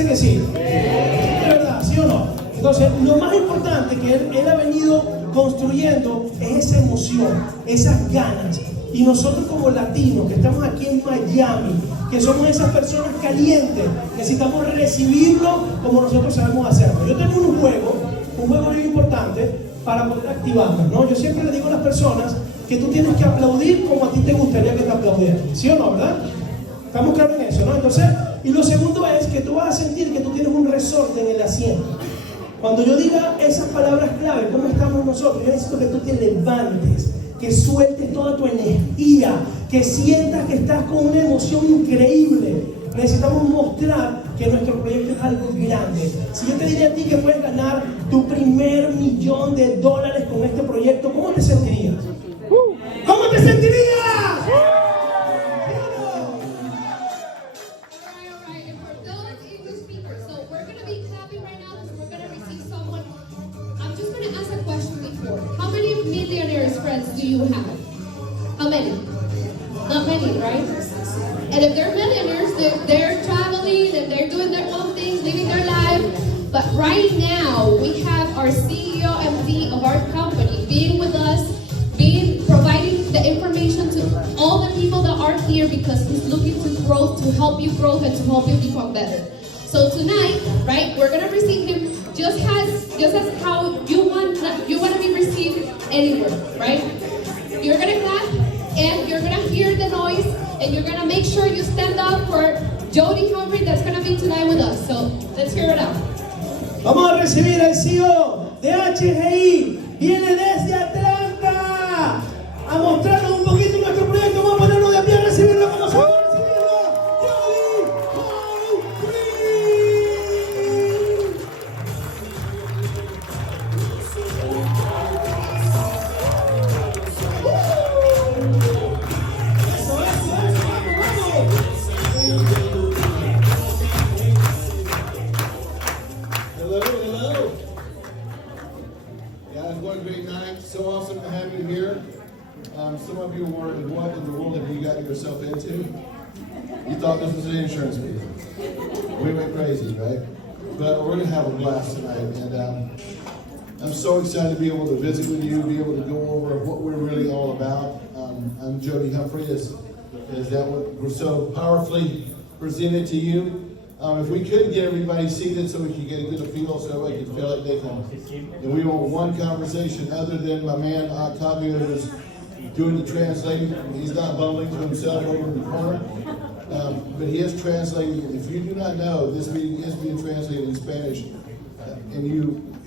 dice que sí? ¿De verdad? ¿Sí o no? Entonces, lo más importante que él ha venido construyendo es esa emoción, esas ganas. Y nosotros como latinos, que estamos aquí en Miami, que somos esas personas calientes, necesitamos recibirlo como nosotros sabemos hacerlo. Yo tengo un juego muy importante para poder activarnos, ¿no? Yo siempre le digo a las personas que tú tienes que aplaudir como a ti te gustaría que te aplaudieran. ¿Sí o no, verdad? Estamos claros en eso, ¿no? Entonces, y lo segundo es que tú vas a sentir que tú tienes un resorte en el asiento. Cuando yo diga esas palabras clave, ¿cómo estamos nosotros? Yo necesito que tú te levantes, que sueltes toda tu energía, que sientas que estás con una emoción increíble. Necesitamos mostrar que nuestro proyecto es algo grande. Si yo te diría a ti que puedes ganar tu primer $1,000,000 con este proyecto, ¿cómo te sentirías? ¿Cómo te sentirías? How many millionaires friends do you have? How many? Not many, right? And if they're millionaires, they're traveling and they're doing their own things, living their life. But right now, we have our CEO MD of our company being with us, providing the information to all the people that are here because he's looking to grow, to help you grow and to help you become better. So tonight, right, we're gonna receive him just as how you want to be received anywhere, right? You're gonna clap and you're gonna hear the noise and you're gonna make sure you stand up for Jody Humphrey that's gonna be tonight with us. So let's hear it out. Vamos a recibir al CEO de HGI, viene desde Atlanta a mostrarnos un poquito nuestro proyecto. Vamos a ponernos de pie a recibirlo con nosotros. Some of you were wondering what in the world have you gotten yourself into? You thought this was an insurance meeting. We went crazy, right? But we're going to have a blast tonight. And I'm so excited to be able to visit with you, be able to go over what we're really all about. I'm Jody Humphrey. Is that what we're so powerfully presented to you? If we could get everybody seated so we could get a good feel, so everybody can feel like they can. And we want one conversation other than my man Octavio, who's doing the translating. He's not bumbling to himself over in the corner, but he is translating. If you do not know, this meeting is being translated in Spanish.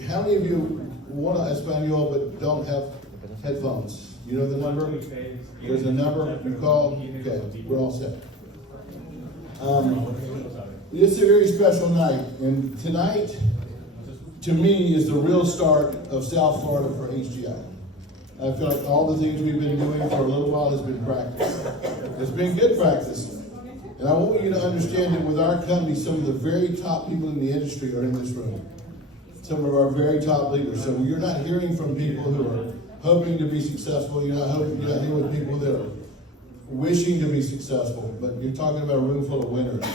How many of you want Espanol but don't have headphones? You know the number? There's a number you call. Okay, we're all set. It's a very special night, and tonight, to me, is the real start of South Florida for HGI. I feel like all the things we've been doing for a little while has been practice. It's been good practice. And I want you to understand that with our company, some of the very top people in the industry are in this room. Some of our very top leaders. So you're not hearing from people who are hoping to be successful. You're not hearing with people that are wishing to be successful. But you're talking about a room full of winners.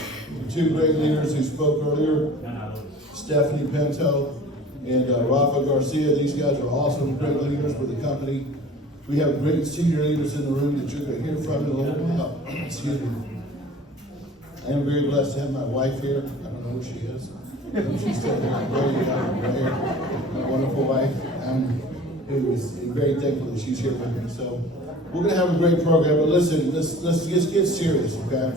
Two great leaders who spoke earlier, Stephanie Pinto and Rafa Garcia. These guys are awesome, great leaders for the company. We have great senior leaders in the room that you're going to hear from in a little while. Excuse me. I am very blessed to have my wife here. I don't know where she is. She's still here. My wonderful wife. Who is very thankful that she's here with me. So we're going to have a great program. But listen, let's just get serious, okay?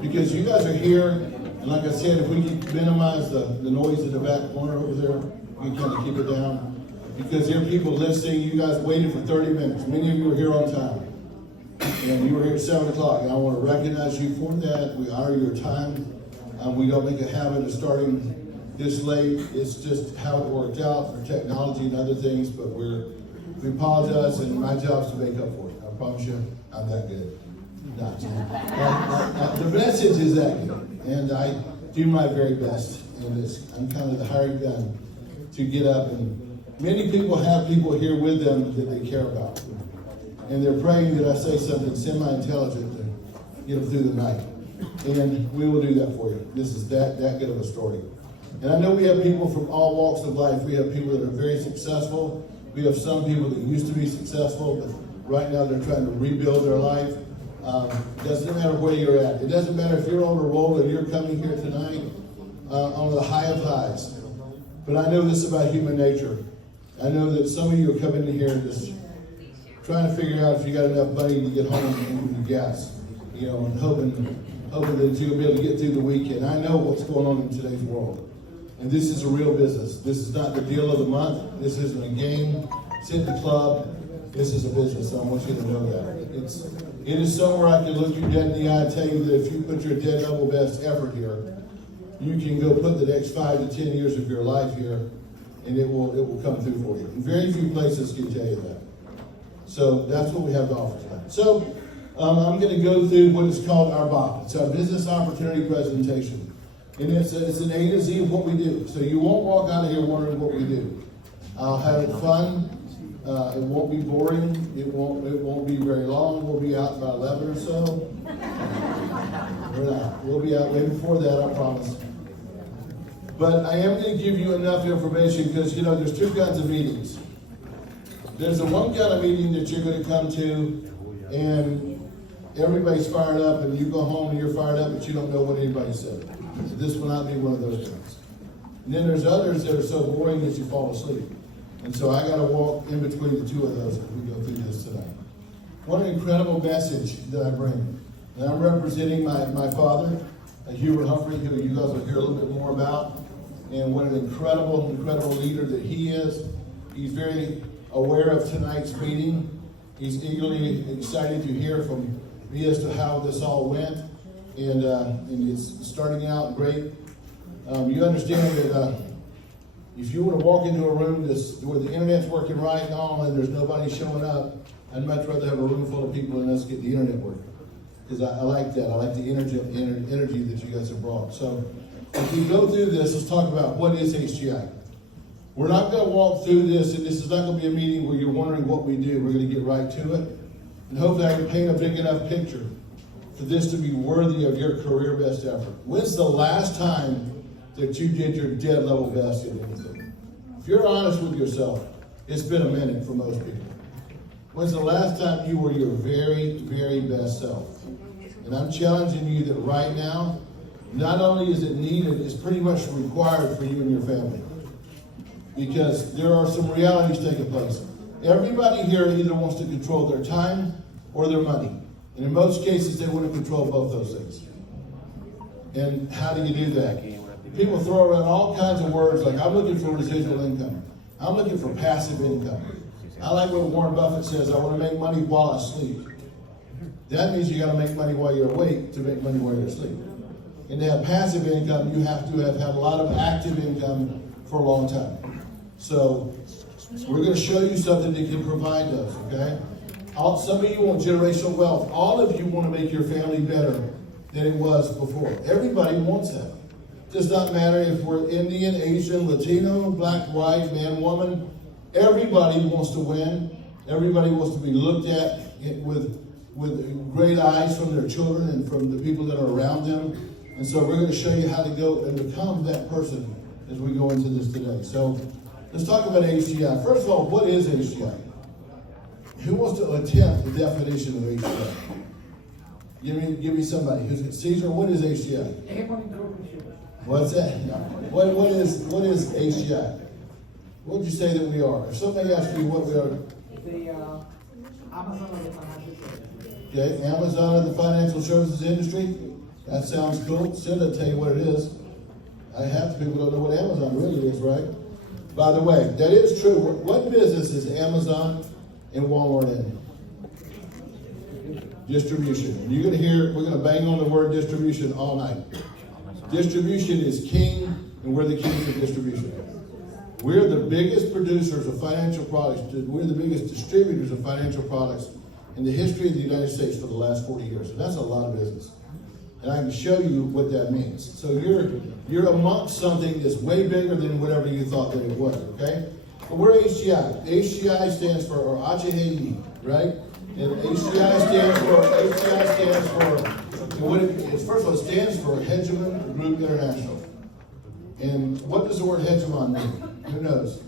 Because you guys are here, and like I said, if we can minimize the noise in the back corner over there, we can kind of keep it down. Because there are people listening. You guys waited for 30 minutes. Many of you were here on time. And you were here at 7 o'clock. And I want to recognize you for that. We honor your time. We don't make a habit of starting this late. It's just how it worked out for technology and other things. But we apologize, and my job is to make up for it. I promise you, I'm that good. Not. The message is that good. And I do my very best. And I'm kind of the hired gun to get up, and many people have people here with them that they care about. And they're praying that I say something semi-intelligent to get them through the night. and we will do that for you. This is that good of a story. And I know we have people from all walks of life. We have people that are very successful. We have some people that used to be successful, but right now they're trying to rebuild their life. Doesn't matter where you're at. It doesn't matter if you're on a roll and you're coming here tonight on the high of highs. But I know this about human nature. I know that some of you are coming in here just trying to figure out if you got enough money to get home and your gas, and hoping that you'll be able to get through the weekend. I know what's going on in today's world. And this is a real business. This is not the deal of the month. This isn't a game. It's in the club. This is a business. So I want you to know that. It is somewhere I can look you dead in the eye and tell you that if you put your dead level best effort here, you can go put the next 5 to 10 years of your life here, and it will come through for you. And very few places can tell you that. So that's what we have to offer tonight. So I'm going to go through what is called our BOP. It's our business opportunity presentation. And it's an A to Z of what we do. So you won't walk out of here wondering what we do. I'll have it fun. It won't be boring. It won't be very long. We'll be out by 11 or so. We're not. We'll be out way before that, I promise. But I am going to give you enough information because, there's two kinds of meetings. There's the one kind of meeting that you're going to come to and everybody's fired up and you go home and you're fired up but you don't know what anybody said. So this will not be one of those things. And then there's others that are so boring that you fall asleep. And so I got to walk in between the two of those as we go through this tonight. What an incredible message that I bring. And I'm representing my father, Hubert Humphrey, who you guys will hear a little bit more about. And what an incredible leader that he is. He's very aware of tonight's meeting. He's eagerly excited to hear from me as to how this all went. And it's starting out great. You understand that if you want to walk into a room where the internet's working right and all and there's nobody showing up, I'd much rather have a room full of people and us get the internet working. Because I like that. I like the energy that you guys have brought. So if we go through this, let's talk about what is HGI. We're not going to walk through this, and this is not going to be a meeting where you're wondering what we do. We're going to get right to it. And hopefully I can paint a big enough picture for this to be worthy of your career best effort. When's the last time that you did your dead level best in anything? If you're honest with yourself, it's been a minute for most people. When's the last time you were your very, very best self? And I'm challenging you that right now, not only is it needed, it's pretty much required for you and your family. Because there are some realities taking place. Everybody here either wants to control their time or their money. And in most cases, they want to control both those things. And how do you do that? People throw around all kinds of words like, I'm looking for residual income. I'm looking for passive income. I like what Warren Buffett says, I want to make money while I sleep. That means you got to make money while you're awake to make money while you're asleep. And to have passive income, you have to have had a lot of active income for a long time. So we're going to show you something that can provide those, okay? Some of you want generational wealth. All of you want to make your family better than it was before. Everybody wants that. It does not matter if we're Indian, Asian, Latino, black, white, man, woman. Everybody wants to win. Everybody wants to be looked at with great eyes from their children and from the people that are around them. And so we're going to show you how to go and become that person as we go into this today. So let's talk about HGI. First of all, what is HGI? Who wants to attempt the definition of HGI? Give me somebody. Caesar, what is HGI? What's that? What is HGI? What would you say that we are? If somebody asks you what we are. The Amazon of the financial services. Okay, Amazon of the financial services industry. That sounds cool. Sid will tell you what it is. Half the people don't know what Amazon really is, right? By the way, that is true. What business is Amazon and Walmart in? Distribution. You're going to hear, we're going to bang on the word distribution all night. Distribution is king, and we're the kings of distribution. We're the biggest producers of financial products. We're the biggest distributors of financial products in the history of the United States for the last 40 years. So that's a lot of business. And I can show you what that means. So you're amongst something that's way bigger than whatever you thought that it was, okay? But we're HGI. HGI stands for, or HGI, right? And HGI stands for, what it's first of all, it stands for Hegemon Group International. And what does the word hegemon mean? Who knows?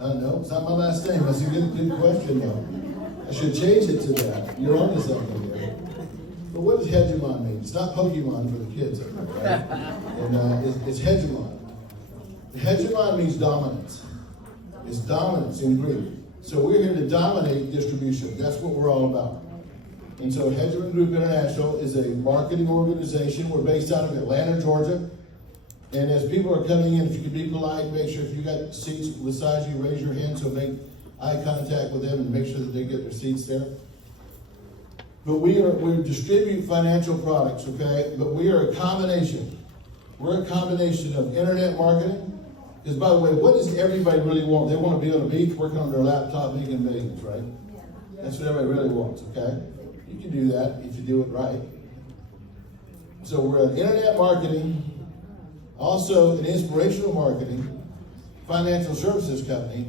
I don't know. It's not my last name. That's a good question, though. I should change it to that. You're onto something here. But what does hegemon mean? It's not Pokemon for the kids, right? And it's hegemon. Hegemon means dominance. It's dominance in Greek. So we're here to dominate distribution. That's what we're all about. And so Hegemon Group International is a marketing organization. We're based out of Atlanta, Georgia. And as people are coming in, if you could be polite, make sure if you got seats beside you, raise your hand so make eye contact with them and make sure that they get their seats there. But we distribute financial products, okay? But we are a combination. We're a combination of internet marketing. Because by the way, what does everybody really want? They want to be on the beach working on their laptop making millions, right? That's what everybody really wants, okay? You can do that if you do it right. So we're an internet marketing, also an inspirational marketing, financial services company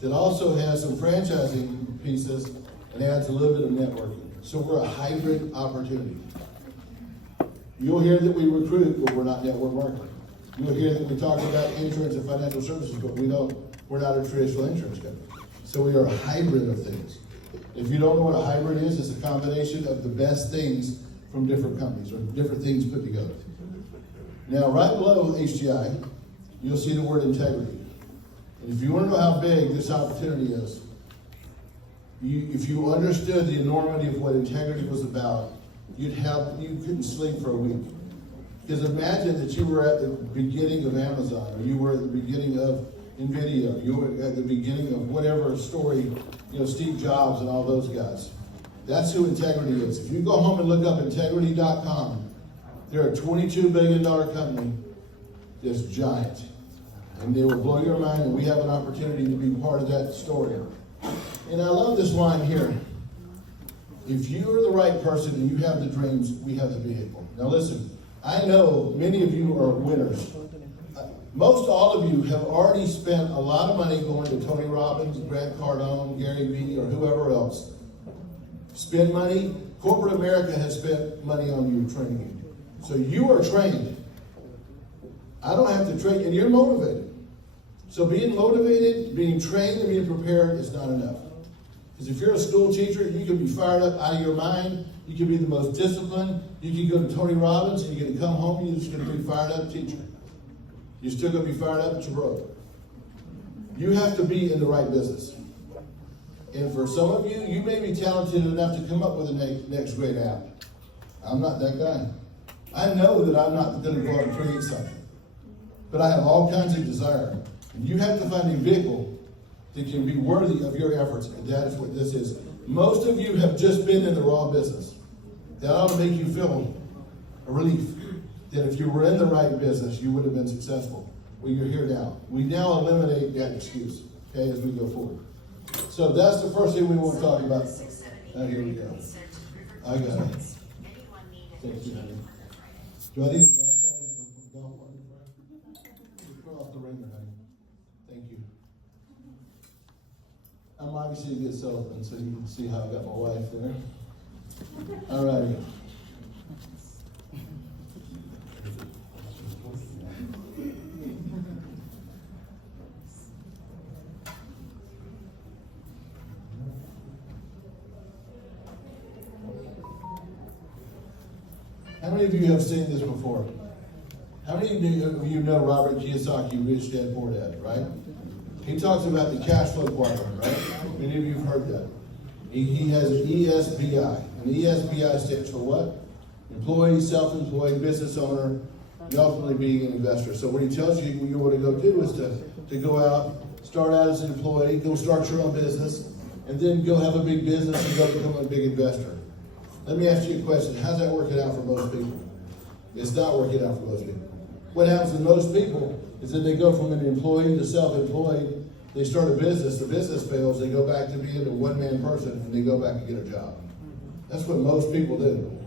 that also has some franchising pieces and adds a little bit of networking. So we're a hybrid opportunity. You'll hear that we recruit, but we're not network marketing. You'll hear that we talk about insurance and financial services, but we're not a traditional insurance company. So we are a hybrid of things. If you don't know what a hybrid is, it's a combination of the best things from different companies or different things put together. Now, right below HGI, you'll see the word integrity. And if you want to know how big this opportunity is, if you understood the enormity of what integrity was about, you couldn't sleep for a week. Because imagine that you were at the beginning of Amazon, or you were at the beginning of NVIDIA, or you were at the beginning of whatever story, Steve Jobs and all those guys. That's who integrity is. If you go home and look up integrity.com, they're a $22 billion company that's giant. And they will blow your mind, and we have an opportunity to be part of that story. And I love this line here. If you are the right person and you have the dreams, we have the vehicle. Now listen, I know many of you are winners. Most all of you have already spent a lot of money going to Tony Robbins, Grant Cardone, Gary Vee, or whoever else. Spend money. Corporate America has spent money on you, training you. So you are trained. I don't have to train, and you're motivated. So being motivated, being trained, and being prepared is not enough. Because if you're a school teacher, you can be fired up out of your mind. You can be the most disciplined. You can go to Tony Robbins, and you're going to come home, and you're just going to be a fired up teacher. You're still going to be fired up, but you're broke. You have to be in the right business. And for some of you, you may be talented enough to come up with the next great app. I'm not that guy. I know that I'm not going to go out and create something. But I have all kinds of desire. And you have to find a vehicle that can be worthy of your efforts. And that is what this is. Most of you have just been in the raw business. That ought to make you feel a relief. That if you were in the right business, you would have been successful. Well, you're here now. We now eliminate that excuse, okay, as we go forward. So that's the first thing we want to talk about. Here we go. I got it. Thank you, honey. Do I need a golf party? Put off the ringer, honey. Thank you. I'm obviously a good salesman, so you can see how I got my wife there. All righty. How many of you have seen this before? How many of you know Robert Kiyosaki, Rich Dad, Poor Dad, right? He talks about the cash flow quadrant, right? Many of you have heard that. He has an ESBI. And ESBI stands for what? Employee, self-employed, business owner, and ultimately being an investor. So what he tells you what you want to go do is to go out, start out as an employee, go start your own business, and then go have a big business and go become a big investor. Let me ask you a question. How's that working out for most people? It's not working out for most people. What happens to most people is that they go from an employee to self-employed. They start a business. The business fails. They go back to being a one-man person, and they go back and get a job. That's what most people do.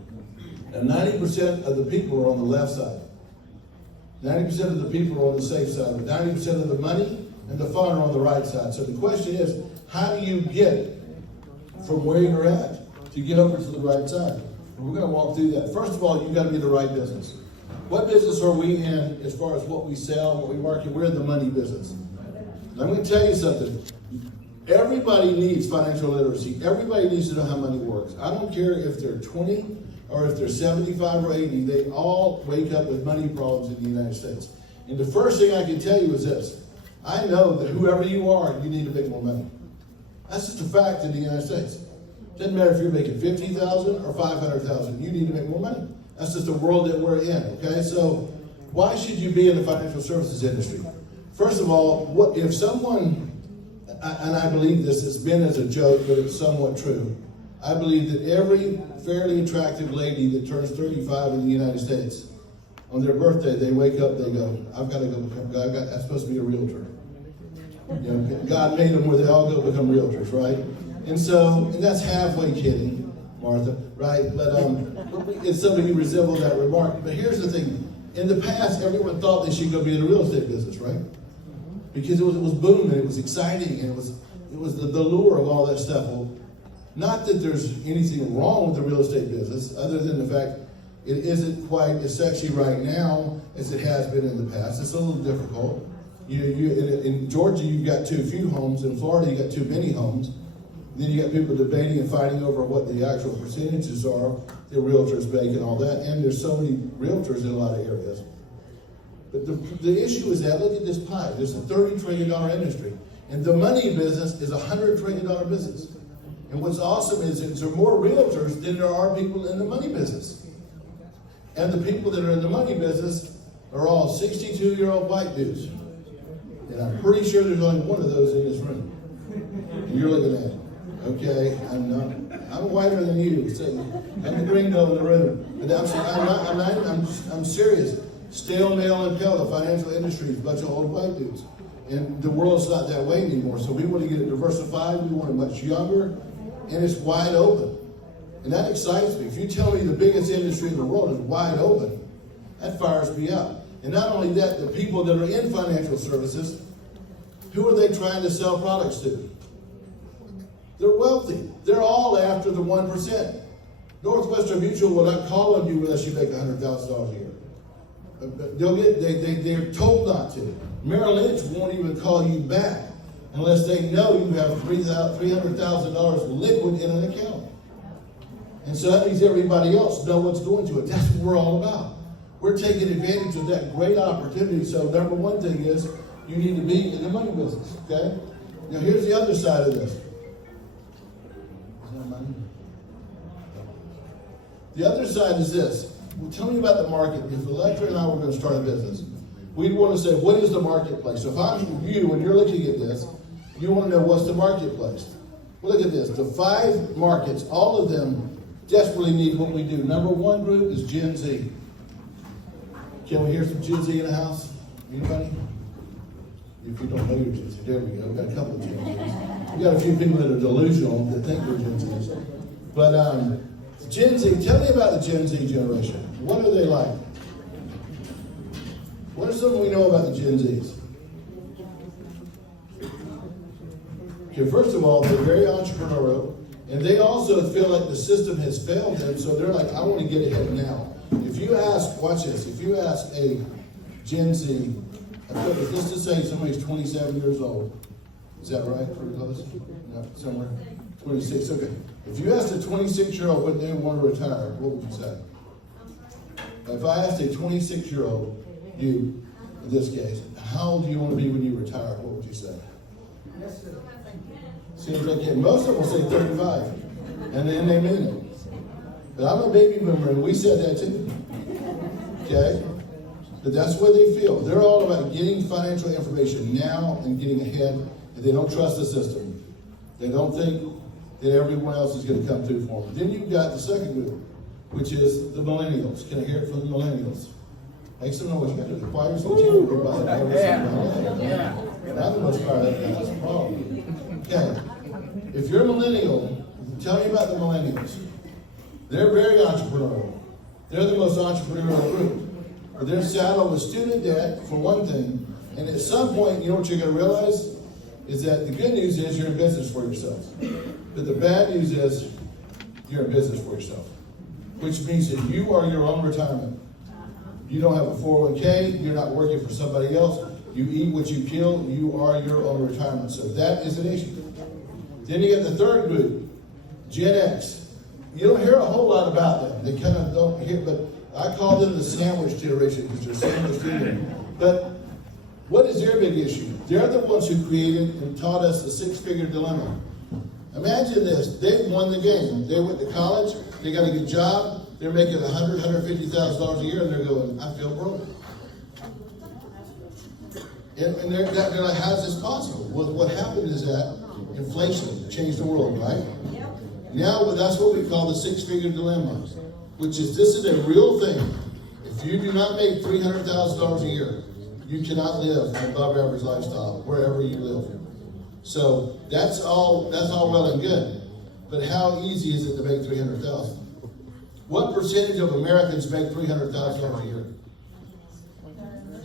And 90% of the people are on the left side. 90% of the people are on the safe side. But 90% of the money and the fun are on the right side. So the question is, how do you get from where you're at to get over to the right side? And we're going to walk through that. First of all, you got to be the right business. What business are we in as far as what we sell, what we market? We're in the money business. And I'm going to tell you something. Everybody needs financial literacy. Everybody needs to know how money works. I don't care if they're 20 or if they're 75 or 80. They all wake up with money problems in the United States. And the first thing I can tell you is this. I know that whoever you are, you need to make more money. That's just a fact in the United States. Doesn't matter if you're making $50,000 or $500,000. You need to make more money. That's just the world that we're in, okay? So why should you be in the financial services industry? First of all, what if someone, and I believe this, it's been as a joke, but it's somewhat true. I believe that every fairly attractive lady that turns 35 in the United States, on their birthday, they wake up, they go, I'm supposed to be a realtor. You know, God made them where they all go become realtors, right? And that's halfway kidding, Martha, right? But it's some of you resemble that remark. But here's the thing. In the past, everyone thought they should go be in the real estate business, right? Because it was booming, it was exciting, and it was the lure of all that stuff. Well, not that there's anything wrong with the real estate business, other than the fact it isn't quite as sexy right now as it has been in the past. It's a little difficult. In Georgia, you've got too few homes. In Florida, you got too many homes. Then you got people debating and fighting over what the actual percentages are, the realtors make and all that. And there's so many realtors in a lot of areas. But the issue is that, look at this pie. There's a $30 trillion industry. And the money business is a $100 trillion business. And what's awesome is there are more realtors than there are people in the money business. And the people that are in the money business are all 62-year-old white dudes. And I'm pretty sure there's only one of those in this room. And you're looking at it. Okay, I'm whiter than you. So I'm the gringo in the room. But I'm serious. Stale, male, and pale, the financial industry is a bunch of old white dudes. And the world's not that way anymore. So we want to get it diversified. We want it much younger. And it's wide open. And that excites me. If you tell me the biggest industry in the world is wide open, that fires me up. And not only that, the people that are in financial services, who are they trying to sell products to? They're wealthy. They're all after the 1%. Northwestern Mutual will not call on you unless you make $100,000 a year. They're told not to. Merrill Lynch won't even call you back unless they know you have $300,000 liquid in an account. And so that means everybody else knows what's going to it. That's what we're all about. We're taking advantage of that great opportunity. So number one thing is you need to be in the money business, okay? Now here's the other side of this. The other side is this. Well, tell me about the market. If Electra and I were going to start a business, we'd want to say, what is the marketplace? So if I'm you and you're looking at this, you want to know what's the marketplace. Well, look at this. The 5 markets, all of them desperately need what we do. Number one group is Gen Z. Can we hear some Gen Z in the house? Anybody? If you don't know your Gen Z, there we go. We've got a couple of Gen Zs. We've got a few people that are delusional that think they're Gen Zs. But Gen Z, tell me about the Gen Z generation. What are they like? What is something we know about the Gen Zs? Okay, first of all, they're very entrepreneurial, and they also feel like the system has failed them, so they're like, I want to get ahead now. If you ask, watch this, if you ask a Gen Z, let's just say somebody's 27 years old. Is that right? Pretty close? No, somewhere? 26, okay. If you asked a 26-year-old when they want to retire, what would you say? If I asked a 26-year-old, you, in this case, how old do you want to be when you retire? What would you say? Seems like most of them will say 35, and then they mean it. But I'm a baby boomer, and we said that too. Okay? But that's what they feel. They're all about getting financial information now and getting ahead, and they don't trust the system. They don't think that everyone else is going to come through for them. Then you've got the second group, which is the millennials. Can I hear it from the millennials? Make some noise. You got to the choirs and everybody. Yeah. That's the most part of that. That's the problem. Okay. If you're a millennial, tell me about the millennials. They're very entrepreneurial. They're the most entrepreneurial group. They're saddled with student debt, for one thing. And at some point, you know what you're going to realize? Is that the good news is you're in business for yourself. But the bad news is you're in business for yourself. which means that you are your own retirement. You don't have a 401k, you're not working for somebody else. You eat what you kill, you are your own retirement. So that is an issue. Then you get the third group, Gen X. You don't hear a whole lot about them. They kind of don't hear, but I call them the sandwich generation because they're sandwiched in there. But what is their big issue? They're the ones who created and taught us the six-figure dilemma. Imagine this, they won the game. They went to college, they got a good job, they're making $100,000, $150,000 a year, and they're going, I feel broke. And they're like, how's this possible? Well, what happened is that inflation changed the world, right? Now that's what we call the six-figure dilemma, which is this is a real thing. If you do not make $300,000 a year, you cannot live an above average lifestyle wherever you live. So that's all well and good. But how easy is it to make $300,000? What percentage of Americans make $300,000 a year?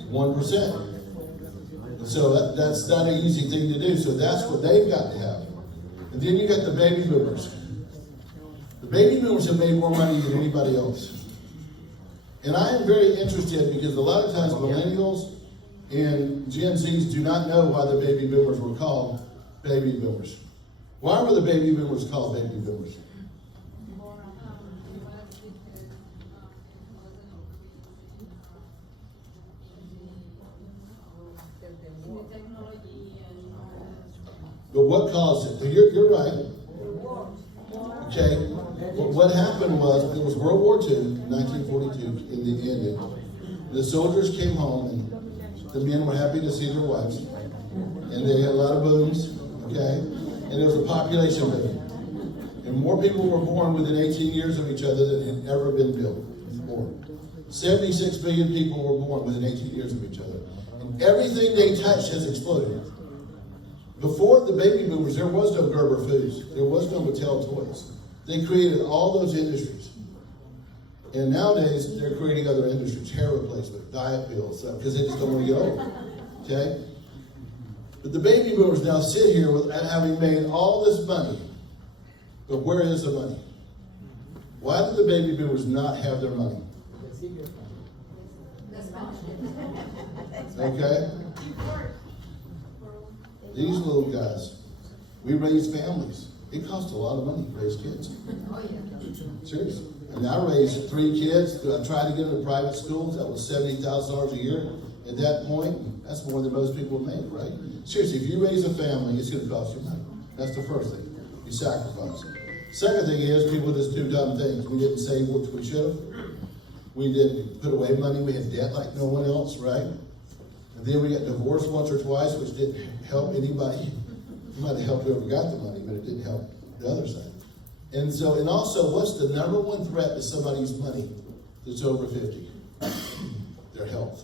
1%. So that's not an easy thing to do. So that's what they've got to have. And then you got the baby boomers. The baby boomers have made more money than anybody else. And I am very interested because a lot of times millennials and Gen Zs do not know why the baby boomers were called baby boomers. Why were the baby boomers called baby boomers? But what caused it? You're right. Okay. What happened was, it was World War II, 1942, in the end. The soldiers came home, and the men were happy to see their wives. And they had a lot of booms, okay? And there was a population boom. And more people were born within 18 years of each other than had ever been born. 76 billion people were born within 18 years of each other. And everything they touched has exploded. Before the baby boomers, there was no Gerber Foods. There was no Mattel toys. They created all those industries. And nowadays, they're creating other industries, hair replacement, diet pills, because they just don't want to get old. Okay? But the baby boomers now sit here with having made all this money. But where is the money? Why do the baby boomers not have their money? Okay? These little guys, we raise families. It costs a lot of money to raise kids. Seriously. I mean, I raised 3 kids. I tried to get them to private schools. That was $70,000 a year. At that point, that's more than most people make, right? Seriously, if you raise a family, it's going to cost you money. That's the first thing. You sacrifice. Second thing is, people just do dumb things. We didn't save what we should have. We didn't put away money. We had debt like no one else, right? And then we got divorced once or twice, which didn't help anybody. It might have helped whoever got the money, but it didn't help the other side. And also, what's the number one threat to somebody's money that's over 50? Their health.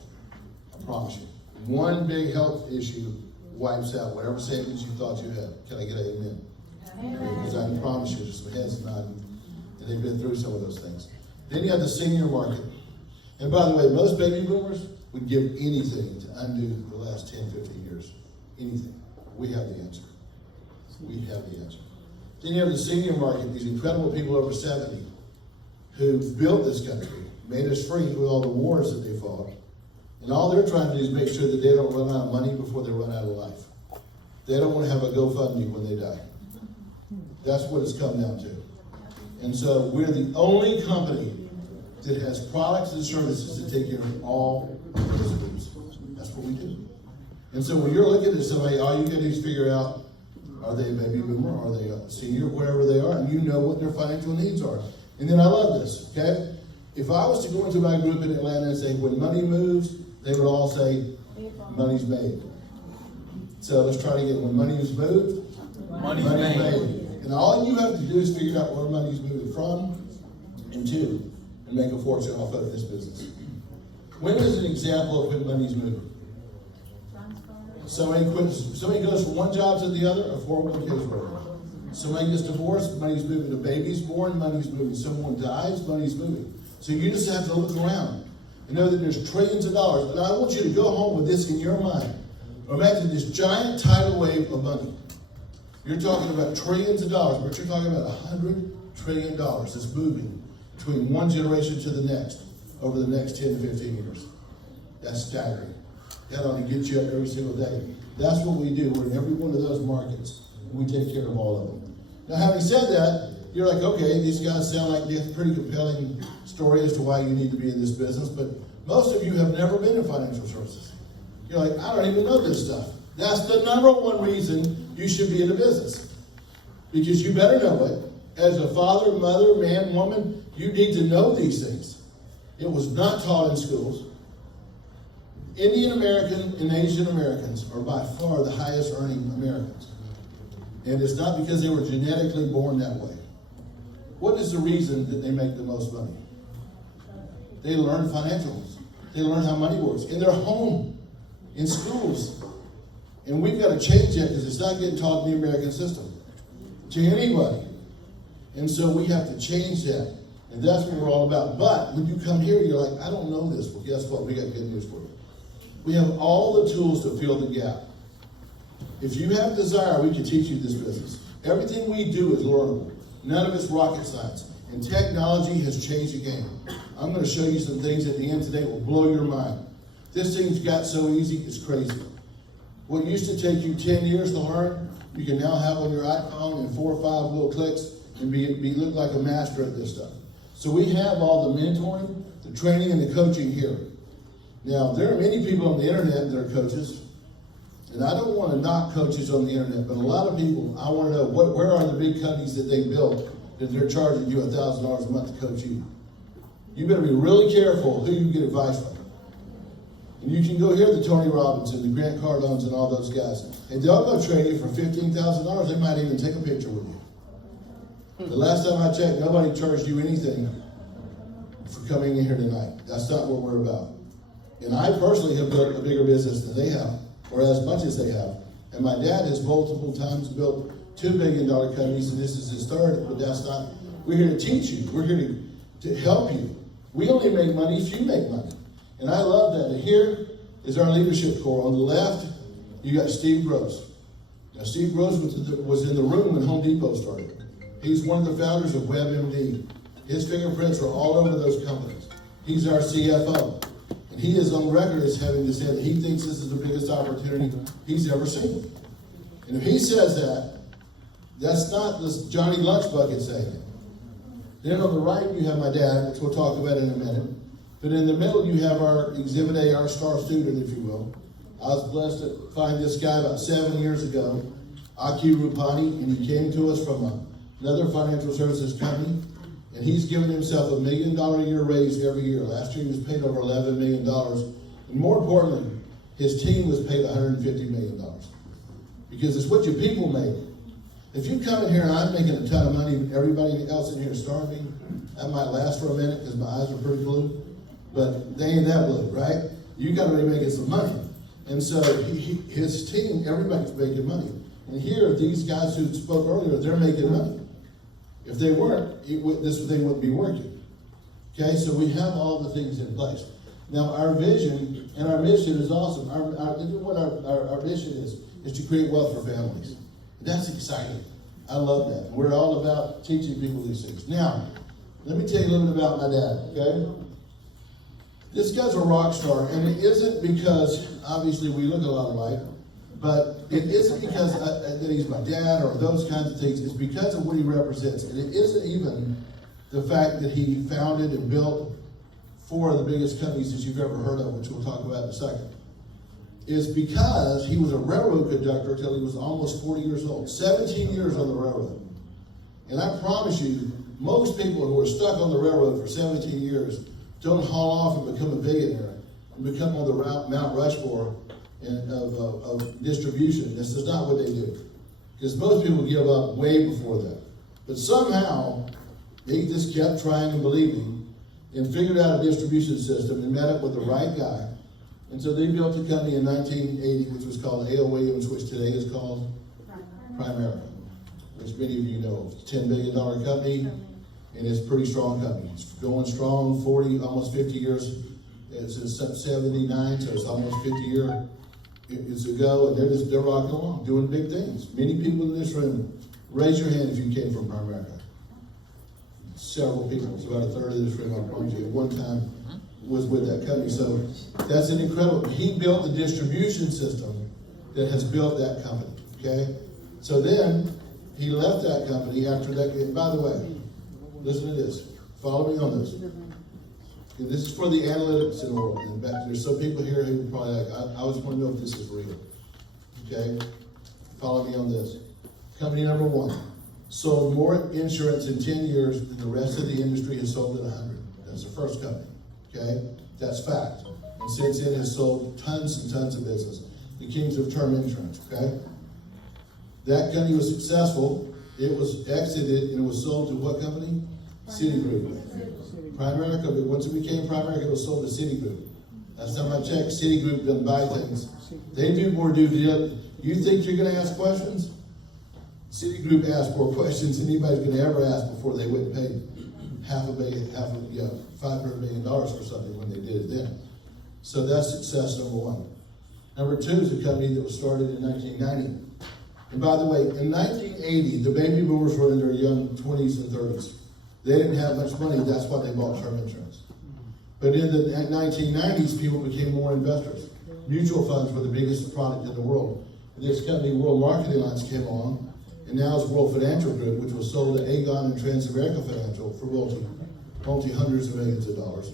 I promise you. One big health issue wipes out whatever savings you thought you had. Can I get an amen? Because I can promise you, just some heads nodding, and they've been through some of those things. Then you have the senior market. And by the way, most baby boomers would give anything to undo the last 10, 15 years. Anything. We have the answer. We have the answer. Then you have the senior market, these incredible people over 70 who built this country, made us free with all the wars that they fought. And all they're trying to do is make sure that they don't run out of money before they run out of life. They don't want to have a GoFundMe when they die. That's what it's come down to. And so we're the only company that has products and services to take care of all of those groups. That's what we do. And so when you're looking at somebody, all you get is figure out, are they a baby boomer? Are they a senior? Wherever they are, and you know what their financial needs are. And then I love this, okay? If I was to go into my group in Atlanta and say, when money moves, they would all say, money's made. So let's try to get, when money is moved, money's made. And all you have to do is figure out where money's moving from and to, and make a fortune off of this business. When is an example of when money's moving? Somebody goes from one job to the other, a 401k's working. Somebody gets divorced, money's moving. A baby's born, money's moving. Someone dies, money's moving. So you just have to look around and know that there's trillions of dollars. And I want you to go home with this in your mind. Imagine this giant tidal wave of money. You're talking about trillions of dollars, but you're talking about $100 trillion that's moving between one generation to the next over the next 10 to 15 years. That's staggering. That ought to get you up every single day. That's what we do. We're in every one of those markets, and we take care of all of them. Now, having said that, you're like, okay, these guys sound like they have a pretty compelling story as to why you need to be in this business, but most of you have never been in financial services. You're like, I don't even know this stuff. That's the number one reason you should be in a business. Because you better know it. As a father, mother, man, woman, you need to know these things. It was not taught in schools. Indian American and Asian Americans are by far the highest earning Americans. And it's not because they were genetically born that way. What is the reason that they make the most money? They learn financials. They learn how money works in their home, in schools. And we've got to change that because it's not getting taught in the American system to anybody. And so we have to change that. And that's what we're all about. But when you come here, you're like, I don't know this. Well, guess what? We got good news for you. We have all the tools to fill the gap. If you have desire, we can teach you this business. Everything we do is learnable. None of it's rocket science. And technology has changed the game. I'm going to show you some things at the end today that will blow your mind. This thing's got so easy, it's crazy. What used to take you 10 years to learn, you can now have on your iPhone in 4 or 5 little clicks and look like a master at this stuff. So we have all the mentoring, the training, and the coaching here. Now, there are many people on the internet that are coaches, and I don't want to knock coaches on the internet, but a lot of people, I want to know, where are the big companies that they built that they're charging you $1,000 a month to coach you? You better be really careful who you get advice from. And you can go hear the Tony Robbins and the Grant Cardones and all those guys, and they'll go train you for $15,000. They might even take a picture with you. The last time I checked, nobody charged you anything for coming in here tonight. That's not what we're about. And I personally have built a bigger business than they have, or as much as they have. And my dad has multiple times built $2 billion companies, and this is his third, but that's not, we're here to teach you. We're here to help you. We only make money if you make money. And I love that. And here is our leadership core. On the left, you got Steve Gross. Now, Steve Gross was in the room when Home Depot started. He's one of the founders of WebMD. His fingerprints are all over those companies. He's our CFO. And he is on record as having said that he thinks this is the biggest opportunity he's ever seen. And if he says that, that's not this Johnny Lunchbucket saying it. Then on the right, you have my dad, which we'll talk about in a minute. But in the middle, you have our Exhibit A, our star student, if you will. I was blessed to find this guy about 7 years ago, Aki Rupani, and he came to us from another financial services company. And he's given himself $1 million a year raise every year. Last year he was paid over $11 million. And more importantly, his team was paid $150 million. Because it's what your people make. If you come in here and I'm making a ton of money, and everybody else in here is starving, that might last for a minute because my eyes are pretty blue. But they ain't that blue, right? You got to be making some money. And so his team, everybody's making money. And here, these guys who spoke earlier, they're making money. If they weren't, they wouldn't be working. Okay, so we have all the things in place. Now, our vision and our mission is awesome. Our mission is to create wealth for families. That's exciting. I love that. We're all about teaching people these things. Now, let me tell you a little bit about my dad, okay? This guy's a rock star, and it isn't because, obviously, we look a lot alike, but it isn't because that he's my dad or those kinds of things. It's because of what he represents. And it isn't even the fact that he founded and built 4 of the biggest companies that you've ever heard of, which we'll talk about in a second. It's because he was a railroad conductor until he was almost 40 years old. 17 years on the railroad. And I promise you, most people who are stuck on the railroad for 17 years don't haul off and become a billionaire and become on the Mount Rushmore of distribution. This is not what they do. Because most people give up way before that. But somehow, they just kept trying and believing and figured out a distribution system and met up with the right guy. And so they built a company in 1980, which was called A.L. Williams, which today is called Primera, which many of you know. It's a $10 billion company, and it's a pretty strong company. It's going strong, 40, almost 50 years. It's in 79, so it's almost 50 years ago, and they're rocking along, doing big things. Many people in this room, raise your hand if you came from Primera. several people. It's about a third of this room, I promise you, at one time was with that company. So that's an incredible, he built the distribution system that has built that company, okay? So then, he left that company after that, and by the way, listen to this, follow me on this. And this is for the analytics in the world. And there's some people here who probably like, I just want to know if this is real. Okay? Follow me on this. Company number 1 sold more insurance in 10 years than the rest of the industry has sold in 100. That's the first company. Okay? That's fact. And since then has sold tons and tons of business. The kings of term insurance. Okay? That company was successful. It was exited and it was sold to what company? Citigroup. Primera, once it became Primera, it was sold to Citigroup. Last time I checked, Citigroup doesn't buy things. They do more due diligence. You think you're going to ask questions? Citigroup asks more questions than anybody's going to ever ask before they went and paid $500 million for something when they did it then. So that's success number 1. Number 2 is a company that was started in 1990. And by the way, in 1980, the baby boomers were in their young 20s and 30s. They didn't have much money, that's why they bought term insurance. But in the 1990s, people became more investors. Mutual funds were the biggest product in the world. This company, World Marketing Alliance, came along, and now it's World Financial Group, which was sold to Aegon and Transamerica Financial for multi-hundreds of millions of dollars,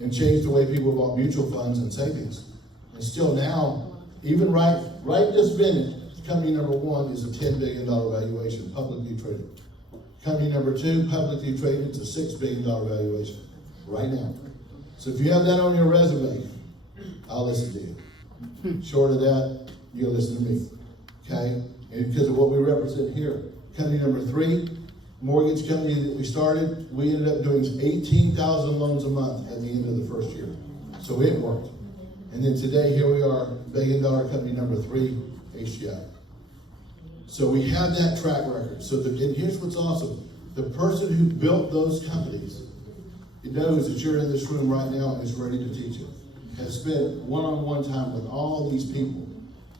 and changed the way people bought mutual funds and savings. And still now, even right this minute, company number 1 is a $10 billion valuation, publicly traded. Company number 2, publicly traded, it's a $6 billion valuation right now. So if you have that on your resume, I'll listen to you. Short of that, you'll listen to me. Okay? And because of what we represent here. Company number 3, mortgage company that we started, we ended up doing 18,000 loans a month at the end of the first year. So it worked. And then today, here we are, $1 billion company number 3, HGI. So we have that track record. So and here's what's awesome. The person who built those companies, he knows that you're in this room right now and is ready to teach you. Has spent one-on-one time with all these people.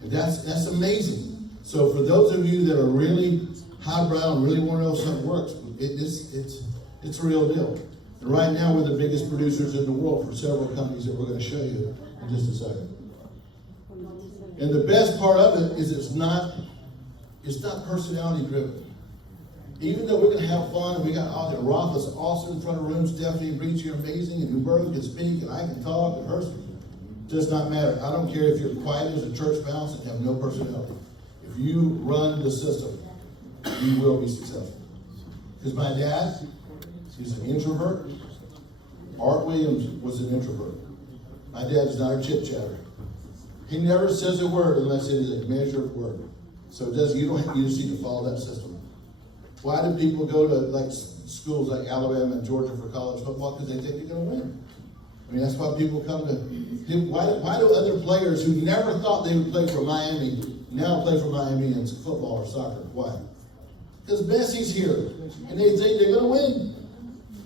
And that's amazing. So for those of you that are really highbrow and really want to know if something works, it's a real deal. And right now we're the biggest producers in the world for several companies that we're going to show you in just a second. And the best part of it is it's not personality driven. Even though we're going to have fun and we got out there, Roth is awesome in front of rooms, Stephanie and Breach, you're amazing, and Huberto can speak, and I can talk, and Hurst, does not matter. I don't care if you're quiet as a church mouse and have no personality. If you run the system, you will be successful. Because my dad, he's an introvert. Art Williams was an introvert. My dad is not a chit chatter. He never says a word unless it is a measured word. So you just need to follow that system. Why do people go to like schools like Alabama and Georgia for college football? Because they think you're going to win. I mean, that's why people come to. Why do other players who never thought they would play for Miami now play for Miami in football or soccer? Why? Because Messi's here, and they think they're going to win.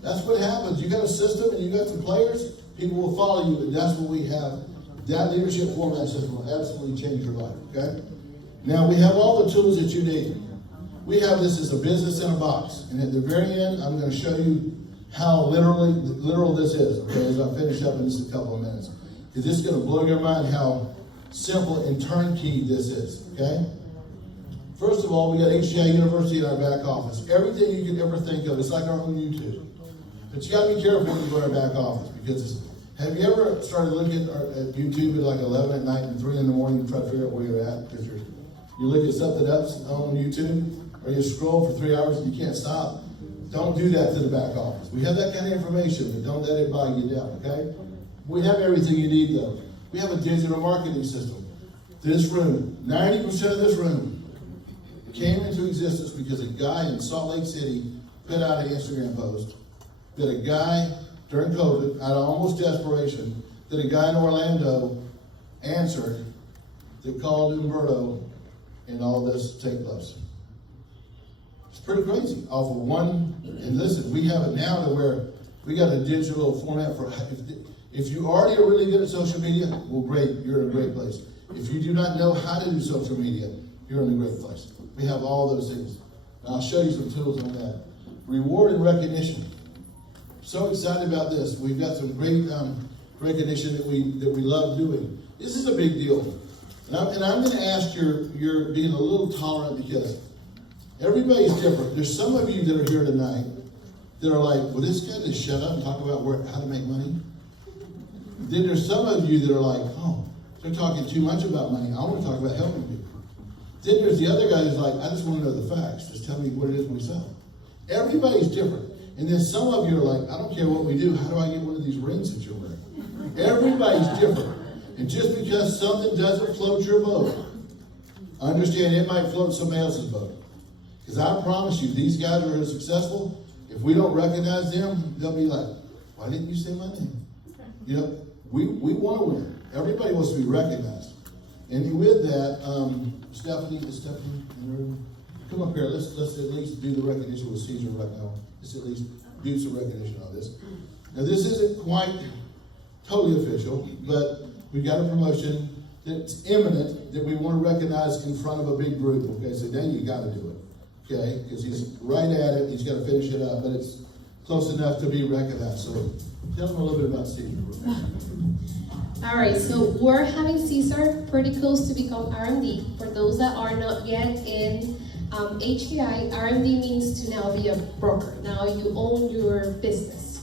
That's what happens. You got a system and you got some players, people will follow you, and that's what we have. That leadership format system will absolutely change your life, okay? Now, we have all the tools that you need. We have this as a business in a box, and at the very end, I'm going to show you how literal this is, okay, as I finish up in just a couple of minutes. Because this is going to blow your mind how simple and turnkey this is, okay? First of all, we got HGI University in our back office. Everything you could ever think of, it's like our own YouTube. But you got to be careful when you go to our back office, because have you ever started looking at YouTube at like 11 at night and 3 in the morning and try to figure out where you're at? Because you look at something up on YouTube, or you scroll for 3 hours and you can't stop. Don't do that to the back office. We have that kind of information, but don't let it bog you down, okay? We have everything you need, though. We have a digital marketing system. This room, 90% of this room came into existence because a guy in Salt Lake City put out an Instagram post that a guy during COVID, out of almost desperation, that a guy in Orlando answered that called Huberto, and all this take place. It's pretty crazy. Off of one, and listen, we have it now to where we got a digital format for, if you already are really good at social media, well great, you're in a great place. If you do not know how to do social media, you're in a great place. We have all those things. And I'll show you some tools on that. reward and recognition. So excited about this. We've got some great recognition that we love doing. This is a big deal. And I'm going to ask your being a little tolerant, because everybody's different. There's some of you that are here tonight that are like, well, this guy just shut up and talk about how to make money. Then there's some of you that are like, oh, they're talking too much about money. I want to talk about helping people. Then there's the other guy who's like, I just want to know the facts. Just tell me what it is we sell. Everybody's different. And then some of you are like, I don't care what we do. How do I get one of these rings that you're wearing? Everybody's different. And just because something doesn't float your boat, understand it might float somebody else's boat. Because I promise you, these guys are successful. If we don't recognize them, they'll be like, why didn't you say my name? You know, we want to win. Everybody wants to be recognized. And with that, Stephanie in the room? Come up here. Let's at least do the recognition with Caesar right now. Let's at least do some recognition on this. Now, this isn't quite totally official, but we've got a promotion that's imminent that we want to recognize in front of a big group. Okay, so then you got to do it. Okay, because he's right at it. He's got to finish it up, but it's close enough to be recognized. So tell them a little bit about Caesar. All right, so we're having Caesar pretty close to become RMD. For those that are not yet in HEI, RMD means to now be a broker. Now you own your business.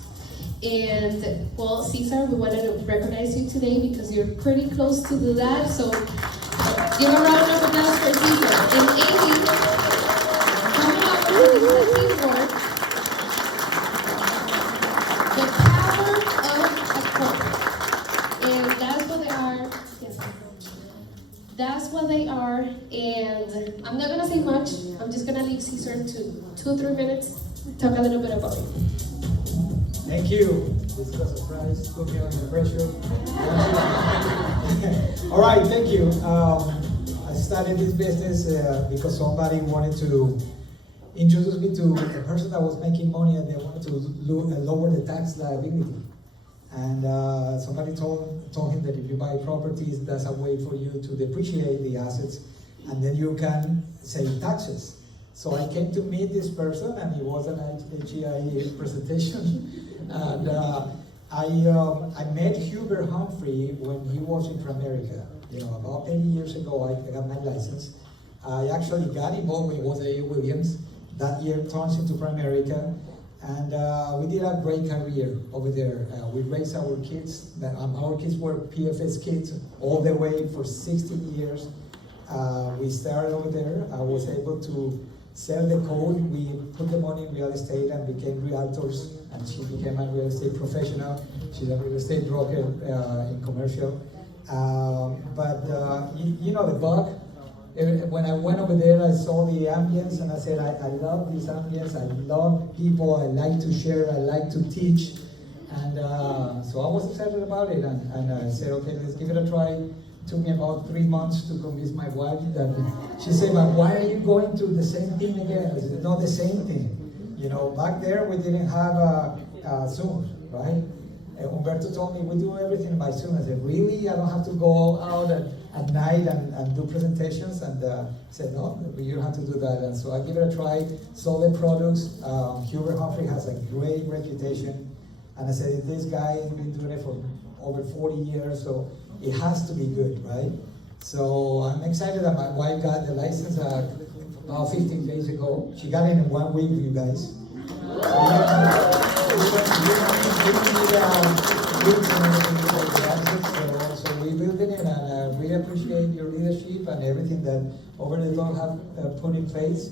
And well, Caesar, we wanted to recognize you today because you're pretty close to do that. So give a round of applause for Caesar. And Amy, coming up with the executive board, the power of a corporate. And that's what they are. Yes. That's what they are. And I'm not gonna say much. I'm just gonna leave Caesar to 2-3 minutes. Talk a little bit about it. Thank you. This is a surprise. Put me under pressure. All right, thank you. I started this business because somebody wanted to introduce me to a person that was making money, and they wanted to lower the tax liability. And somebody told him that if you buy properties, that's a way for you to depreciate the assets, and then you can save taxes. So I came to meet this person, and it was an HEI presentation. And I met Hubert Humphrey when he was in Primera. You know, about 80 years ago, I got my license. I actually got involved when it was A. Williams. That year turns into Primera. And we did a great career over there. We raised our kids. Our kids were PFS kids all the way for 16 years. We started over there. I was able to sell the code. We put the money in real estate and became realtors. And she became a real estate professional. She's a real estate broker in commercial. You know the bug. When I went over there, I saw the ambience, and I said, I love this ambience. I love people. I like to share. I like to teach. And so I was excited about it. And I said, okay, let's give it a try. It took me about 3 months to convince my wife that she said, but why are you going to the same thing again? I said, not the same thing. You know, back there we didn't have Zoom, right? Humberto told me we do everything by Zoom. I said, really? I don't have to go out at night and do presentations? And said, no, you don't have to do that. And so I give it a try, sold the products. Hubert Humphrey has a great reputation. And I said, this guy has been doing it for over 40 years, so it has to be good, right? So I'm excited that my wife got the license about 15 days ago. She got it in 1 week, you guys. So we building it, and I really appreciate your leadership and everything that Over the Top have put in place.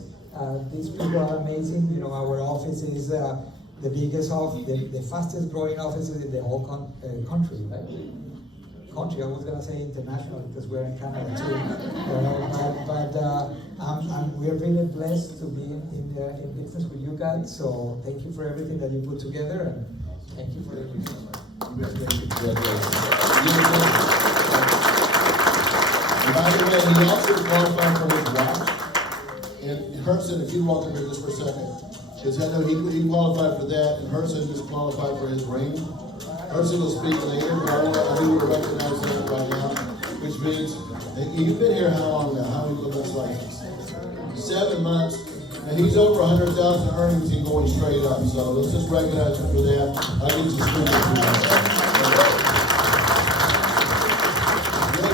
These people are amazing. You know, our office is the biggest office, the fastest growing office in the whole country, right? I was gonna say international because we're in Canada too. We're really blessed to be in business with you guys. So thank you for everything that you put together, and thank you for everything. By the way, he also qualified for his watch. And Herson, if you walk in here just for a second, because I know he qualified for that, and Herson just qualified for his ring. Herson will speak later, but I do want to recognize that right now, which means you've been here how long now? How many months license? 7 months. And he's over 100,000 earnings and going straight up. So let's just recognize him for that. I'll get you some for that.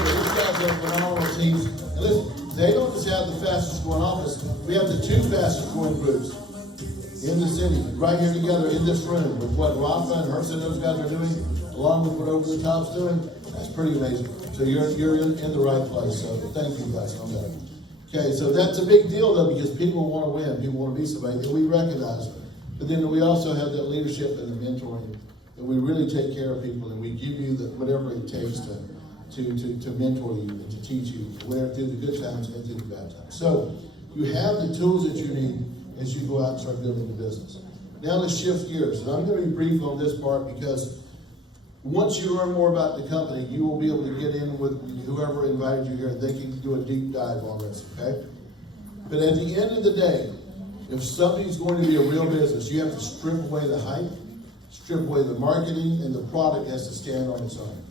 These guys are phenomenal teams. And listen, they don't just have the fastest growing office. We have the 2 fastest growing groups in the city, right here together in this room, with what Rafa and Hersa and those guys are doing, along with what Over the Top's doing. That's pretty amazing. So you're in the right place. So thank you guys on that. Okay, so that's a big deal though, because people want to win, people want to be somebody, and we recognize it. But then we also have that leadership and the mentoring, that we really take care of people, and we give you whatever it takes to mentor you and to teach you through the good times and through the bad times. So you have the tools that you need as you go out and start building the business. Now let's shift gears. And I'm going to be brief on this part because once you learn more about the company, you will be able to get in with whoever invited you here. They can do a deep dive on this, okay? But at the end of the day, if something's going to be a real business, you have to strip away the hype, strip away the marketing, and the product has to stand on its own.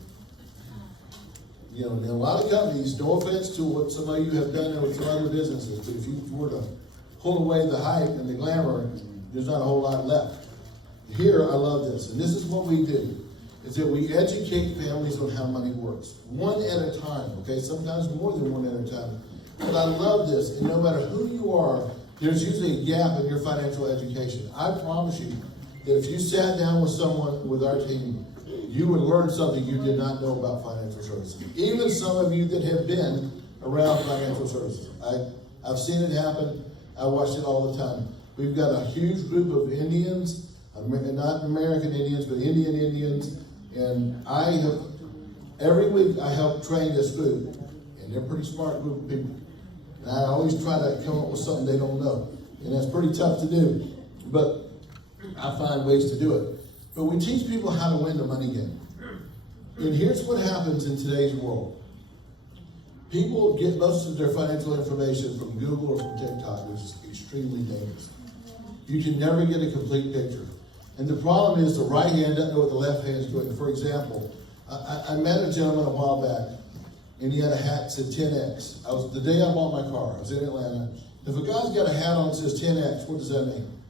You know, in a lot of companies, no offense to what some of you have done with some other businesses, but if you were to pull away the hype and the glamour, there's not a whole lot left. Here, I love this, and this is what we do. Is that we educate families on how money works. One at a time, okay? Sometimes more than one at a time. But I love this, and no matter who you are, there's usually a gap in your financial education. I promise you that if you sat down with someone with our team, you would learn something you did not know about financial services. Even some of you that have been around financial services. I've seen it happen. I watch it all the time. We've got a huge group of Indians, not American Indians, but Indian Indians. And every week I help train this group, and they're a pretty smart group of people. And I always try to come up with something they don't know. And that's pretty tough to do, but I find ways to do it. But we teach people how to win the money game. And here's what happens in today's world. People get most of their financial information from Google or from TikTok, which is extremely dangerous. You can never get a complete picture. And the problem is the right hand doesn't know what the left hand is doing. For example, I met a gentleman a while back, and he had a hat that said 10X. The day I bought my car, I was in Atlanta. If a guy's got a hat on that says 10X, what does that mean?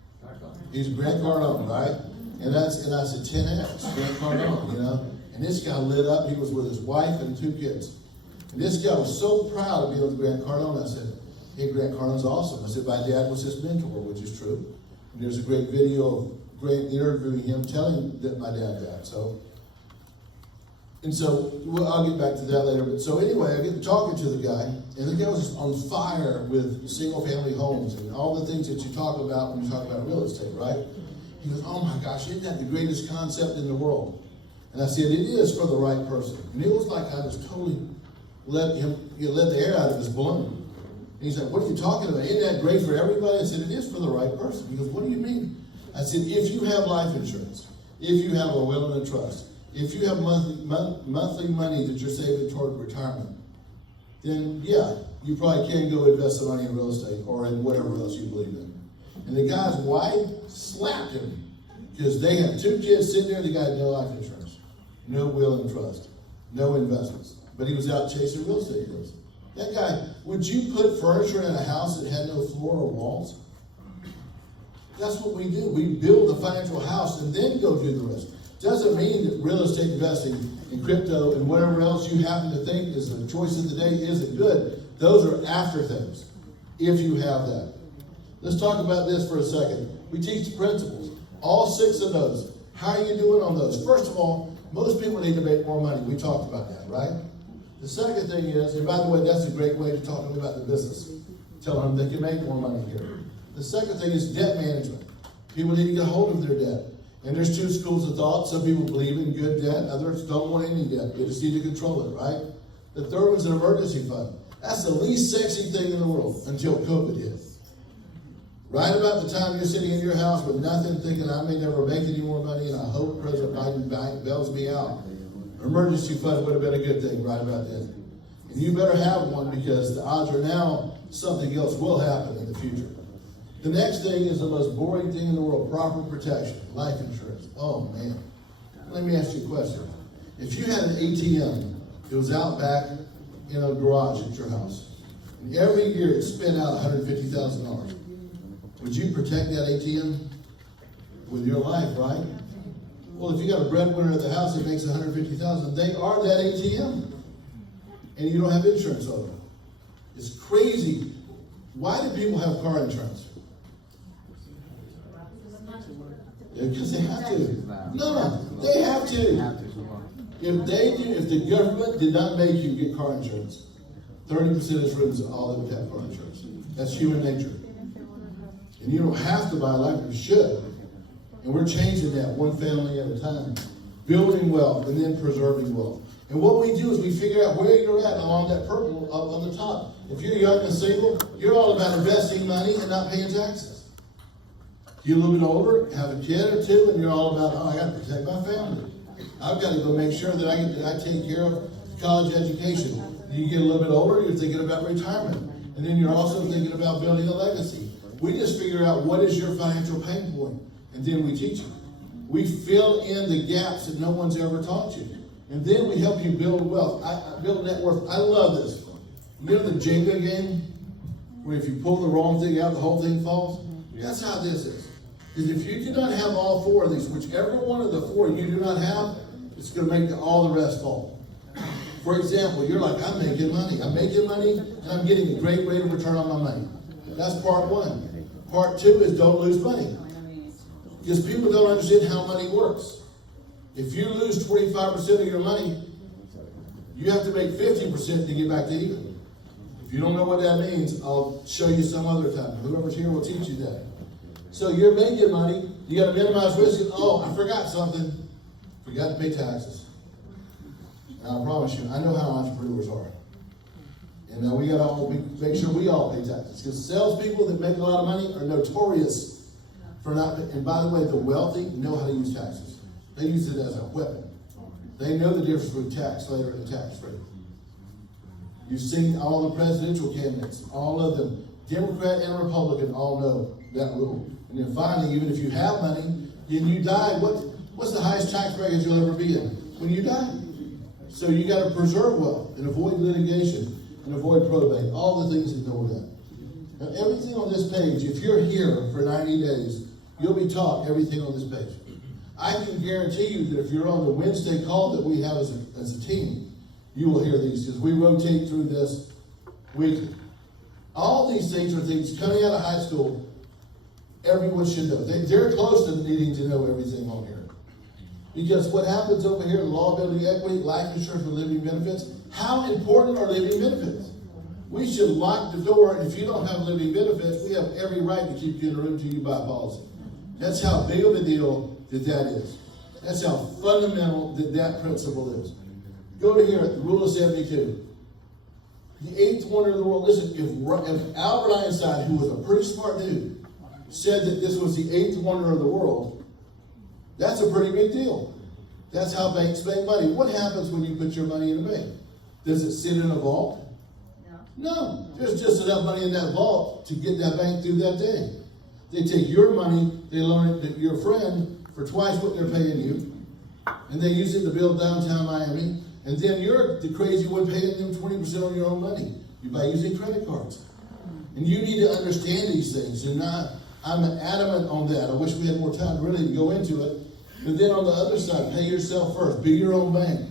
He's Grant Cardone, right? And I said 10X, Grant Cardone, you know? And this guy lit up. He was with his wife and 2 kids. And this guy was so proud to be with Grant Cardone. I said, hey, Grant Cardone's awesome. I said, my dad was his mentor, which is true. And there's a great video of Grant interviewing him, telling that my dad died. So I'll get back to that later. But so anyway, I get to talking to the guy, and the guy was on fire with single-family homes and all the things that you talk about when you talk about real estate, right? He goes, oh my gosh, isn't that the greatest concept in the world? And I said, it is for the right person. And it was like I just totally let the air out of his balloon. And he said, what are you talking about? Isn't that great for everybody? I said, it is for the right person. He goes, what do you mean? I said, if you have life insurance, if you have a will and a trust, if you have monthly money that you're saving toward retirement, then yeah, you probably can go invest some money in real estate or in whatever else you believe in. And the guy's wife slapped him because they had 2 kids sitting there. The guy had no life insurance, no will and trust, no investments, but he was out chasing real estate deals. That guy, would you put furniture in a house that had no floor or walls? That's what we do. We build a financial house and then go do the rest. Doesn't mean that real estate investing in crypto and whatever else you happen to think is the choice of the day isn't good. Those are after things, if you have that. Let's talk about this for a second. We teach the principles. All 6 of those. How are you doing on those? First of all, most people need to make more money. We talked about that, right? The second thing is, and by the way, that's a great way to talk about the business. Tell them they can make more money here. The second thing is debt management. People need to get hold of their debt. And there's 2 schools of thought. Some people believe in good debt. Others don't want any debt. They just need to control it, right? The third one's an emergency fund. That's the least sexy thing in the world until COVID hit. Right about the time you're sitting in your house with nothing, thinking I may never make any more money, and I hope President Biden bails me out. An emergency fund would have been a good thing right about then. And you better have one because the odds are now something else will happen in the future. The next thing is the most boring thing in the world, proper protection, life insurance. Oh, man. Let me ask you a question. If you had an ATM that was out back in a garage at your house, and every year it spent out $150,000, Would you protect that ATM with your life, right? Well, if you got a breadwinner at the house that makes $150,000, they are that ATM, and you don't have insurance on them. It's crazy. Why do people have car insurance? Because they have to. No, they have to. If the government did not make you get car insurance, 30% of this room is all that would have car insurance. That's human nature. And you don't have to buy life, you should. And we're changing that one family at a time. Building wealth and then preserving wealth. And what we do is we figure out where you're at along that purple up on the top. If you're young and single, you're all about investing money and not paying taxes. You're a little bit older, have a kid or two, and you're all about, oh, I got to protect my family. I've got to go make sure that I take care of college education. You get a little bit older, you're thinking about retirement. And then you're also thinking about building a legacy. We just figure out what is your financial pain point, and then we teach you. We fill in the gaps that no one's ever taught you. And then we help you build wealth, build net worth. I love this. You know the Jenga game? Where if you pull the wrong thing out, the whole thing falls? That's how this is. Because if you do not have all four of these, whichever one of the four you do not have, it's going to make all the rest fall. For example, you're like, I'm making money, and I'm getting a great rate of return on my money. That's part one. Part two is don't lose money. Because people don't understand how money works. If you lose 25% of your money, you have to make 50% to get back to even. If you don't know what that means, I'll show you some other time. Whoever's here will teach you that. So you're making money, you got to minimize risk. Oh, I forgot something. Forgot to pay taxes. And I promise you, I know how entrepreneurs are. And we got to all make sure we all pay taxes. Because salespeople that make a lot of money are notorious for not paying. And by the way, the wealthy know how to use taxes. They use it as a weapon. They know the difference between tax later and tax free. You've seen all the presidential candidates, all of them, Democrat and Republican, all know that rule. And then finally, even if you have money, and you die, what's the highest tax bracket you'll ever be in? When you die. So you got to preserve wealth and avoid litigation and avoid probate, all the things that go with that. Now, everything on this page, if you're here for 90 days, you'll be taught everything on this page. I can guarantee you that if you're on the Wednesday call that we have as a team, you will hear these because we rotate through this weekly. All these things are things coming out of high school, everyone should know. They're close to needing to know everything on here. Because what happens over here, law, building equity, life insurance, and living benefits, how important are living benefits? We should lock the door, and if you don't have living benefits, we have every right to keep you in the room until you buy a policy. That's how big of a deal that is. That's how fundamental that principle is. Go to here, the rule of 72. The eighth wonder of the world. Listen, if Albert Einstein, who was a pretty smart dude, said that this was the eighth wonder of the world, that's a pretty big deal. That's how banks make money. What happens when you put your money in a bank? Does it sit in a vault? No. There's just enough money in that vault to get that bank through that day. They take your money, they loan it to your friend for twice what they're paying you, and they use it to build downtown Miami, and then you're the crazy one paying them 20% on your own money by using credit cards. And you need to understand these things. I'm adamant on that. I wish we had more time really to go into it. But then on the other side, pay yourself first. Be your own bank.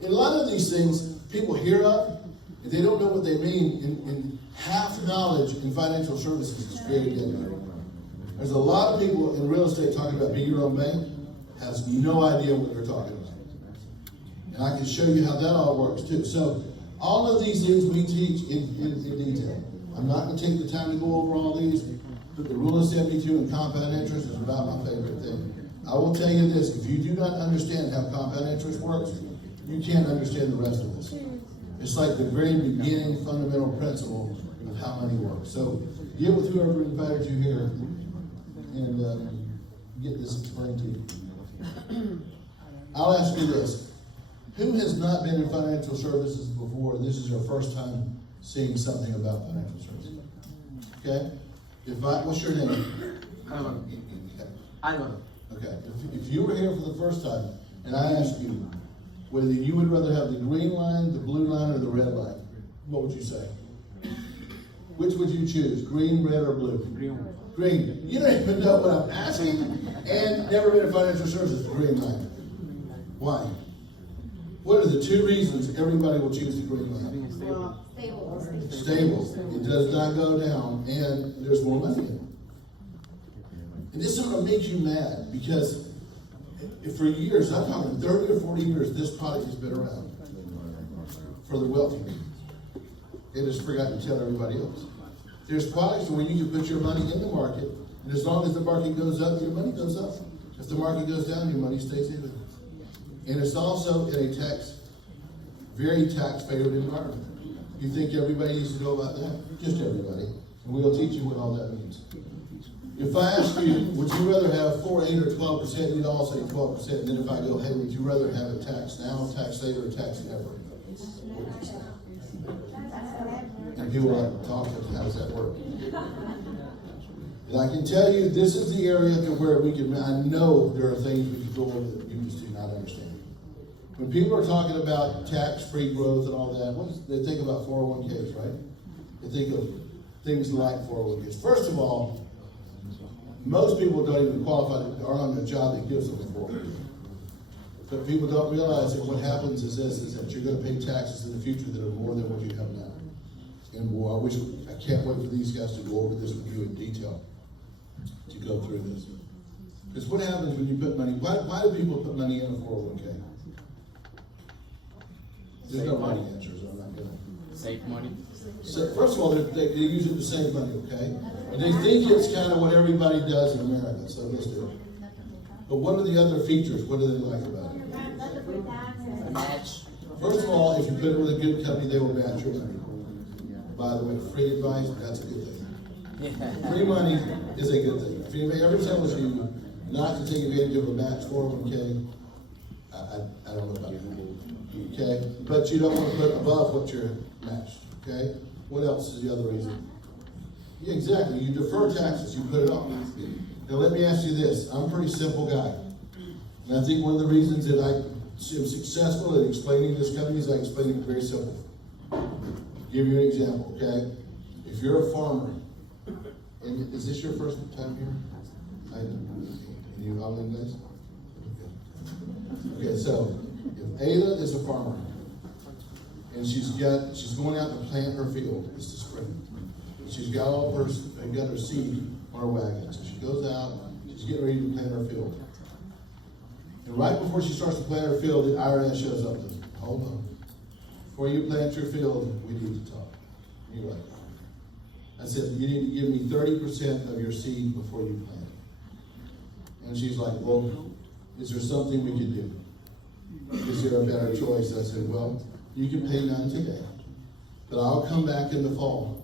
And a lot of these things, people hear of, and they don't know what they mean. And half knowledge in financial services is very dead. There's a lot of people in real estate talking about being your own bank, has no idea what they're talking about. And I can show you how that all works too. So all of these things we teach in detail. I'm not going to take the time to go over all these, but the rule of 72 and compound interest is about my favorite thing. I will tell you this, if you do not understand how compound interest works, you can't understand the rest of this. It's like the very beginning fundamental principle of how money works. So get with whoever invited you here and get this explained to you. I'll ask you this. Who has not been in financial services before? This is your first time seeing something about financial services. Okay? What's your name? Ivan. Okay. If you were here for the first time, and I asked you whether you would rather have the green line, the blue line, or the red line, what would you say? Which would you choose? Green, red, or blue? Green. Green. You don't even know what I'm asking, and never been in financial services. Green light. Why? What are the two reasons everybody will choose the green light? Stable. It does not go down, and there's more money in it. And this is going to make you mad, because for years, I'm talking 30 or 40 years, this product has been around for the wealthy people. They just forgot to tell everybody else. There's products where you can put your money in the market, and as long as the market goes up, your money goes up. If the market goes down, your money stays in. And it's also in a very tax-favored environment. You think everybody needs to know about that? Just everybody. And we'll teach you what all that means. If I ask you, would you rather have 4, 8, or 12%, you'd all say 12%. And then if I go, hey, would you rather have it taxed now, tax later, or tax never? What would you say? And people are like, talk, how does that work? And I can tell you, this is the area where I know there are things we can go over that you just do not understand. When people are talking about tax-free growth and all that, they think about 401ks, right? They think of things like 401ks. First of all, most people don't even qualify to are on a job that gives them a 401k. But people don't realize that what happens is that you're going to pay taxes in the future that are more than what you have now. And boy, I can't wait for these guys to go over this with you in detail, to go through this. Because what happens when you put money, why do people put money in a 401k? There's no money answers, I'm not going to. Save money. So first of all, they use it to save money, okay? And they think it's kind of what everybody does in America, so let's do it. But what are the other features? What do they like about it? Match. First of all, if you put it with a good company, they will match your money. By the way, free advice, that's a good thing. Free money is a good thing. If anybody ever tells you not to take advantage of a match 401k, I don't know about it. Okay? But you don't want to put above what you're matched. Okay? What else is the other reason? Yeah, exactly. You defer taxes, you put it off. Now let me ask you this. I'm a pretty simple guy. And I think one of the reasons that I am successful at explaining this company is I explain it very simple. Give you an example, okay? If you're a farmer, and is this your first time here? And you all in this? Okay, so if Ada is a farmer, and she's going out to plant her field, it's the spring. She's got her seed on her wagon. So she goes out, she's getting ready to plant her field. And right before she starts to plant her field, the IRS shows up and says, hold on. Before you plant your field, we need to talk. And you're like, I said, you need to give me 30% of your seed before you plant it. And she's like, well, is there something we can do? Is there a better choice? I said, well, you can pay none today, but I'll come back in the fall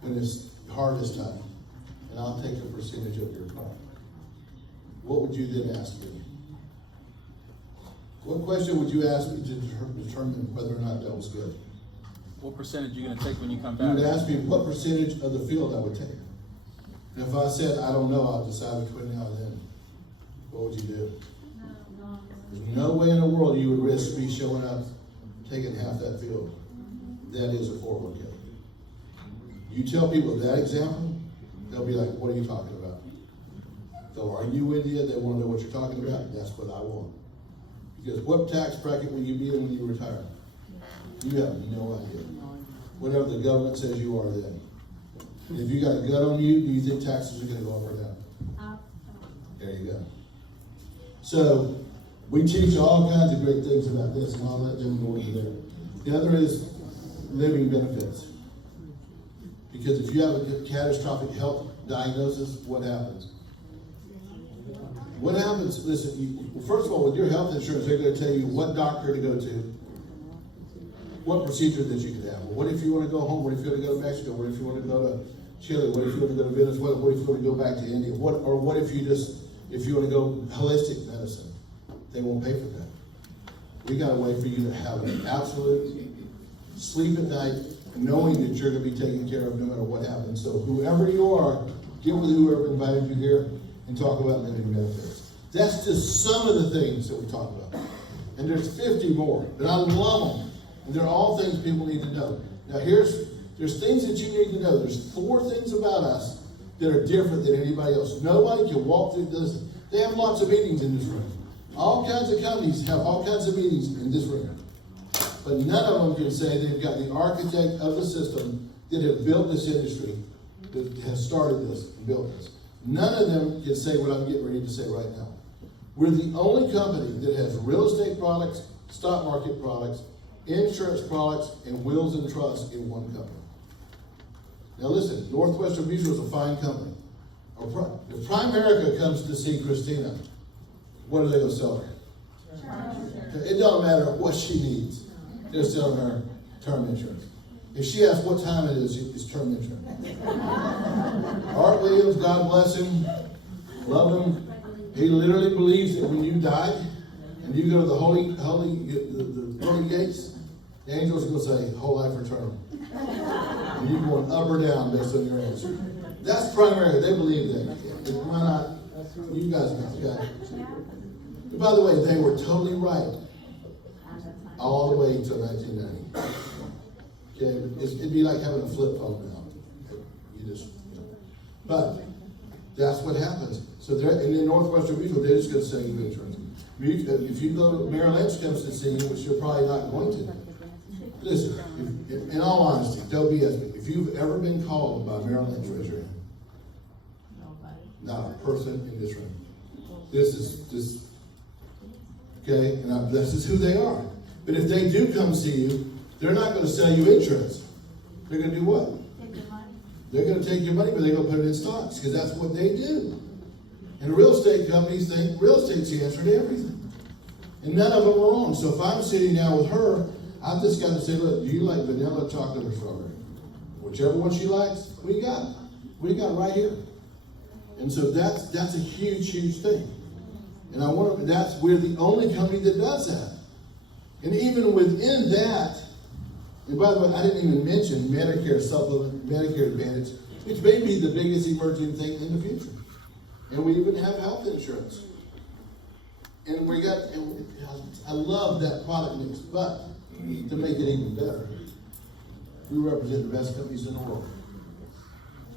when it's harvest time, and I'll take a percentage of your crop. What would you then ask me? What question would you ask me to determine whether or not that was good? What percentage are you going to take when you come You back? would ask me what percentage of the field I would take. And if I said, I don't know, I'll decide between now and then. What would you do? There's no way in the world you would risk me showing up, taking half that field. That is a 401k. You tell people that example, they'll be like, what are you talking about? They'll argue with you, they want to know what you're talking about. That's what I want. Because what tax bracket will you be in when you retire? You have no idea. Whatever the government says you are then. And if you got a gun on you, do you think taxes are going to go up or down? There you go. So, we teach all kinds of great things about this, and I'll let them go into there. The other is living benefits. Because if you have a catastrophic health diagnosis, what happens? What happens, listen, first of all, with your health insurance, they're going to tell you what doctor to go to, what procedure that you can have. Well, what if you want to go home? What if you want to go to Mexico? What if you want to go to Chile? What if you want to go to Venezuela? What if you want to go back to India? What if you want to go holistic medicine? They won't pay for that. We got a way for you to have an absolute sleep at night, knowing that you're going to be taken care of no matter what happens. So whoever you are, get with whoever invited you here and talk about living benefits. That's just some of the things that we talk about. And there's 50 more, but I love them. And they're all things people need to know. Now there's things that you need to know. There's 4 things about us that are different than anybody else. Nobody can walk through this. They have lots of meetings in this room. All kinds of companies have all kinds of meetings in this room. But none of them can say they've got the architect of the system that have built this industry, that has started this and built this. None of them can say what I'm getting ready to say right now. We're the only company that has real estate products, stock market products, insurance products, and wills and trusts in one company. Now listen, Northwestern Mutual is a fine company. If Primera comes to see Christina, what are they going to sell her? It doesn't matter what she needs. They're selling her term insurance. If she asks what time it is, it's term insurance. Art Williams, God bless him, love him. He literally believes that when you die and you go to the holy gates, the angels are going to say, whole life return. And you're going up or down based on your answer. That's primary. They believe that. Why not? You guys know, okay? But by the way, they were totally right all the way until 1990. Okay, it'd be like having a flip phone now. You just, but that's what happens. So they're, and then Northwestern Mutual, they're just going to sell you insurance. If you go to Merrill Lynch comes to see you, which you're probably not going to. Listen, in all honesty, don't BS me. If you've ever been called by Merrill Lynch, raise your hand. Not a person in this room. This is okay, and this is who they are. But if they do come see you, they're not going to sell you insurance. They're going to do what? They're going to take your money, but they're going to put it in stocks because that's what they do. And real estate companies think real estate's the answer to everything. And none of them are wrong. So if I'm sitting down with her, I've just got to say, look, do you like vanilla, chocolate, or strawberry? Whichever one she likes, we got it. We got it right here. And so that's a huge, huge thing. And we're the only company that does that. And even within that, and by the way, I didn't even mention Medicare supplement, Medicare Advantage, which may be the biggest emerging thing in the future. And we even have health insurance. And I love that product mix, but to make it even better, we represent the best companies in the world.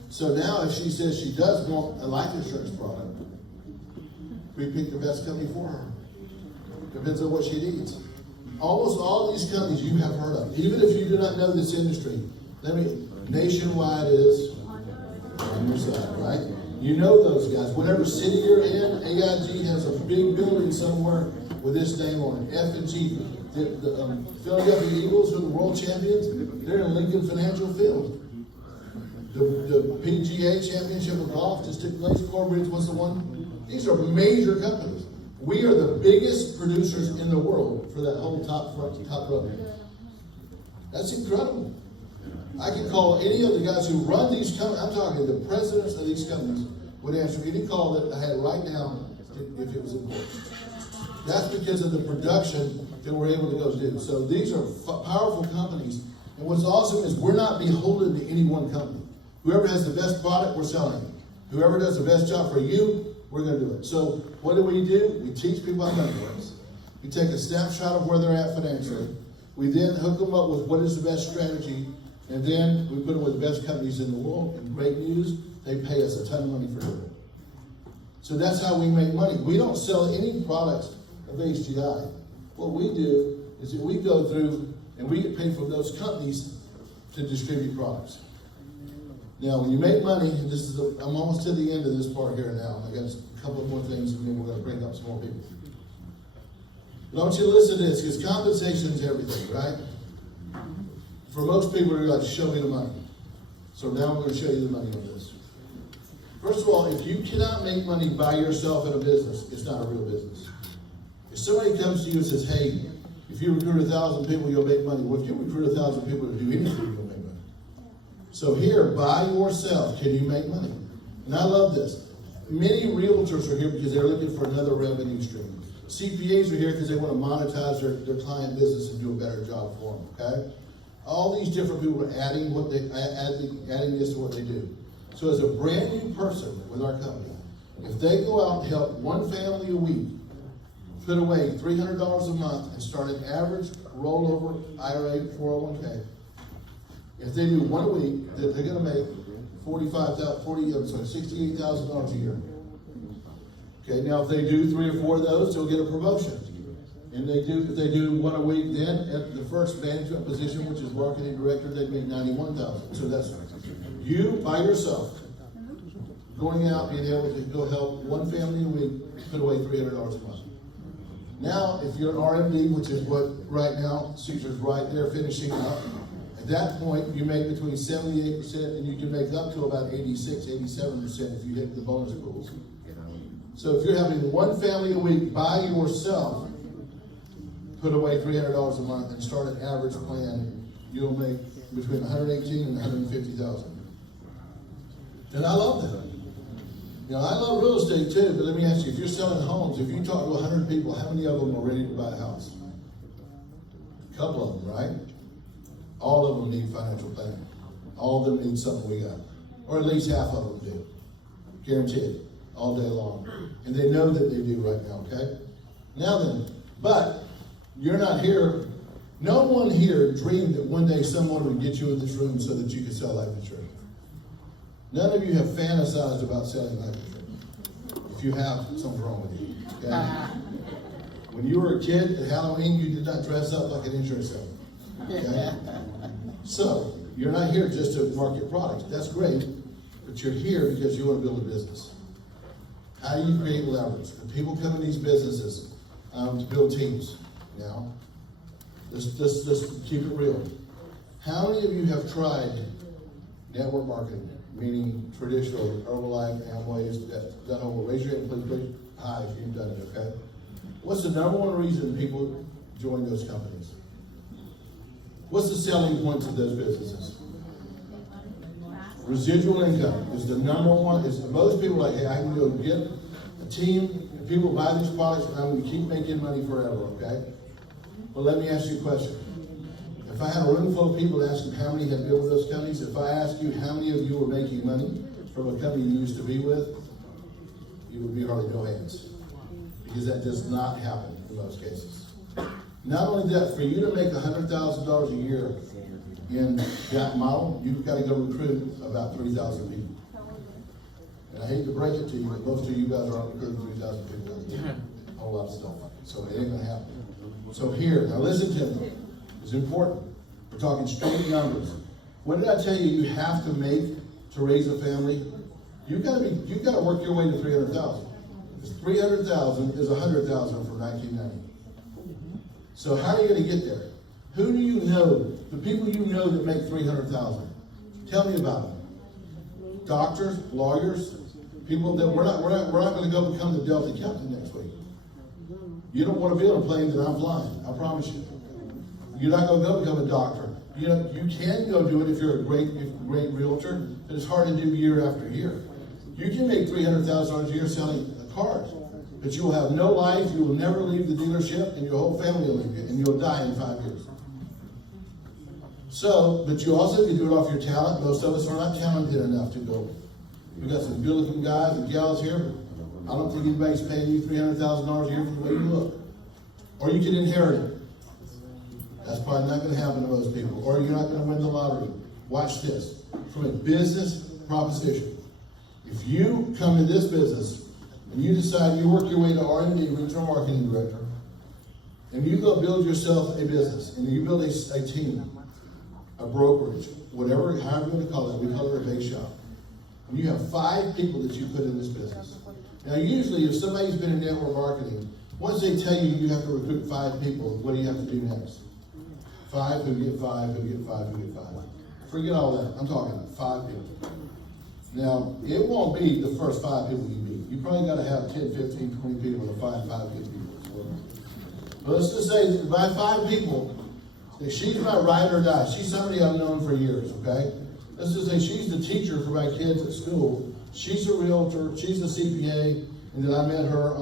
So now if she says she does want a life insurance product, we pick the best company for her. Depends on what she needs. Almost all these companies you have heard of, even if you do not know this industry, Nationwide is on your side, right? You know those guys. Whatever city you're in, AIG has a big building somewhere with this name on it. F&G, the Philadelphia Eagles, who are the world champions, they're in Lincoln Financial Field. The PGA Championship of Golf just took place. Corbridge was the one. These are major companies. We are the biggest producers in the world for that whole top row. That's incredible. I can call any of the guys who run these companies. I'm talking the presidents of these companies would answer any call that I had right now if it was important. That's because of the production that we're able to go do. So these are powerful companies. And what's awesome is we're not beholden to any one company. Whoever has the best product, we're selling it. Whoever does the best job for you, we're going to do it. So what do? We teach people how money works. We take a snapshot of where they're at financially. We then hook them up with what is the best strategy. And then we put them with the best companies in the world. And great news, they pay us a ton of money for doing it. So that's how we make money. We don't sell any products of HGI. What we do is that we go through and we get paid from those companies to distribute products. Now, when you make money, I'm almost to the end of this part here now. I got a couple more things, and then we're going to bring up some more people. But I want you to listen to this, because compensation is everything, right? For most people, they're like, show me the money. So now I'm going to show you the money on this. First of all, if you cannot make money by yourself in a business, it's not a real business. If somebody comes to you and says, hey, if you recruit 1,000 people, you'll make money. Well, if you recruit 1,000 people to do anything, you'll make money. So here, by yourself, can you make money? And I love this. Many realtors are here because they're looking for another revenue stream. CPAs are here because they want to monetize their client business and do a better job for them, okay? All these different people are adding adding this to what they do. So as a brand new person with our company, if they go out and help one family a week, put away $300 a month and start an average rollover IRA 401k, if they do one a week, they're going to make $68,000 a year. Okay, now if they do 3 or 4 of those, they'll get a promotion. And if they do 1 a week, then at the first management position, which is marketing director, they make $91,000. So that's you by yourself going out, being able to go help 1 family a week, put away $300 a month. Now, if you're an RMD, which is what right now, Caesar's right there finishing up, at that point, you make between 78% and you can make up to about 86, 87% if you hit the bonus rules. So if you're having 1 family a week by yourself, put away $300 a month and start an average plan, you'll make between $118,000 and $150,000. And I love that. You know, I love real estate too, but let me ask you, if you're selling homes, if you talk to 100 people, how many of them are ready to buy a house? A couple of them, right? All of them need financial planning. All of them need something we got. Or at least half of them do. Guaranteed. All day long. And they know that they do right now, okay? Now then, but you're not here. No one here dreamed that one day someone would get you in this room so that you could sell life insurance. None of you have fantasized about selling life insurance. If you have, something's wrong with you. Okay? When you were a kid at Halloween, you did not dress up like an insurance salesman. Okay? So, you're not here just to market products. That's great, but you're here because you want to build a business. How do you create leverage? When people come in these businesses to build teams. Now, let's keep it real. How many of you have tried network marketing, meaning traditional Herbalife, Amway, done over? Raise your hand, please. Hi, if you've done it, okay? What's the number one reason people join those companies? What's the selling points of those businesses? Residual income is the number one. Most people are like, hey, I can go get a team, and people buy these products, and I'm going to keep making money forever, okay? Well, let me ask you a question. If I had a room full of people asking how many had been with those companies, if I asked you how many of you were making money from a company you used to be with, you would be hardly no hands. Because that does not happen in most cases. Not only that, for you to make $100,000 a year in that model, you've got to go recruit about 3,000 people. And I hate to break it to you, but most of you guys aren't recruiting 3,000 people. A whole lot of stuff. So it ain't going to happen. So here, now listen to me. It's important. We're talking straight numbers. What did I tell you you have to make to raise a family? You've got to work your way to 300,000. Because 300,000 is 100,000 from 1990. So how are you going to get there? Who do you know? The people you know that make 300,000. Tell me about them. Doctors, lawyers, people that we're not going to go become the Delta captain next week. You don't want to be on a plane that I'm flying. I promise you. You're not going to go become a doctor. You know, you can go do it if you're a great realtor, but it's hard to do year after year. You can make $300,000 a year selling cars, but you will have no life. You will never leave the dealership, and your whole family will leave you, and you'll die in 5 years. So, but you also can do it off your talent. Most of us are not talented enough to go. We've got some good-looking guys and gals here, but I don't think anybody's paying you $300,000 a year for the way you look. Or you can inherit it. That's probably not going to happen to most people. Or you're not going to win the lottery. Watch this. From a business proposition. If you come in this business and you decide you work your way to R&D, regional marketing director, and you go build yourself a business, and you build a team, a brokerage, whatever, however you want to call it, we call it a bake shop. And you have 5 people that you put in this business. Now, usually, if somebody's been in network marketing, once they tell you you have to recruit 5 people, what do you have to do next? 5 who get 5, who get 5, who get 5. Forget all that. I'm talking 5 people. Now, it won't be the first 5 people you meet. You probably got to have 10, 15, 20 people to find 5 good people. But let's just say that by 5 people, she's my ride or die. She's somebody I've known for years, okay? Let's just say she's the teacher for my kids at school. She's a realtor. She's a CPA. And then I met her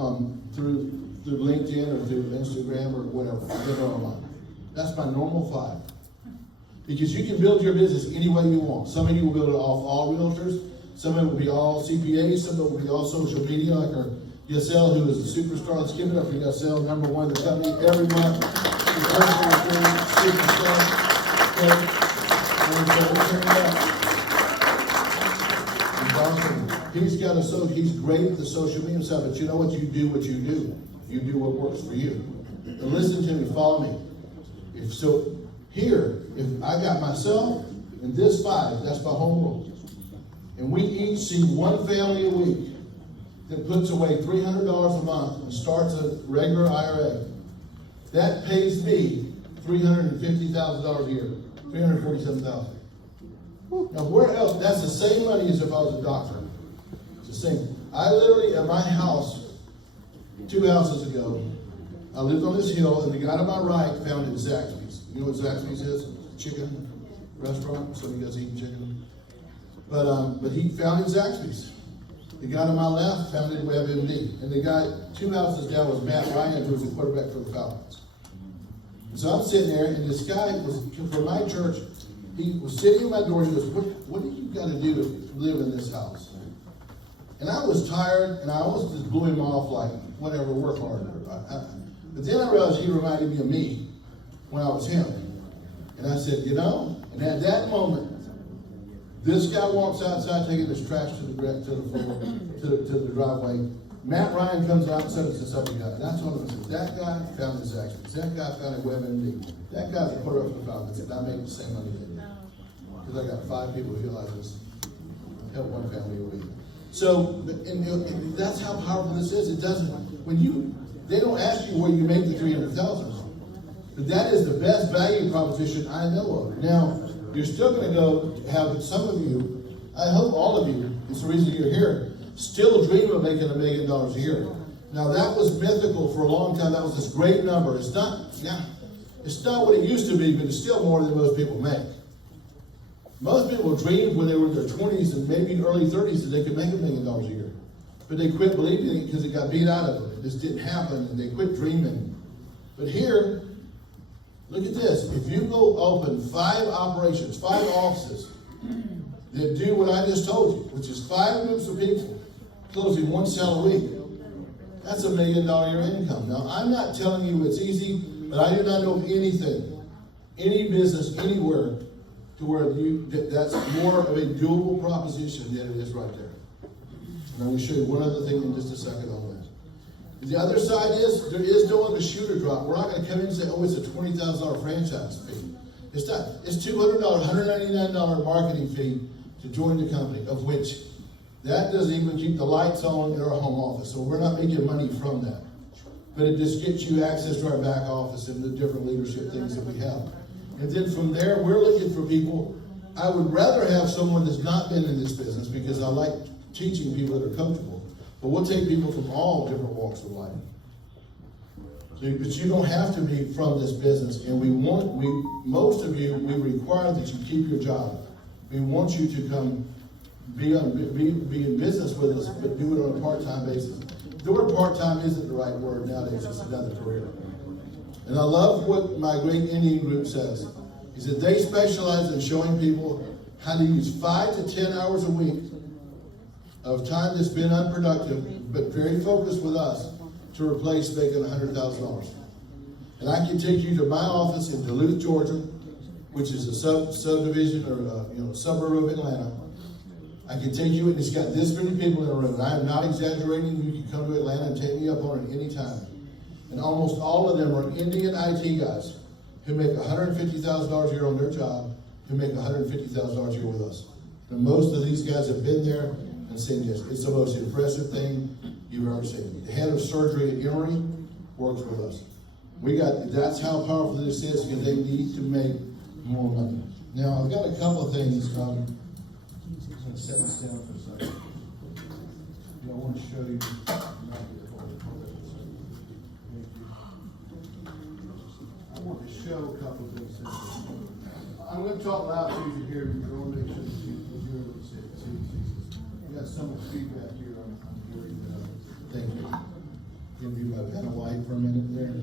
through LinkedIn or through Instagram or whatever. I met her online. That's my normal 5. Because you can build your business any way you want. Some of you will build it off all realtors. Some of it will be all CPAs. Some of it will be all social media, like our Yasel, who is a superstar. Let's give it up for Yasel, number 1 in the company every month. Superstar. Okay. And so we'll turn it up. He's great at the social media stuff, but you know what? You do what you do. You do what works for you. And listen to me, follow me. If I got myself and this 5, that's my home rule. And we each see one family a week that puts away $300 a month and starts a regular IRA. That pays me $350,000 a year, $347,000. Now, where else? That's the same money as if I was a doctor. It's the same. I literally, at my house, 2 houses ago, I lived on this hill, and the guy to my right found it Zaxby's. You know what Zaxby's is? Chicken restaurant. Some of you guys eat chicken. But he found it Zaxby's. The guy to my left found it WebMD. And the guy 2 houses down was Matt Ryan, who was the quarterback for the Falcons. So I'm sitting there, and this guy was from my church. He was sitting in my door. He goes, "What do you got to do to live in this house?" And I was tired, and I almost just blew him off like, "Whatever, work harder." But then I realized he reminded me of me when I was him. And I said, and at that moment, this guy walks outside taking his trash to the floor, to the driveway. Matt Ryan comes out and says to something guy. That's what it was. That guy found his actions. That guy found a WebMD. That guy's a quarter up the Falcons, and I make the same money they do. Because I got 5 people who feel like this. Help one family a week. So, and that's how powerful this is. It doesn't, they don't ask you where you make the $300,000. But that is the best value proposition I know of. Now, you're still going to go have some of you, I hope all of you, it's the reason you're here, still dream of making $1 million a year. Now, that was mythical for a long time. That was this great number. It's not what it used to be, but it's still more than most people make. Most people dreamed when they were in their 20s and maybe early 30s that they could make $1 million a year. But they quit believing it because it got beat out of them. It just didn't happen, and they quit dreaming. But here, look at this. If you go open 5 operations, 5 offices that do what I just told you, which is 5 groups of people closing 1 sale a week, that's $1 million a year income. Now, I'm not telling you it's easy, but I do not know of anything, any business, anywhere, to where that's more of a doable proposition than it is right there. And I will show you one other thing in just a second on that. The other side is, there is no other shoe to drop. We're not going to come in and say, oh, it's a $20,000 franchise fee. It's not. It's $200, $199 marketing fee to join the company, of which that doesn't even keep the lights on in our home office. So we're not making money from that. But it just gets you access to our back office and the different leadership things that we have. And then from there, we're looking for people. I would rather have someone that's not been in this business because I like teaching people that are coachable. But we'll take people from all different walks of life. But you don't have to be from this business. And most of you, we require that you keep your job. We want you to come be in business with us, but do it on a part-time basis. The word part-time isn't the right word nowadays. It's another career. And I love what my great Indian group says. He said they specialize in showing people how to use 5 to 10 hours a week of time that's been unproductive, but very focused with us, to replace making $100,000. And I can take you to my office in Duluth, Georgia, which is a subdivision or suburb of Atlanta. I can take you, and it's got this many people in the room. And I am not exaggerating. You can come to Atlanta and take me up on it any time. And almost all of them are Indian IT guys who make $150,000 a year on their job, who make $150,000 a year with us. And most of these guys have been there and seen this. It's the most impressive thing you've ever seen. The head of surgery at Emory works with us. That's how powerful this is, because they need to make more money. Now, I've got a couple of things. I'm going to set this down for a second. I want to show you. I want to show a couple of things. I'm going to talk loud so you can hear me. I want to make sure that you're able to see. We got some feedback here on hearing. Thank you. Give you my pen of white for a minute there.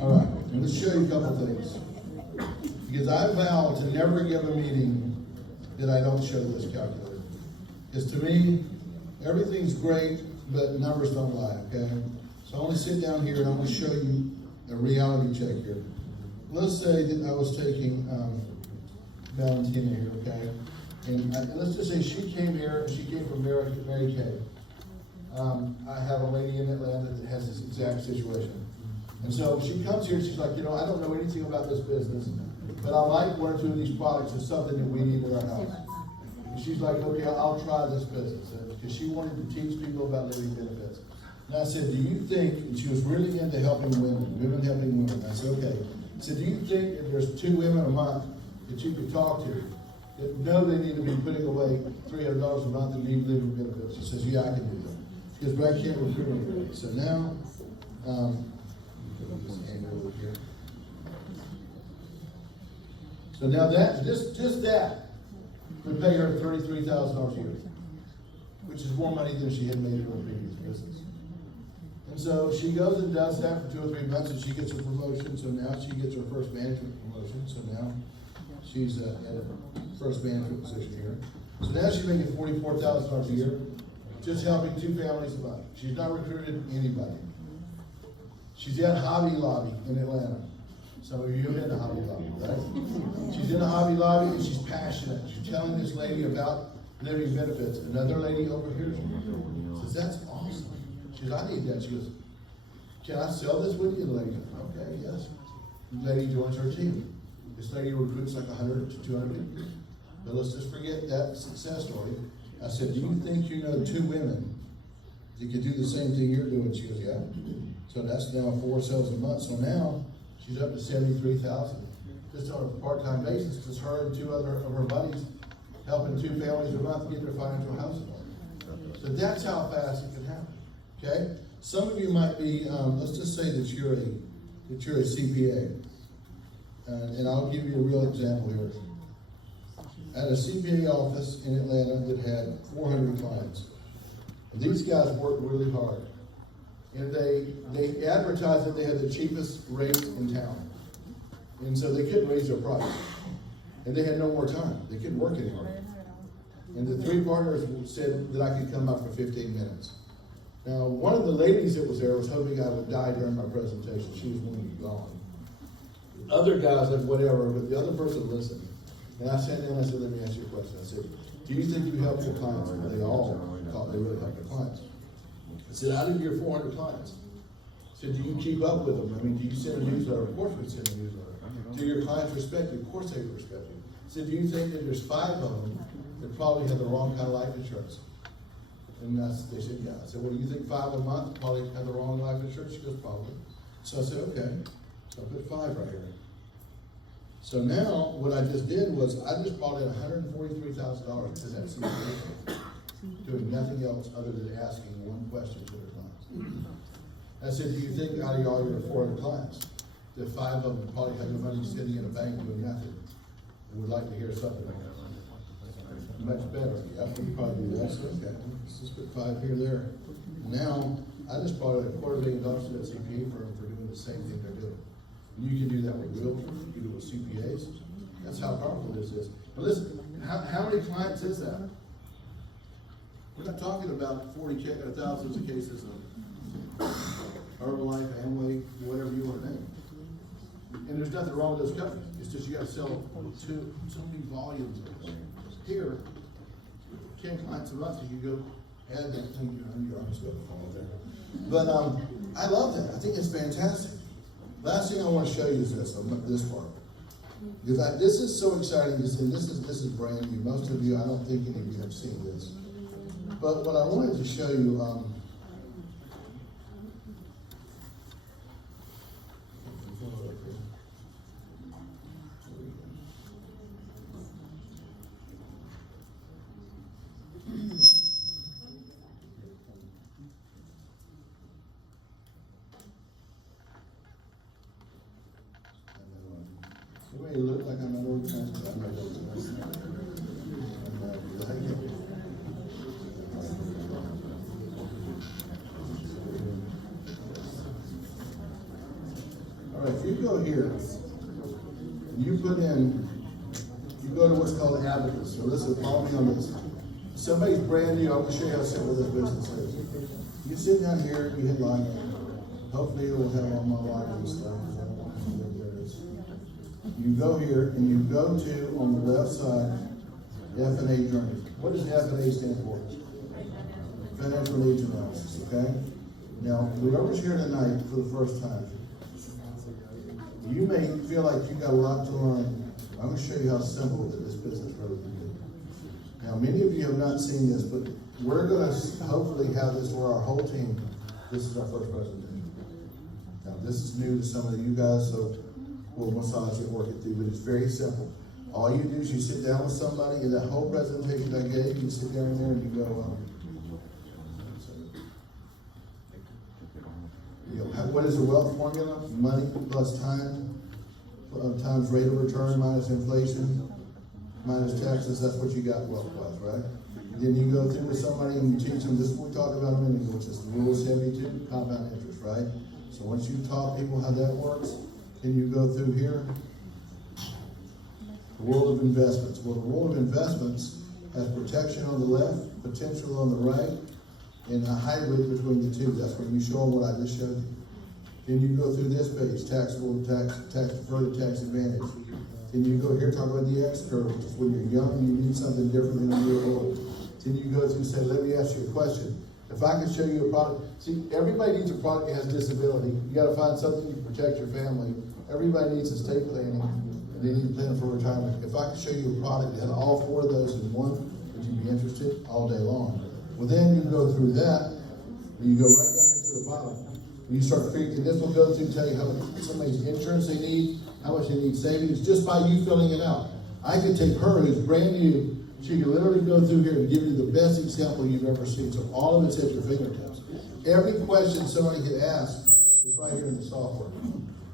All right, I'm going to show you a couple of things. Because I vow to never give a meeting that I don't show this calculator. Because to me, everything's great, but numbers don't lie, okay? So I'm going to sit down here and I'm going to show you a reality check here. Let's say that I was taking Valentina here, okay? And let's just say she came here, she came from Mary Kay. I have a lady in Atlanta that has this exact situation. And so she comes here, she's like, I don't know anything about this business, but I like one or two of these products. It's something that we need in our house. And she's like, okay, I'll try this business. Because she wanted to teach people about living benefits. And I said, do you think, and she was really into helping women helping women. I said, okay. I said, do you think if there's 2 women a month that you could talk to that know they need to be putting away $300 a month and need living benefits? She says, yeah, I can do that. She goes, but I can't recruit anybody. So now, so now that, just that would pay her $33,000 a year, which is more money than she had made in her previous business. And so she goes and does that for 2 or 3 months, and she gets a promotion. So now she gets her first management promotion. So now she's at a first management position here. So now she's making $44,000 a year, just helping 2 families a month. She's not recruited anybody. She's at Hobby Lobby in Atlanta. Some of you have been to Hobby Lobby, right? She's in a Hobby Lobby and she's passionate. She's telling this lady about living benefits. Another lady overhears her. Says, that's awesome. She says, I need that. She goes, can I sell this with you? The lady goes, okay, yes. The lady joins her team. This lady recruits like 100 to 200 people. But let's just forget that success story. I said, do you think you know 2 women that could do the same thing you're doing? She goes, yeah. So that's now 4 sales a month. So now she's up to 73,000 just on a part-time basis, because her and 2 other of her buddies helping 2 families a month get their financial house in order. So that's how fast it can happen. Okay? Some of you might be, let's just say that you're a CPA. And I'll give you a real example here. I had a CPA office in Atlanta that had 400 clients. And these guys worked really hard. And they advertised that they had the cheapest rates in town. And so they couldn't raise their price. And they had no more time. They couldn't work anymore. And the 3 partners said that I could come up for 15 minutes. Now, one of the ladies that was there was hoping I would die during my presentation. She was going to be gone. The other guys, like whatever, but the other person listened. And I sat down and I said, let me ask you a question. I said, do you think you help your clients? And they all thought they really helped their clients. I said, out of your 400 clients, I said, do you keep up with them? I mean, do you send a newsletter? Of course we send a newsletter. Do your clients respect you? Of course they respect you. I said, do you think that there's 5 of them that probably have the wrong kind of life insurance? And they said, yeah. I said, well, do you think 5 a month probably have the wrong life insurance? She goes, probably. So I said, okay. So I put 5 right here. So now, what I just did was, I just brought in $143,000 to that CPA, doing nothing else other than asking one question to their clients. I said, do you think out of all your 400 clients, that 5 of them probably have their money sitting in a bank doing nothing, and would like to hear something like that? Much better. Yeah, we could probably do that. So, okay, let's just put 5 here, there. Now, I just brought in $250,000 to that CPA firm for doing the same thing they're doing. You can do that with realtors, you can do it with CPAs. That's how powerful this is. But listen, how many clients is that? We're not talking about thousands of cases of Herbalife, Amway, whatever you want to name. And there's nothing wrong with those companies. It's just you got to sell to so many volumes of them. Here, 10 clients a month, you can go add that thing. Your arms go fall there. But I love that. I think it's fantastic. Last thing I want to show you is this part. Because this is so exciting, and this is brand new. Most of you, I don't think any of you have seen this. But what I wanted to show you, it look like I'm not organized, but I'm not organized. All right, if you go here, and you put in, you go to what's called advocates. So listen, follow me on this. Somebody's brand new. I'm going to show you how simple this business is. You sit down here, you hit like, hopefully it will have all my login stuff. You go here and you go to, on the left side, F&A journey. What does F&A stand for? Financial needs analysis, okay? Now, whoever's here tonight for the first time, you may feel like you got a lot to learn. I'm going to show you how simple that this business really can be. Now, many of you have not seen this, but we're going to hopefully have this where our whole team, this is our first presentation. Now, this is new to some of you guys, so we'll massage it, work it through, but it's very simple. All you do is you sit down with somebody, and that whole presentation I gave, you sit down there and you go, what is the wealth formula? Money plus time, times rate of return minus inflation, minus taxes. That's what you got wealth-wise, right? Then you go through with somebody and you teach them, this is what we talked about a minute ago, which is the rule of 72, compound interest, right? So once you've taught people how that works, then you go through here, the world of investments. Well, the world of investments has protection on the left, potential on the right, and a hybrid between the two. That's when you show them what I just showed you. Then you go through this page, taxable, tax deferred, tax advantage. Then you go here, talk about the X curve, which is when you're young and you need something different than when you're old. Then you go through and say, let me ask you a question. If I can show you a product, see, everybody needs a product that has disability. You gotta find something you can protect your family. Everybody needs estate planning, and they need to plan for retirement. If I can show you a product that has all four of those in one, would you be interested? All day long. Well, then you go through that, and you go right down here to the bottom. And you start figuring, this will go through, tell you how much somebody's insurance they need, how much they need savings, just by you filling it out. I could take her, who's brand new, she can literally go through here and give you the best example you've ever seen. So all of it's at your fingertips. Every question somebody could ask is right here in the software.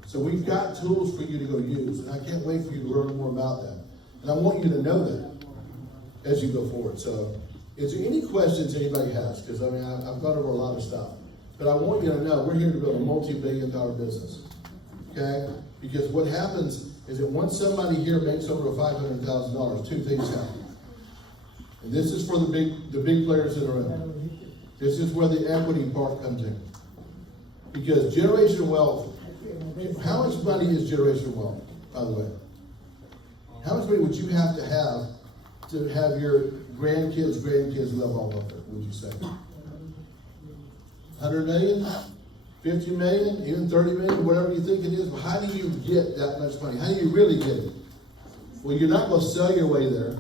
So we've got tools for you to go use, and I can't wait for you to learn more about that. And I want you to know that as you go forward. So, is there any questions anybody has? Because I mean, I've gone over a lot of stuff. But I want you to know, we're here to build a multi-billion-dollar business, okay? Because what happens is that once somebody here makes over $500,000, two things happen. And this is for the big players in the room. This is where the equity part comes in. Because generational wealth, how much money is generational wealth, by the way? How much money would you have to have your grandkids live on welfare, would you say? 100 million? 50 million? Even 30 million? Whatever you think it is. But how do you get that much money? How do you really get it? Well, you're not going to sell your way there.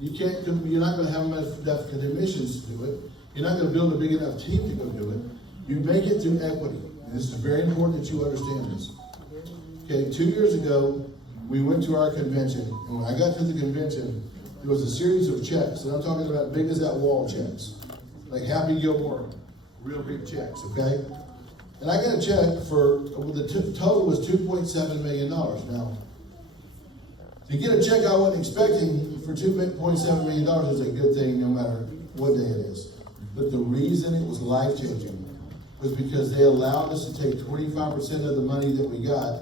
You're not going to have enough commissions to do it. You're not going to build a big enough team to go do it. You make it through equity. And this is very important that you understand this. Okay, 2 years ago, we went to our convention. And when I got to the convention, there was a series of checks. And I'm talking about big as that wall checks. Like Happy Gilmore, real big checks, okay? And I got a check for, the total was $2.7 million. Now, to get a check I wasn't expecting for $2.7 million is a good thing no matter what day it is. But the reason it was life-changing was because they allowed us to take 25% of the money that we got,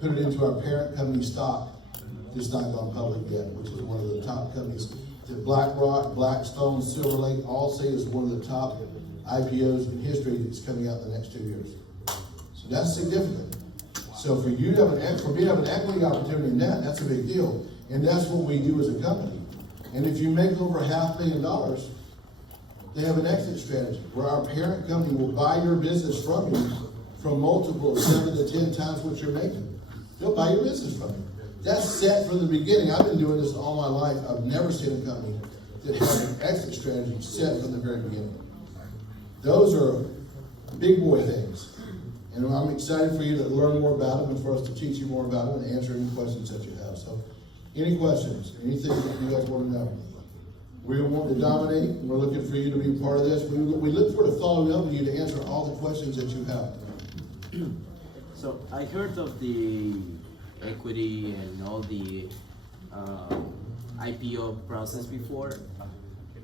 put it into our parent company stock that's not gone public yet, which is one of the top companies. That BlackRock, Blackstone, Silver Lake all say is one of the top IPOs in history that's coming out in the next 2 years. So that's significant. So for you to have an equity opportunity in that, that's a big deal. And that's what we do as a company. And if you make over $500 million, they have an exit strategy where our parent company will buy your business from you from multiple 7 to 10 times what you're making. They'll buy your business from you. That's set from the beginning. I've been doing this all my life. I've never seen a company that has an exit strategy set from the very beginning. Those are big boy things. And I'm excited for you to learn more about them and for us to teach you more about them and answer any questions that you have. So, any questions? Anything that you guys want to know? We want to dominate, and we're looking for you to be a part of this. We look forward to following up with you to answer all the questions that you have. So, I heard of the equity and all the IPO process before.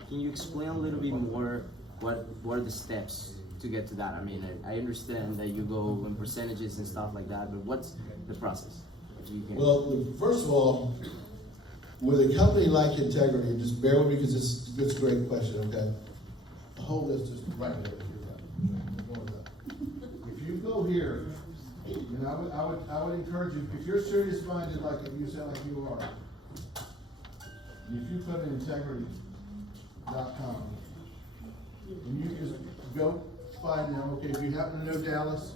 Can you explain a little bit more what are the steps to get to that? I mean, I understand that you go in percentages and stuff like that, but what's the process? Well, first of all, with a company like Integrity, just bear with me because it's a great question, okay? Hold this just right there. If you go here, and I would encourage you, if you're serious-minded like you sound like you are, And if you put in integrity.com, and you just go find them, okay, if you happen to know Dallas,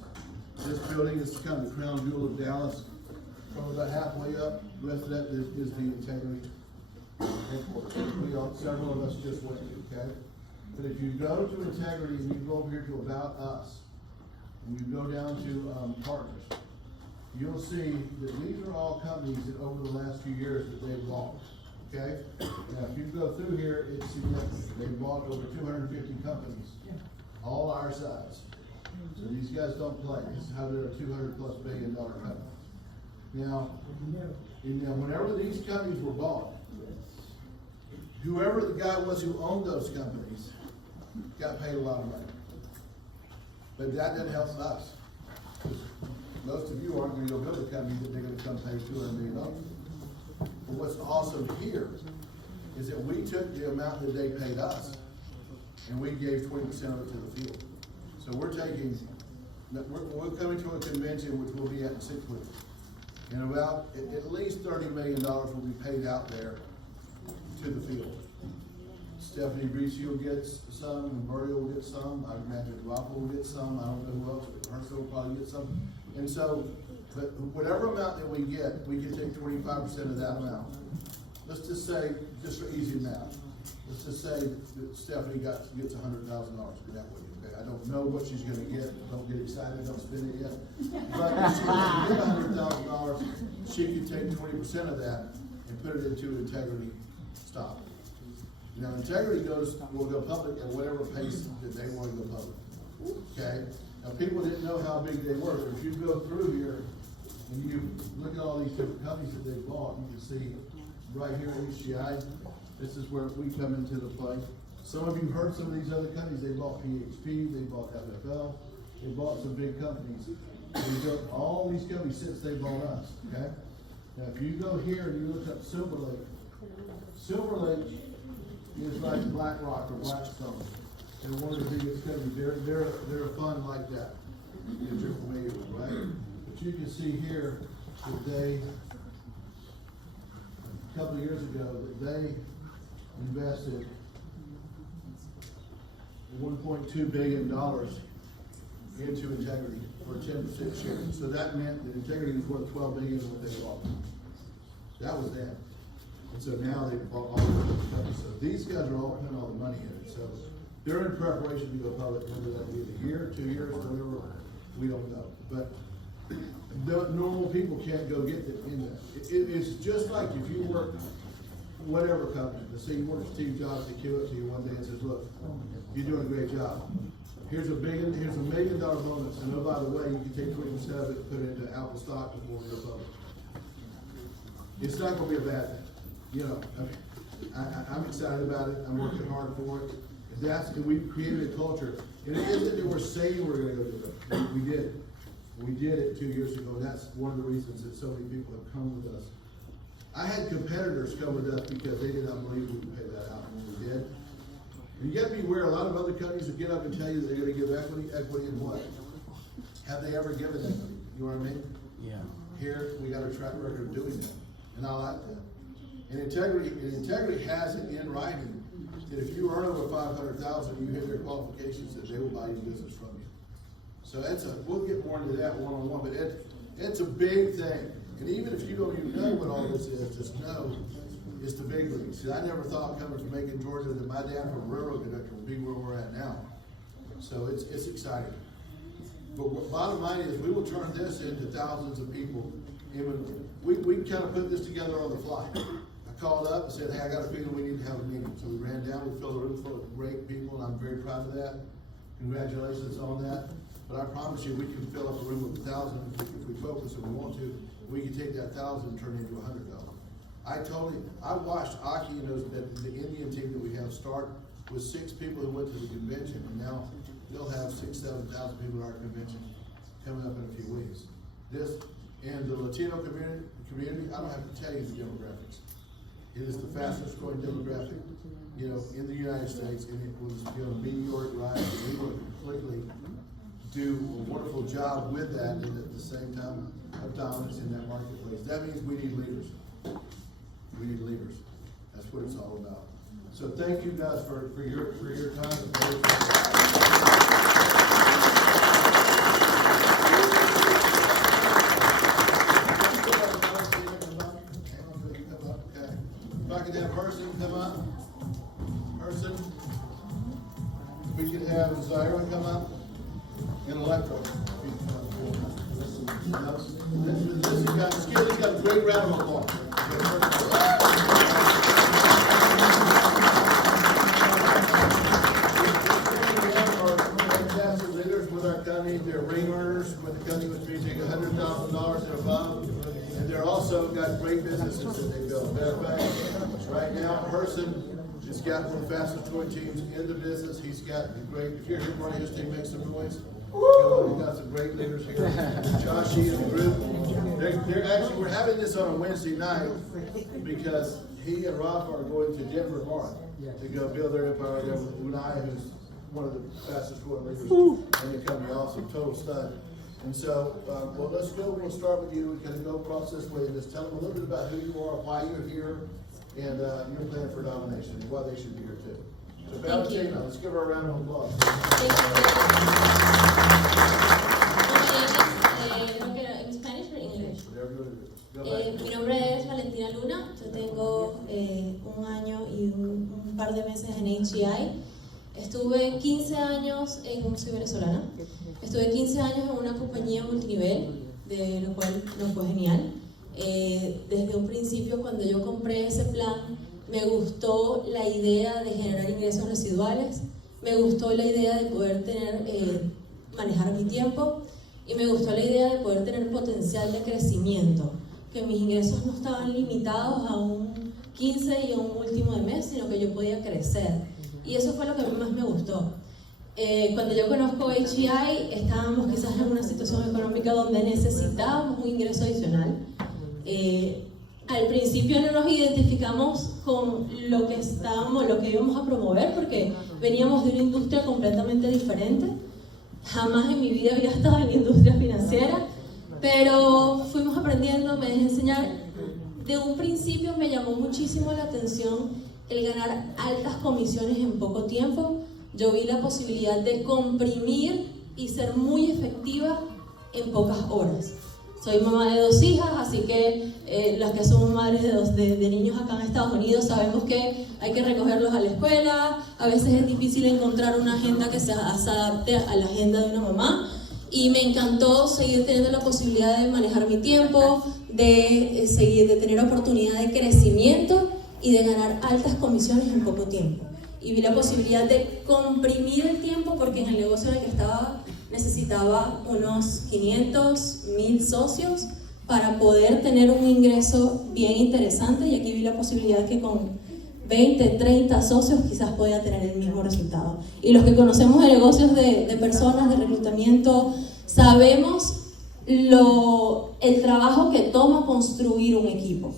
this building is kind of the crown jewel of Dallas. From about halfway up, the rest of that is the integrity headquarters. We all, several of us just went, okay? But if you go to integrity and you go over here to about us, and you go down to partners, you'll see that these are all companies that over the last few years that they've bought, okay? Now, if you go through here, it's significant. They've bought over 250 companies, all our size. So these guys don't play. This is how they're a $200+ billion company. Now, whenever these companies were bought, whoever the guy was who owned those companies got paid a lot of money. But that didn't help us. Most of you aren't going to go build a company that they're going to come pay $200 million. But what's awesome here is that we took the amount that they paid us and we gave 20% of it to the field. So we're coming to a convention which we'll be at in 6 weeks. And about at least $30 million will be paid out there to the field. Stephanie Ricci will get some, and Murray will get some. I imagine Rafa will get some. I don't know who else, but Herschel will probably get some. And so, but whatever amount that we get, we can take 25% of that amount. Let's just say, just for easy math, let's just say that Stephanie gets $100,000 for that way. Okay, I don't know what she's going to get. Don't get excited. Don't spend it yet. But if she wants to get $100,000, she can take 20% of that and put it into integrity stock. Now, integrity will go public at whatever pace that they want to go public. Okay? Now, people didn't know how big they were. But if you go through here and you look at all these different companies that they bought, you can see right here at HGI, this is where we come into the play. Some of you heard some of these other companies. They bought PHP, they bought FFL, they bought some big companies. They built all these companies since they bought us. Okay? Now, if you go here and you look up Silver Lake is like BlackRock or Blackstone. They're one of the biggest companies. They're a fund like that, if you're familiar with, right? But you can see here that they, a couple of years ago, that they invested $1.2 billion into integrity for a 10% share. So that meant that integrity was worth $12 billion of what they bought. That was them. And so now they've bought all the companies. So these guys are all putting all the money in it. So they're in preparation to go public, whether that be a year, 2 years, whatever, we don't know. But the normal people can't go get it in that. It's just like if you work whatever company, let's say you work for Steve Jobs, they give it to you one day and says, look, you're doing a great job. Here's a $1 million bonus, and oh, by the way, you can take 20% of it and put it into Apple stock before we go public. It's not going to be a bad thing. You know, I'm excited about it. I'm working hard for it. We created a culture. And it isn't that we're saying we're going to go do it. We did it. We did it 2 years ago, and that's one of the reasons that so many people have come with us. I had competitors come with us because they did not believe we could pay that out, and we did. And you got to be aware, a lot of other companies will get up and tell you that they're going to give equity. Equity in what? Have they ever given equity? You know what I mean? Yeah. Here, we got a track record of doing that, and I like that. And integrity has it in writing that if you earn over $500,000, you hit their qualifications, that they will buy your business from you. So we'll get more into that one-on-one, but it's a big thing. And even if you don't even know what all this is, just know it's the big leagues. See, I never thought coming from Macon, Georgia, that my dad from a railroad conductor would be where we're at now. So it's exciting. But bottom line is, we will turn this into thousands of people. We kind of put this together on the fly. I called up and said, hey, I got a feeling we need to have a meeting. So we ran down, we filled a room full of great people, and I'm very proud of that. Congratulations on that. But I promise you, we can fill up a room with 1,000 if we focus and we want to. We can take that 1,000 and turn it into 100,000. I watched Aki and the Indian team that we have start with 6 people who went to the convention, and now they'll have 6,000 to 7,000 people at our convention coming up in a few weeks. And the Latino community, I don't have to tell you the demographics. It is the fastest growing demographic, in the United States, and it was, meteoric rise, and we will completely do a wonderful job with that, and at the same time of dominance in that marketplace. That means we need leaders. We need leaders. That's what it's all about. So thank you guys for your time. If I could have Person come up. Person. We could have Zyra come up. And Electro. Let's give a great round of applause. Fantastic leaders with our company. They're ring earners with the company, which means they get $100,000 and above. And they're also got great businesses that they build. Matter of fact, right now, Person has got one of the fastest growing teams in the business. He's got great. If you're here, part of his team, make some noise. We've got some great leaders here. Joshi and the group. They're actually, we're having this on a Wednesday night because he and Rafa are going to Denver tomorrow to go build their empire there with Unai, who's one of the fastest growing leaders in the company, also total stud. And so, well, let's go. We'll start with you. We're going to go across this way and just tell them a little bit about who you are, why you're here, and your plan for domination, and why they should be here too. So, Valentina, let's give her a round of applause. In Spanish or English? Mi nombre es Valentina Luna, yo tengo un año y un par de meses en HEI. Estuve 15 años soy venezolana, estuve 15 años en una compañía multinivel, de lo cual nos fue genial. Desde un principio, cuando yo compré ese plan, me gustó la idea de generar ingresos residuales, me gustó la idea de poder manejar mi tiempo y me gustó la idea de poder tener potencial de crecimiento, que mis ingresos no estaban limitados a un 15 y a un último de mes, sino que yo podía crecer. Y eso fue lo que a mí más me gustó. Cuando yo conozco HEI, estábamos quizás en una situación económica donde necesitábamos un ingreso adicional. Al principio no nos identificamos con lo que íbamos a promover, porque veníamos de una industria completamente diferente. Jamás en mi vida había estado en la industria financiera, pero fuimos aprendiendo, me dejé enseñar. De un principio me llamó muchísimo la atención el ganar altas comisiones en poco tiempo. Yo vi la posibilidad de comprimir y ser muy efectiva en pocas horas. Soy mamá de 2 hijas, así que las que somos madres de niños acá en Estados Unidos sabemos que hay que recogerlos a la escuela. A veces es difícil encontrar una agenda que se adapte a la agenda de una mamá. Y me encantó seguir teniendo la posibilidad de manejar mi tiempo, de tener oportunidad de crecimiento y de ganar altas comisiones en poco tiempo. Y vi la posibilidad de comprimir el tiempo, porque en el negocio en el que estaba necesitaba unos 500, 1000 socios para poder tener un ingreso bien interesante, y aquí vi la posibilidad que con 20, 30 socios quizás podía tener el mismo resultado. Y los que conocemos de negocios de personas, de reclutamiento, sabemos el trabajo que toma construir un equipo.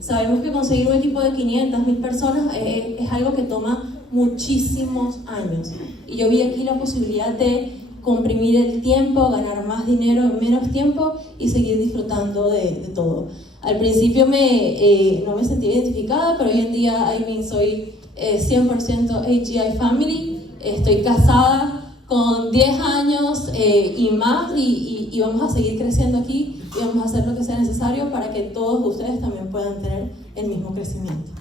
Sabemos que conseguir un equipo de 500, 1000 personas es algo que toma muchísimos años. Y yo vi aquí la posibilidad de comprimir el tiempo, ganar más dinero en menos tiempo y seguir disfrutando de todo. Al principio no me sentía identificada, pero hoy en día soy 100% HEI Family. Estoy casada con 10 años y más, y vamos a seguir creciendo aquí y vamos a hacer lo que sea necesario para que todos ustedes también puedan tener el mismo crecimiento.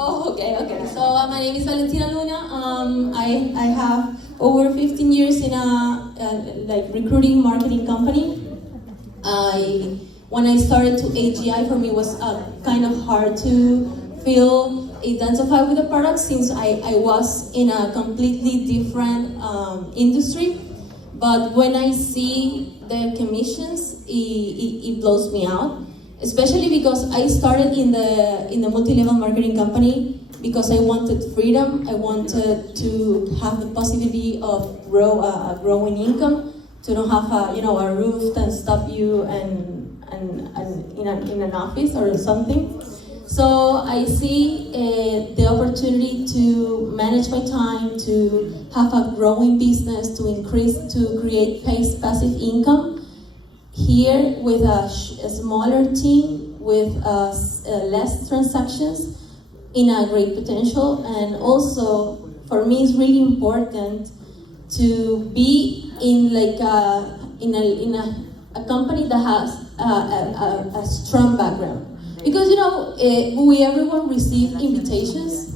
Oh, okay. So my name is Valentina Luna. I have over 15 years in a recruiting marketing company. When I started to HEI, for me was kind of hard to feel identified with the product, since I was in a completely different industry. But when I see the commissions, it blows me out. Especially because I started in the multi-level marketing company because I wanted freedom. I wanted to have the possibility of a growing income, to not have a roof and stop you and in an office or something. So I see the opportunity to manage my time, to have a growing business, to create passive income here with a smaller team, with less transactions, in a great potential. And also, for me, it's really important to be in like a company that has a strong background. Because everyone receive invitations,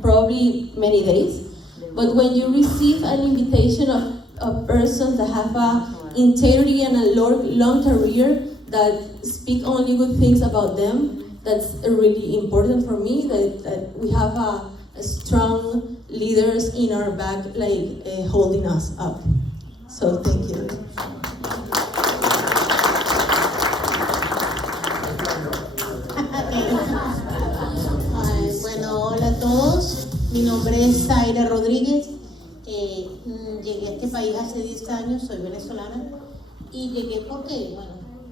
probably many days. But when you receive an invitation of a person that have a integrity and a long career that speak only good things about them, that's really important for me. That we have a strong leaders in our back, like holding us up. So thank you. Bueno, hola a todos. Mi nombre es Zaira Rodríguez. Llegué a este país hace 10 años, soy venezolana. Y llegué porque,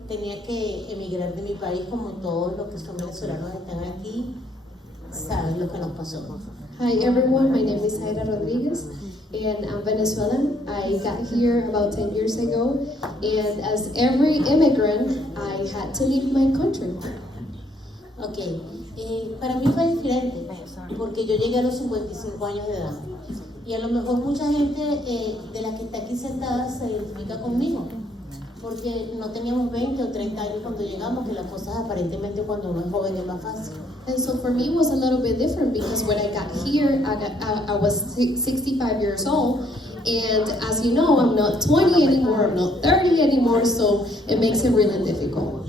tenía que emigrar de mi país, como todos los que son venezolanos están aquí, saben lo que nos pasó. Hi everyone, my name is Zaira Rodriguez and I'm Venezuelan. I got here about 10 years ago, and as every immigrant, I had to leave my country. Ok, para mí fue diferente, porque yo llegué a los 55 años de edad. Y a lo mejor mucha gente de las que está aquí sentada se identifica conmigo, porque no teníamos 20 o 30 años cuando llegamos, que las cosas aparentemente cuando uno es joven es más fácil. And so for me it was a little bit different, because when I got here, I was 65 years old, and as you know, I'm not 20 anymore, I'm not 30 anymore, so it makes it really difficult.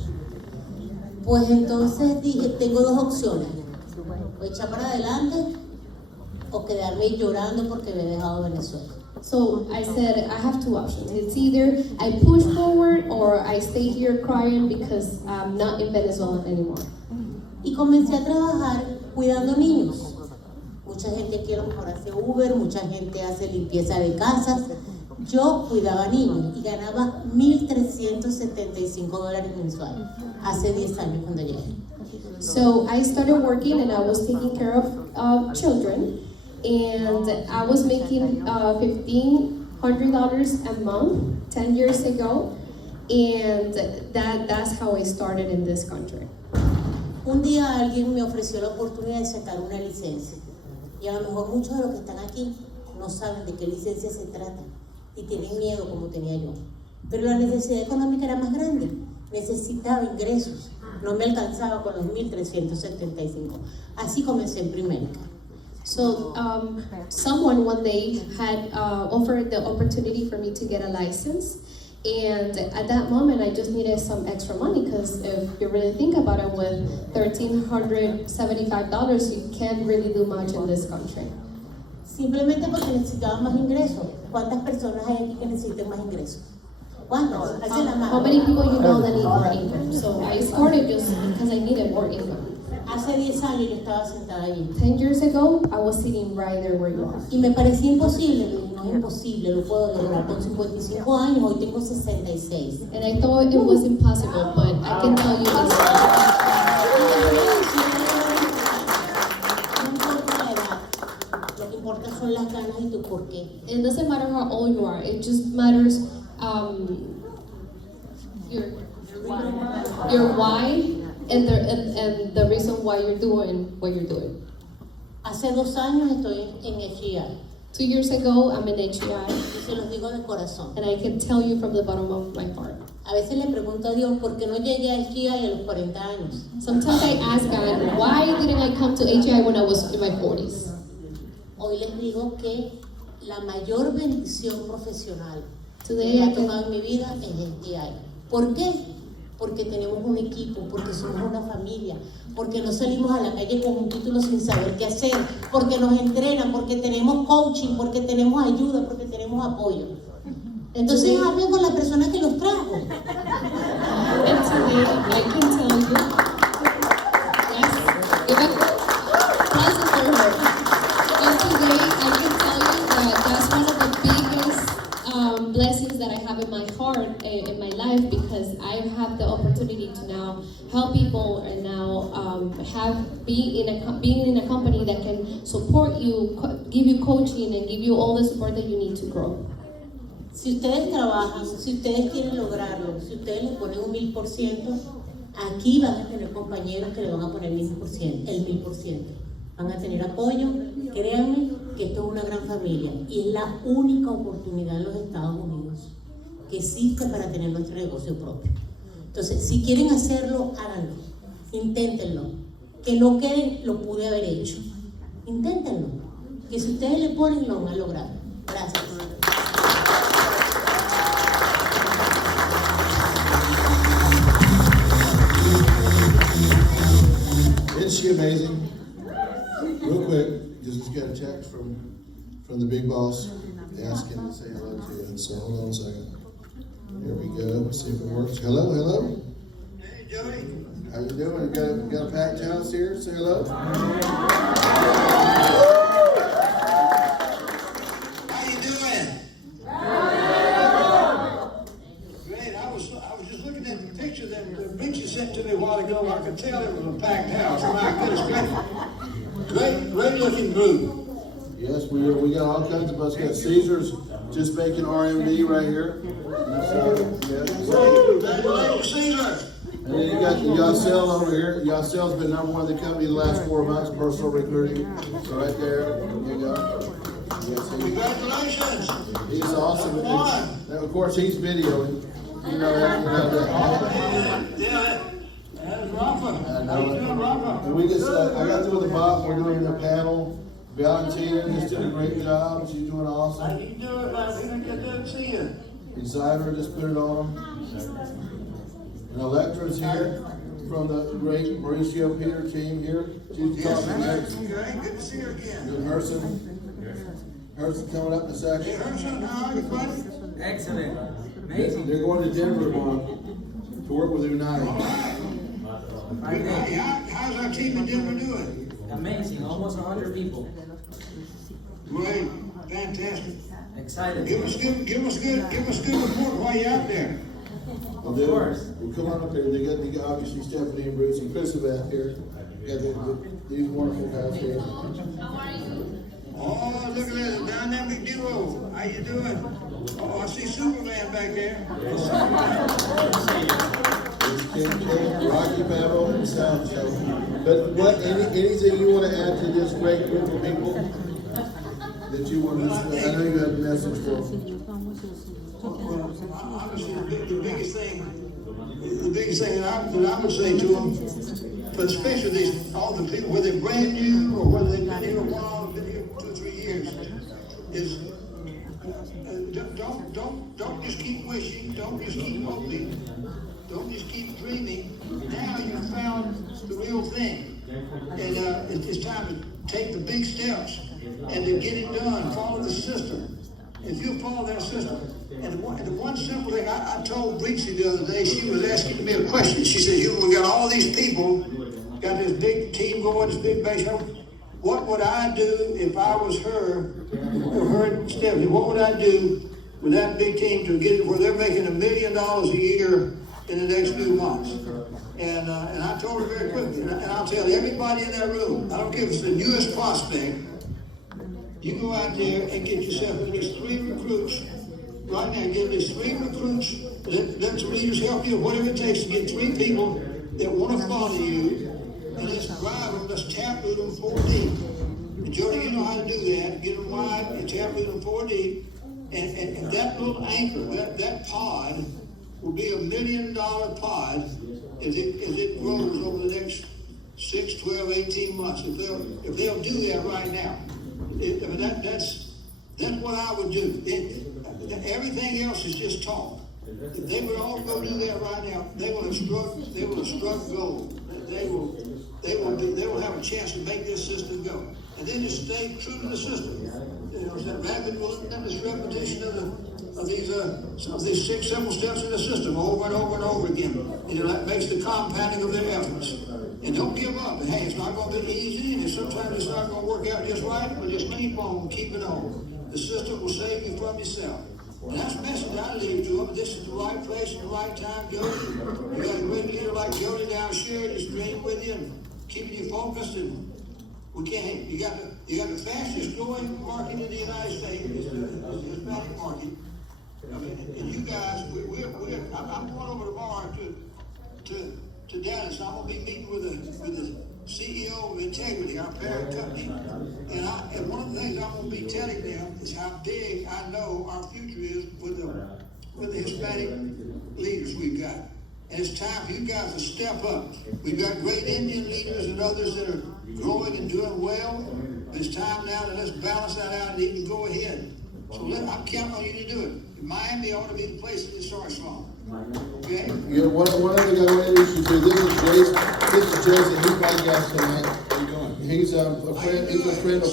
Pues entonces dije, tengo dos opciones, o echar para adelante o quedarme llorando porque me he dejado Venezuela. So I said, I have two options. It's either I push forward or I stay here crying because I'm not in Venezuela anymore. Y comencé a trabajar cuidando niños. Mucha gente aquí a lo mejor hace Uber, mucha gente hace limpieza de casas. Yo cuidaba niños y ganaba $1,375 mensuales hace 10 años cuando llegué. So I started working and I was taking care of children, and I was making $1,500 a month 10 years ago, and that's how I started in this country. Un día alguien me ofreció la oportunidad de sacar una licencia, y a lo mejor muchos de los que están aquí no saben de qué licencia se trata y tienen miedo como tenía yo, pero la necesidad económica era más grande, necesitaba ingresos, no me alcanzaba con los 1,375, así comencé en primera. So someone one day had offered the opportunity for me to get a license, and at that moment I just needed some extra money, because if you really think about it, with $1,375 you can't really do much in this country. Simplemente porque necesitaba más ingresos. ¿Cuántas personas hay aquí que necesiten más ingresos? ¿Cuántas? Alcen la mano. How many people you know that need more income? So I started just because I needed more income. Hace 10 años yo estaba sentada allí. 10 years ago, I was sitting right there where you are. Y me parecía imposible, no es imposible, lo puedo lograr. Con 55 años, hoy tengo 66. And I thought it was impossible, but I can tell you it's No importa la edad, lo que importa son las ganas y tu por qué. It doesn't matter how old you are. It just matters your why and the reason why you're doing what you're doing. Hace 2 años estoy en HGI. 2 years ago, I'm in HEI, Y se los digo de corazón. and I can tell you from the bottom of my heart. A veces le pregunto a Dios por qué no llegué a HGI a los 40 años. Sometimes I ask God, why didn't I come to HEI when I was in my 40s? Hoy les digo que la mayor bendición profesional que Today me I ha tocado en can, mi vida es HGI. ¿Por qué? Porque tenemos un equipo, porque somos una familia, porque no salimos a la calle con un título sin saber qué hacer, porque nos entrenan, porque tenemos coaching, porque tenemos ayuda, porque tenemos apoyo. Entonces hablen con la persona que los trajo. and today I can tell you, yes, give a applause for her. And today I can tell you that that's one of the biggest blessings that I have in my my heart in my life because I have the opportunity to now help people and now being in a company that can support you, give you coaching and give you all the support that you need to grow. Si ustedes trabajan, si ustedes quieren lograrlo, si ustedes le ponen un 1000%, aquí van a tener compañeros que le van a poner el 1000%. Van a tener apoyo. Créanme que esto es una gran familia y es la única oportunidad en los Estados Unidos que existe para tener nuestro negocio propio. Entonces, si quieren hacerlo, háganlo. Inténtenlo. Que no queden, lo pude haber hecho. Inténtenlo. Que si ustedes le ponen, lo van a lograr. Gracias. Isn't she amazing? Real quick, just got a text from the big boss asking to say hello to you. So hold on a second. Here we go. Let's see if it works. Hello, hello. Hey, Joey. How you doing? You got a packed house here? Say hello. How you doing? Great. I was just looking at the picture that Richie sent to me a while ago. I could tell it was a packed house. My goodness, great looking group. Yes, we got all kinds of us. We got Caesar's just making RMD right here. So, Congratulations, Caesar. and then you got Yacel over here. Yacel's been number one in the company the last 4 months, personal recruiting. So right there, you go. Yes, Congratulations. he's awesome. And of course, he's videoing. You know that. Yeah, that's Rafa. I How you know. doing, Rafa? And we just, I got through with the Bob. We're doing a panel. Valentina just did a great job. She's doing How awesome. you doing, man? Good to see you. Insider just put it on them. And Electra's here from the great Mauricio Peter team here. She's Yes, talking next. great. Good to see you again. And Herson coming up in a Hey, second. Herschel, how are you, buddy? Excellent. Amazing. They're going to Denver tomorrow to work with Unite. Hey, how's our team in Denver doing? Amazing. Almost 100 people. Great, fantastic. Excited. Give us good report while you're out there. Of course. Well, come on up there. They got obviously Stephanie and Bruce and Chris are back here. These wonderful guys here. Oh, look at that, a dynamic duo. How you doing? Oh, I see Superman back there. Rocky Battle himself. So, but anything you want to add to this great group of people that you want to? I know you have a message for them. Obviously, the biggest thing that I would say to them, but especially all the people, whether they're brand new or whether they've been here a while, been here 2 or 3 years, is don't just keep wishing, don't just keep hoping, don't just keep dreaming. Now you've found the real thing, and it's time to take the big steps and to get it done. Follow the system. If you follow that system, and the one simple thing I told Breezy the other day, she was asking me a question. She said, we got all these people, got this big team going, this big base. What would I do if I was her, or her and Stephanie? What would I do with that big team to get it where they're making $1 million a year in the next few months? And I told her very quickly, and I'll tell everybody in that room, I don't care if it's the newest prospect, you go out there and get yourself, and there's 3 recruits right now. Get these 3 recruits, let the leaders help you, whatever it takes to get 3 people that want to follow you, and let's drive them, let's tap root them 4 deep. And Jody, you know how to do that. Get them wide and tap root them 4 deep. And that little anchor, that pod, will be $1 million pod as it grows over the next 6, 12, 18 months. If they'll do that right now. That's what I would do. Everything else is just talk. If they would all go do that right now, they will have struck gold. They will have a chance to make this system go. And then just stay true to the system. That rapid relentless repetition of these 6 simple steps in the system over and over and over again. That makes the compounding of their efforts. And don't give up. And hey, it's not going to be easy, and sometimes it's not going to work out just right, but just keep on keeping on. The system will save you from yourself. And that's the message I leave to them. This is the right place and the right time, Jody. You got a great leader like Jody down sharing this dream with you and keeping you focused. And we can't. You got the fastest growing market in the United States. It's the Hispanic market. I mean, and you guys, I'm going over tomorrow to Dallas. I'm gonna be meeting with the CEO of Integrity, our parent company, and one of the things I'm gonna be telling them is how big I know our future is with the Hispanic leaders we've got. And it's time for you guys to step up. We've got great Indian leaders and others that are growing and doing well. But it's time now to let's balance that out and even go ahead. So I'm counting on you to do it. Miami ought to be the place that it starts from. Okay? Yeah, one of the things I want to introduce you to, this is Jason, he's my guest tonight. How you doing? He's a friend of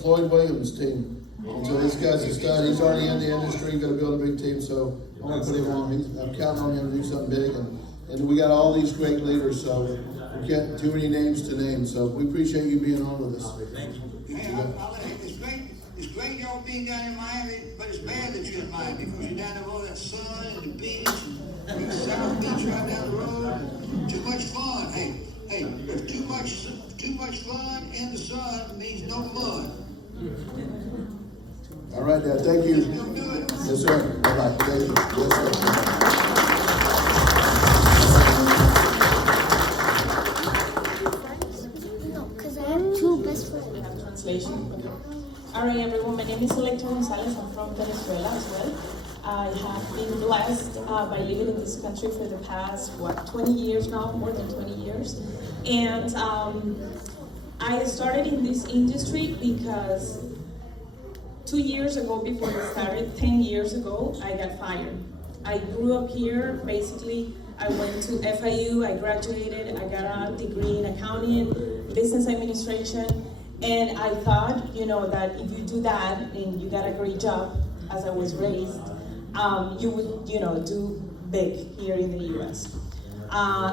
Floyd Williams' team. And so this guy's a stud. He's already in the industry, going to build a big team, so I want to put him on. I'm counting on him to do something big, and we got all these great leaders, so we can't too many names to name, so we appreciate you being on with us. Thank you. Hey, it's great y'all being down in Miami, but it's bad that you're in Miami because you're down there with all that sun and the beach and the South Beach right down the road. Too much fun. Hey, if too much fun in the sun means no mud. All right, Dad. Thank you. Don't do it. Yes, sir. Bye-bye. Thank you. Yes, sir. Because I have two best friends. Translation. All right, everyone. My name is Electra Gonzalez. I'm from Venezuela as well. I have been blessed by living in this country for the past, 20 years now, more than 20 years. And I started in this industry because 2 years ago, before I started, 10 years ago, I got fired. I grew up here. Basically, I went to FIU, I graduated, I got a degree in accounting, business administration, and I thought, that if you do that and you got a great job, as I was raised, you would, do big here in the US.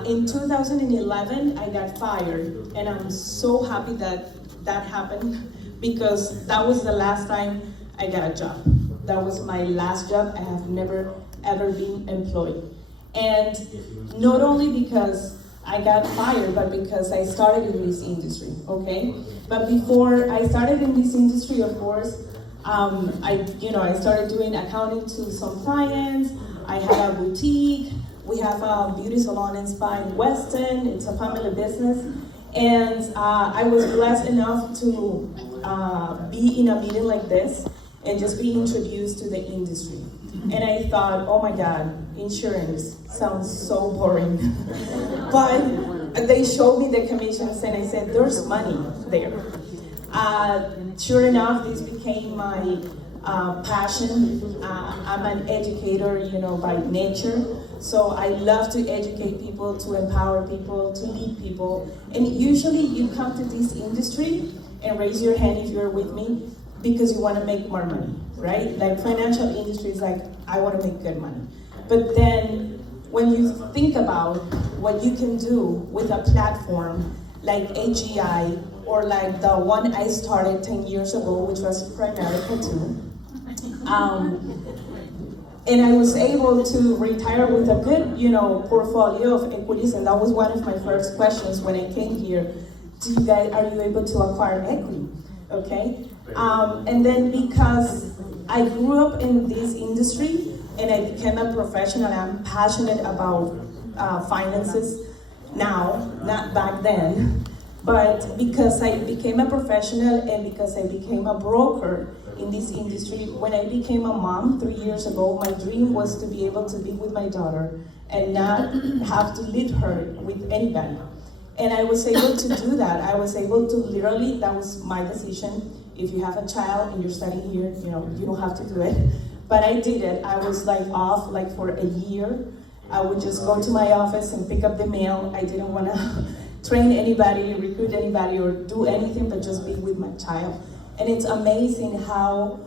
In 2011, I got fired, and I'm so happy that that happened because that was the last time I got a job. That was my last job. I have never, ever been employed. And not only because I got fired, but because I started in this industry, okay? But before I started in this industry, of course, I started doing accounting to some clients. I had a boutique. We have a beauty salon and spa in Weston. It's a family business. And I was blessed enough to be in a meeting like this and just be introduced to the industry. And I thought, oh my God, insurance sounds so boring. But they showed me the commissions and I said, there's money there. Sure enough, this became my passion. I'm an educator, by nature. So I love to educate people, to empower people, to lead people. And usually you come to this industry and raise your hand if you're with me because you want to make more money, right? Like financial industry is like, I want to make good money. But then when you think about what you can do with a platform like AGI or like the one I started 10 years ago, which was Primera too, and I was able to retire with a good, portfolio of equities, and that was one of my first questions when I came here. Are you able to acquire equity? Okay, and then because I grew up in this industry and I became a professional, I'm passionate about finances now, not back then, but because I became a professional and because I became a broker in this industry, when I became a mom 3 years ago, my dream was to be able to be with my daughter and not have to lead her with anybody. And I was able to do that. I was able to literally, that was my decision. If you have a child and you're studying here, you don't have to do it. But I did it. I was off for a year. I would just go to my office and pick up the mail. I didn't want to train anybody, recruit anybody, or do anything but just be with my child. And it's amazing how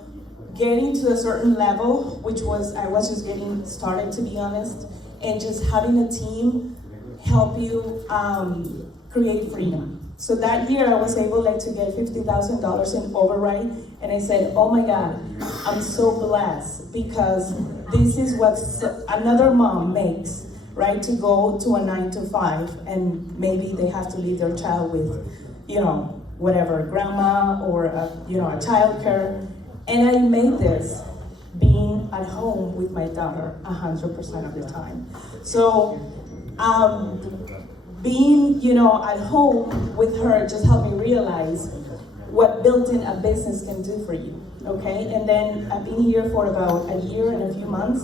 getting to a certain level, I was just getting started, to be honest, and just having a team help you create freedom. So that year I was able to get $50,000 in override, and I said, oh my God, I'm so blessed because this is what another mom makes, right? To go to a 9-to-5 and maybe they have to leave their child with, whatever, grandma or a childcare. And I made this being at home with my daughter 100% of the time. So being, at home with her just helped me realize what building a business can do for you, okay? And then I've been here for about a year and a few months.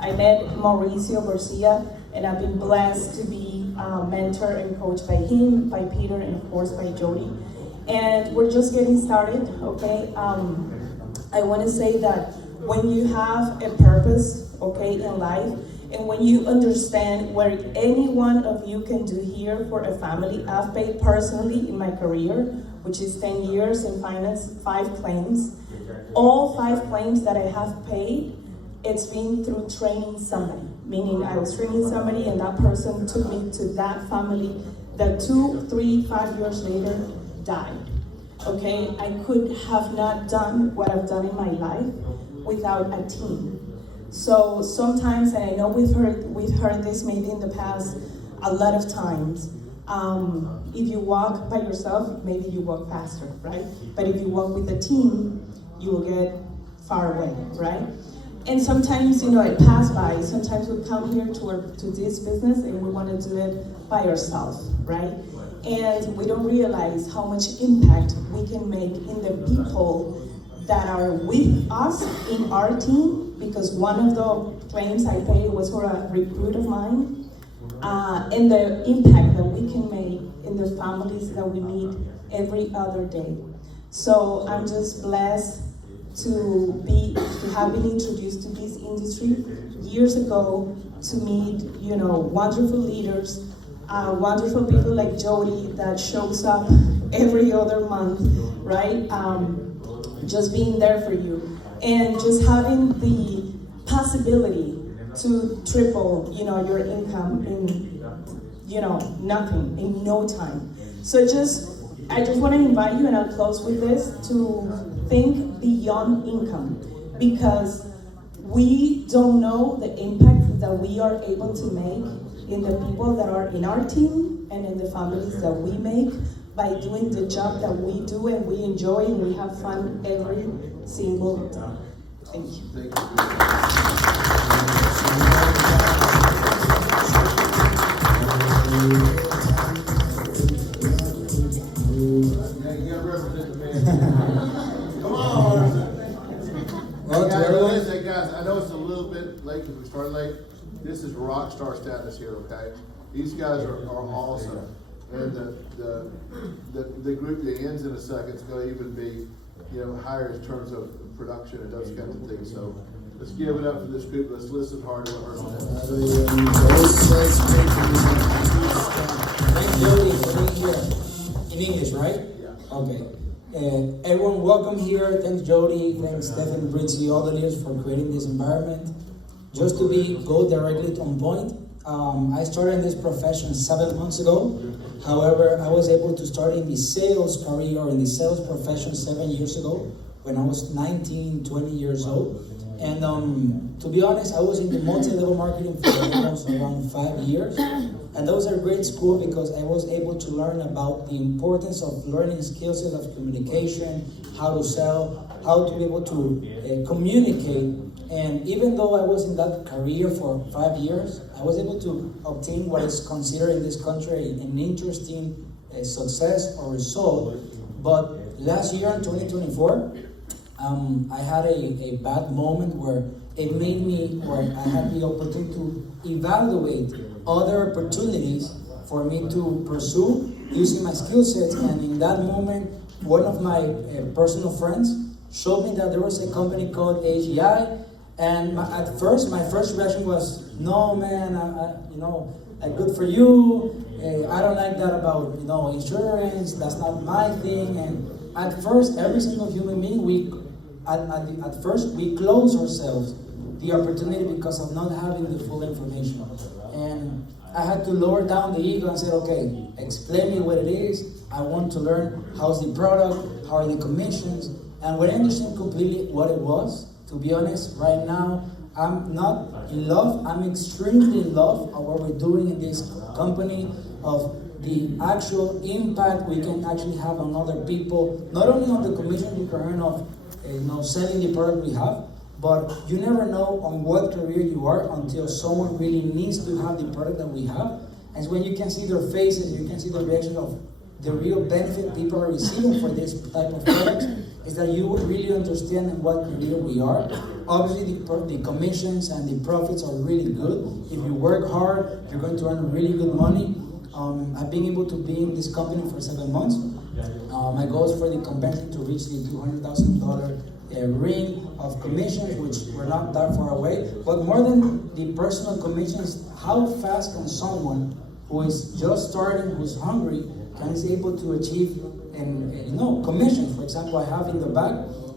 I met Mauricio Garcia, and I've been blessed to be mentored and coached by him, by Peter, and of course by Jody. And we're just getting started, okay? I wanna say that when you have a purpose, okay, in life, and when you understand what any one of you can do here for a family, I've paid personally in my career, which is 10 years in finance, 5 claims. All 5 claims that I have paid, it's been through training somebody, meaning I was training somebody and that person took me to that family that 2, 3, 5 years later died. Okay, I could have not done what I've done in my life without a team. So sometimes, and I know we've heard this maybe in the past a lot of times, if you walk by yourself, maybe you walk faster, right? But if you walk with a team, you will get far away, right? And sometimes, it pass by. Sometimes we come here to this business and we want to do it by ourselves, right? And we don't realize how much impact we can make in the people that are with us in our team, because one of the claims I paid was for a recruit of mine, and the impact that we can make in the families that we meet every other day. So I'm just blessed to have been introduced to this industry years ago, to meet, wonderful leaders, wonderful people like Jody that shows up every other month, right? Just being there for you, and just having the possibility to triple, your income in, nothing, in no time. So I just want to invite you, and I'll close with this, to think beyond income, because we don't know the impact that we are able to make in the people that are in our team and in the families that we make by doing the job that we do and we enjoy and we have fun every single time. Thank you. Come on! Guys, I know it's a little bit late because we started late. This is rock star status here, okay? These guys are awesome. And the group that ends in a second is going to even be, higher in terms of production and those kinds of things. So let's give it up for this group. Let's listen hard to what Herschel has. Thanks, Jody, for being here. In English, right? Yeah. Okay. Everyone, welcome here. Thanks, Jody. Thanks, Stephen, Brinsley, all the leaders for creating this environment. Just to go directly on point, I started in this profession 7 months ago. However, I was able to start in the sales career or in the sales profession 7 years ago when I was 19, 20 years old. And to be honest, I was in the multi-level marketing for almost around 5 years. And that was a great school because I was able to learn about the importance of learning skills of communication, how to sell, how to be able to communicate. And even though I was in that career for 5 years, I was able to obtain what is considered in this country an interesting success or result. But last year in 2024, I had a bad moment where I had the opportunity to evaluate other opportunities for me to pursue using my skill sets. And in that moment, one of my personal friends showed me that there was a company called AGI. And at first, my first reaction was, no, man, good for you. I don't like that about, insurance. That's not my thing. And at first, every single human being, at first, we close ourselves. the opportunity because of not having the full information. And I had to lower down the ego and say, okay, explain me what it is. I want to learn how's the product, how are the commissions. And when I understand completely what it was, to be honest, right now, I'm not in love, I'm extremely in love of what we're doing in this company, of the actual impact we can actually have on other people, not only on the commission you can earn of selling the product we have, but you never know on what career you are until someone really needs to have the product that we have. And when you can see their faces, you can see the reaction of the real benefit people are receiving for this type of products, is that you would really understand in what career we are. Obviously, the commissions and the profits are really good. If you work hard, you're going to earn really good money. I've been able to be in this company for 7 months. My goal is for the convention to reach the $200,000 ring of commissions, which we're not that far away. But more than the personal commissions, how fast can someone who is just starting, who's hungry, can is able to achieve commissions? For example, I have in the back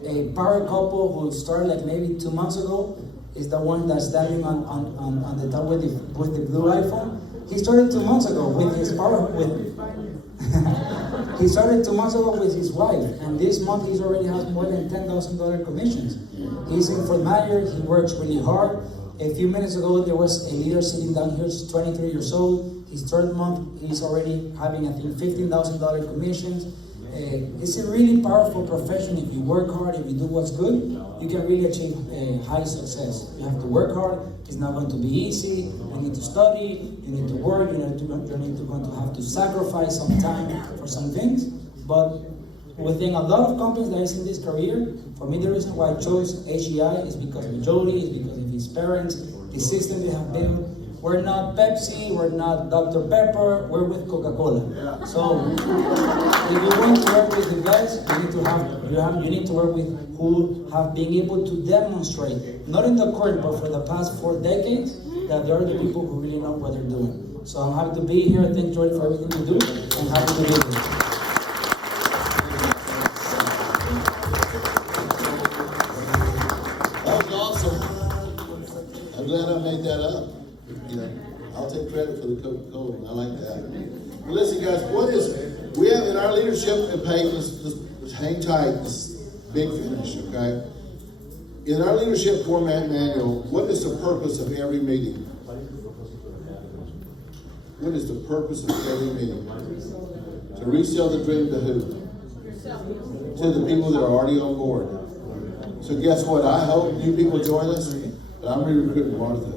a power couple who started like maybe 2 months ago, is the one that's standing on the top with the blue iPhone. He started 2 months ago with his he started 2 months ago with his wife, and this month he already has more than $10,000 commissions. He's in Fort Myers, he works really hard. A few minutes ago, there was a leader sitting down here, she's 23 years old. His third month, he's already having, I think, $15,000 commissions. It's a really powerful profession. If you work hard, if you do what's good, you can really achieve high success. You have to work hard. It's not going to be easy. You need to study. You need to work. You're going to have to sacrifice some time for some things. But within a lot of companies that is in this career, for me, the reason why I chose HEI is because of Jody, is because of his parents, the system they have built. We're not Pepsi, we're not Dr. Pepper, we're with Coca-Cola. Yeah. So if you want to work with the guys, you need to work with who have been able to demonstrate, not in the court, but for the past 4 decades, that they are the people who really know what they're doing. So I'm happy to be here. Thank Jordan for everything you do. I'm happy to be here. That was awesome. I'm glad I made that up. I'll take credit for the Coca-Cola. I like that. Well, listen, guys, we have in our leadership and pay, let's hang tight, this big finish, okay? In our leadership format manual, what is the purpose of every meeting? What is the purpose of every meeting? To resell the dream to who? To the people that are already on board. So guess what? I hope new people join us, but I'm re-recruiting Martha.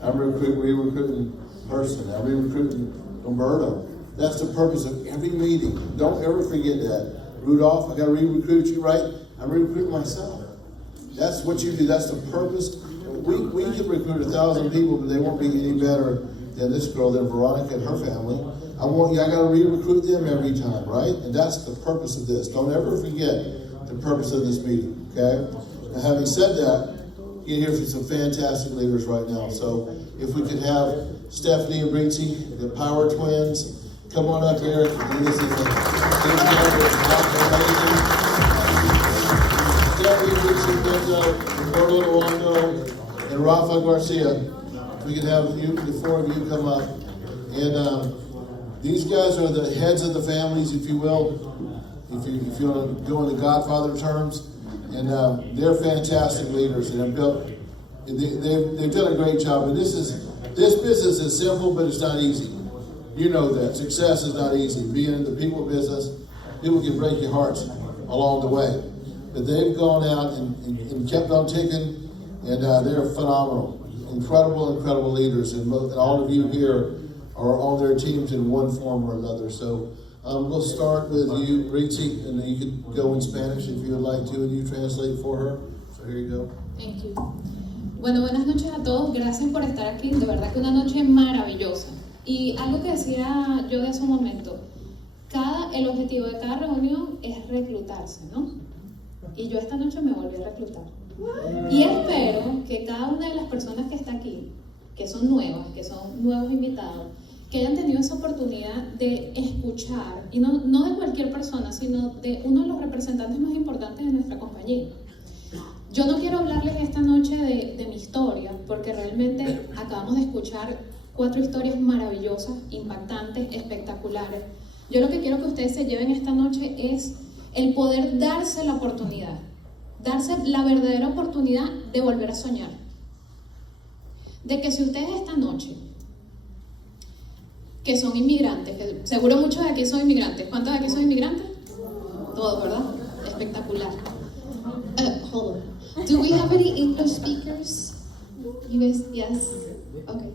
I'm re-recruiting Person. I'm re-recruiting Umberto. That's the purpose of every meeting. Don't ever forget that. Rudolph, I got to re-recruit you, right? I'm re-recruiting myself. That's what you do. That's the purpose. We can recruit 1,000 people, but they won't be any better than this girl, than Veronica and her family. I got to re-recruit them every time, right? And that's the purpose of this. Don't ever forget the purpose of this meeting, okay? Now, having said that, you can hear from some fantastic leaders right now. So if we could have Stephanie and Brincy, the Power Twins, come on up here. And this is Stephanie and Brincy Benzo, Roberto Luongo, and Rafa Garcia. We could have the 4 of you come up. And these guys are the heads of the families, if you will, if you want to go into Godfather terms. And they're fantastic leaders, and they've done a great job. And this business is simple, but it's not easy. You know that success is not easy. Being in the people business, people can break your hearts along the way. But they've gone out and kept on ticking, and they're phenomenal, incredible leaders. And all of you here are on their teams in one form or another. So. We'll start with you, Ritzy, and then you can go in Spanish if you would like to, and you translate for her. So here you go. Thank you. Bueno, buenas noches a todos. Gracias por estar aquí. De verdad que una noche maravillosa. Y algo que decía yo de hace un momento, el objetivo de cada reunión es reclutarse, ¿no? Y yo esta noche me volví a reclutar. Y espero que cada una de las personas que está aquí, que son nuevas, que son nuevos invitados, que hayan tenido esa oportunidad de escuchar, y no de cualquier persona, sino de uno de los representantes más importantes de nuestra compañía. Yo no quiero hablarles esta noche de mi historia, porque realmente acabamos de escuchar 4 historias maravillosas, impactantes, espectaculares. Yo lo que quiero que ustedes se lleven esta noche es el poder darse la oportunidad, darse la verdadera oportunidad de volver a soñar. De que si ustedes esta noche, que son inmigrantes, que seguro muchos de aquí son inmigrantes, ¿cuántos de aquí son inmigrantes? Todos, ¿verdad? Espectacular. Hold on. Do we have any English speakers? You guys, yes? Okay.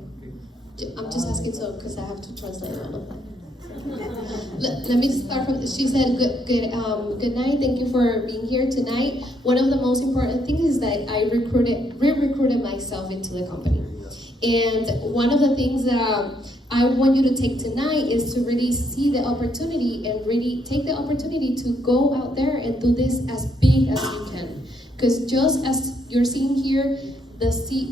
I'm just asking so because I have to translate all of that. Let me start from. She said, "Good night. Thank you for being here tonight. One of the most important things is that I re-recruited myself into the company, and one of the things that I want you to take tonight is to really see the opportunity and really take the opportunity to go out there and do this as big as you can. Because just as you're seeing here,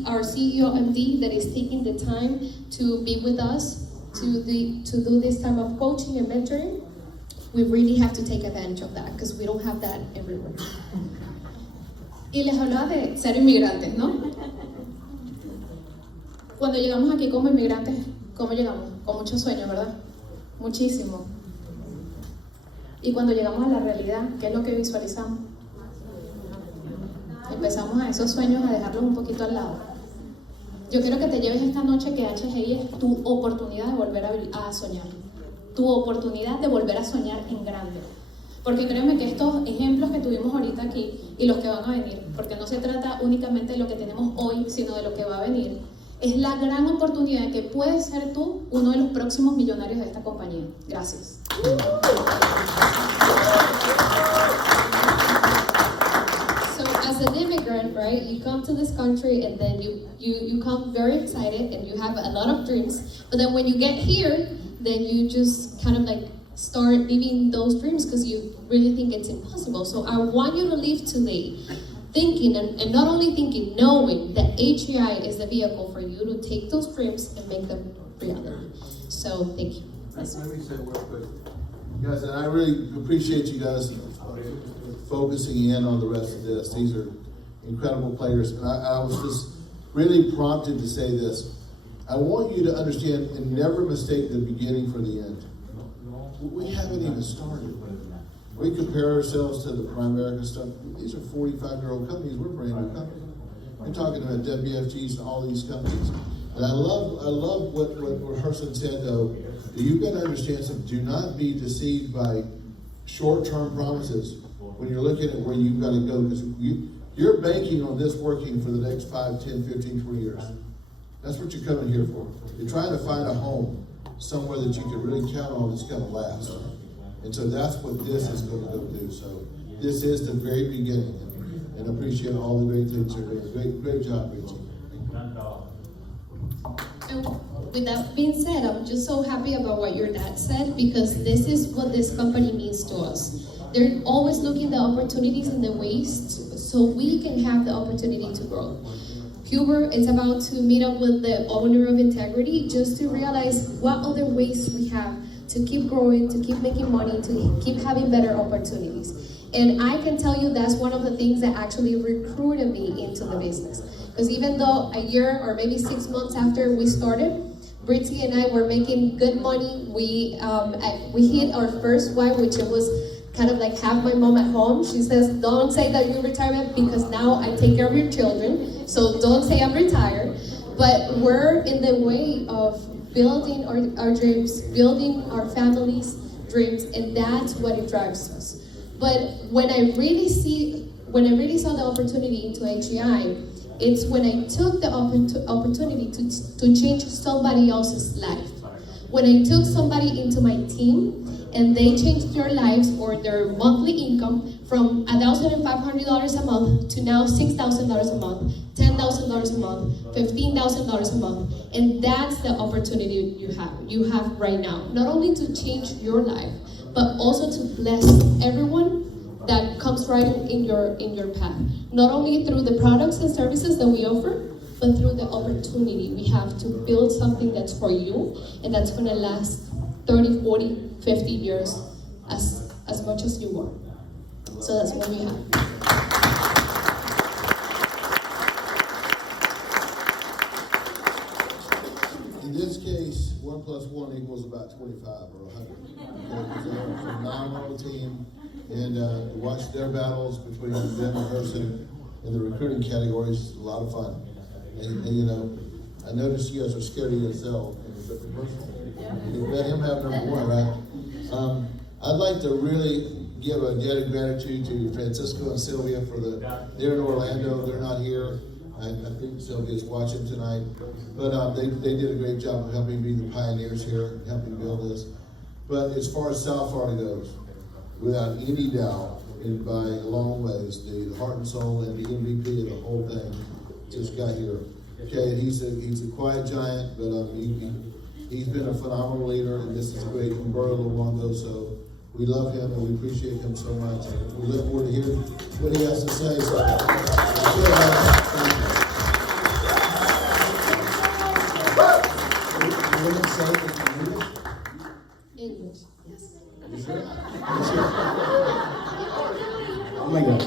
our CEO MD that is taking the time to be with us to do this time of coaching and mentoring, we really have to take advantage of that because we don't have that everywhere." Y les hablaba de ser inmigrantes, ¿no? Cuando llegamos aquí como inmigrantes, ¿cómo llegamos? Con muchos sueños, ¿verdad? Muchísimo. Y cuando llegamos a la realidad, ¿qué es lo que visualizamos? Empezamos a esos sueños a dejarlos un poquito al lado. Yo quiero que te lleves esta noche que HGI es tu oportunidad de volver a soñar. Tu oportunidad de volver a soñar en grande. Porque créeme que estos ejemplos que tuvimos ahorita aquí y los que van a venir, porque no se trata únicamente de lo que tenemos hoy, sino de lo que va a venir, es la gran oportunidad que puedes ser tú uno de los próximos millonarios de esta compañía. Gracias. So as an immigrant, right, you come to this country and then you come very excited and you have a lot of dreams, but then when you get here, then you just kind of like start living those dreams because you really think it's impossible. So I want you to leave today thinking, and not only thinking, knowing that HEI is the vehicle for you to take those dreams and make them reality. So thank you. Let me say real quick, guys, and I really appreciate you guys focusing in on the rest of this. These are incredible players, and I was just really prompted to say this. I want you to understand and never mistake the beginning for the end. We haven't even started. We compare ourselves to the primera stuff. These are 45-year-old companies. We're brand new companies. You're talking about WFGs and all these companies. And I love what Herson said, though. You've got to understand something. Do not be deceived by short-term promises when you're looking at where you've got to go. Because you're banking on this working for the next 5, 10, 15, 20 years. That's what you're coming here for. You're trying to find a home somewhere that you can really count on that's going to last. And so that's what this is going to go do. So this is the very beginning. And I appreciate all the great things you're doing. Great job, Rachel. And with that being said, I'm just so happy about what your dad said because this is what this company means to us. They're always looking the opportunities and the ways so we can have the opportunity to grow. Hubert is about to meet up with the owner of Integrity just to realize what other ways we have to keep growing, to keep making money, to keep having better opportunities. And I can tell you that's one of the things that actually recruited me into the business. Because even though a year or maybe 6 months after we started, Britzy and I were making good money. We hit our first wife, which it was kind of like have my mom at home. She says, don't say that you're retirement because now I take care of your children. So don't say I'm retired. But we're in the way of building our dreams, building our family's dreams, and that's what it drives us. But when I really saw the opportunity into HEI, it's when I took the opportunity to change somebody else's life. When I took somebody into my team and they changed their lives or their monthly income from $1,500 a month to now $6,000 a month, $10,000 a month, $15,000 a month. And that's the opportunity you have right now. Not only to change your life, but also to bless everyone that comes right in your path. Not only through the products and services that we offer, but through the opportunity we have to build something that's for you and that's gonna last 30, 40, 50 years as much as you want. So that's what we have. In this case, 1 + 1 equals about 25 or 100. Because they're a phenomenal team, and to watch their battles between them and Herson in the recruiting categories is a lot of fun. And you know, I noticed you guys are scared of yourself. You let him have number 1, right? I'd like to really give a debt of gratitude to Francisco and Sylvia for they're in Orlando, they're not here. I think Sylvia's watching tonight, but they did a great job of helping be the pioneers here and helping build this. But as far as South Florida goes, without any doubt, and by a long ways, the heart and soul and the MVP of the whole thing just got here. Okay, and he's a quiet giant, but he's been a phenomenal leader, and this is great. Humberto Luongo, so we love him and we appreciate him so much. We look forward to hearing what he has to say. English, yes. Oh my God.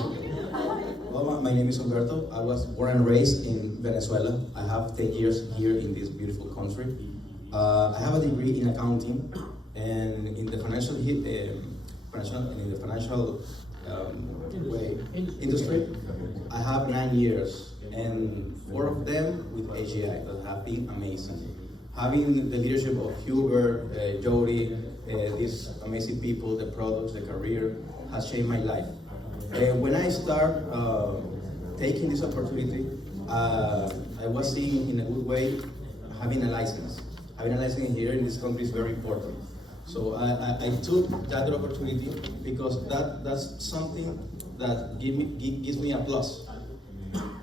Well, my name is Humberto. I was born and raised in Venezuela. I have 10 years here in this beautiful country. I have a degree in accounting and in the financial industry. I have 9 years, and 4 of them with AGI that have been amazing. Having the leadership of Hubert, Jody, these amazing people, the products, the career, has changed my life. When I start taking this opportunity, I was seeing in a good way having a license. Having a license here in this country is very important. So I took that opportunity because that's something that gives me a plus.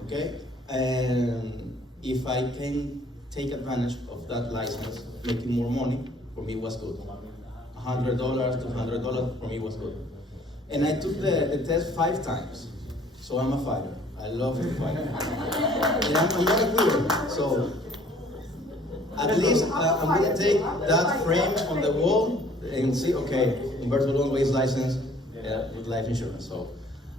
Okay, and if I can take advantage of that license, making more money, for me was good. $100, $200 for me was good. And I took the test 5 times, so I'm a fighter. I love to fight. And I'm not a quitter, so at least I'm gonna take that frame on the wall and see, okay, Humberto Luongo is licensed with life insurance. So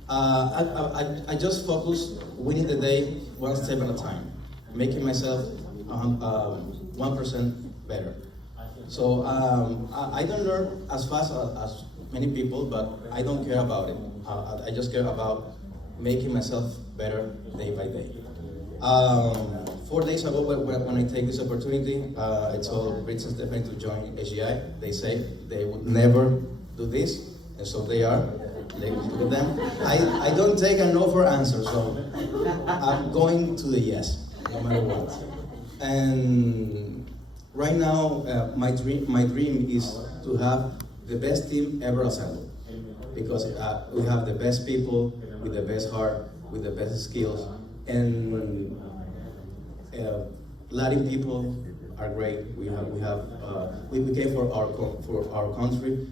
I just focus winning the day one step at a time, making myself 1% better. So I don't learn as fast as many people, but I don't care about it. I just care about making myself better day by day. 4 days ago, when I take this opportunity, I told Rich and Stephanie to join AGI. They say they would never do this, and so they are. They will do them. I don't take a no for answer, so I'm going to the yes, no matter what. And right now, my dream is to have the best team ever assembled, because we have the best people with the best heart, with the best skills, and Latin people are great. We came for our country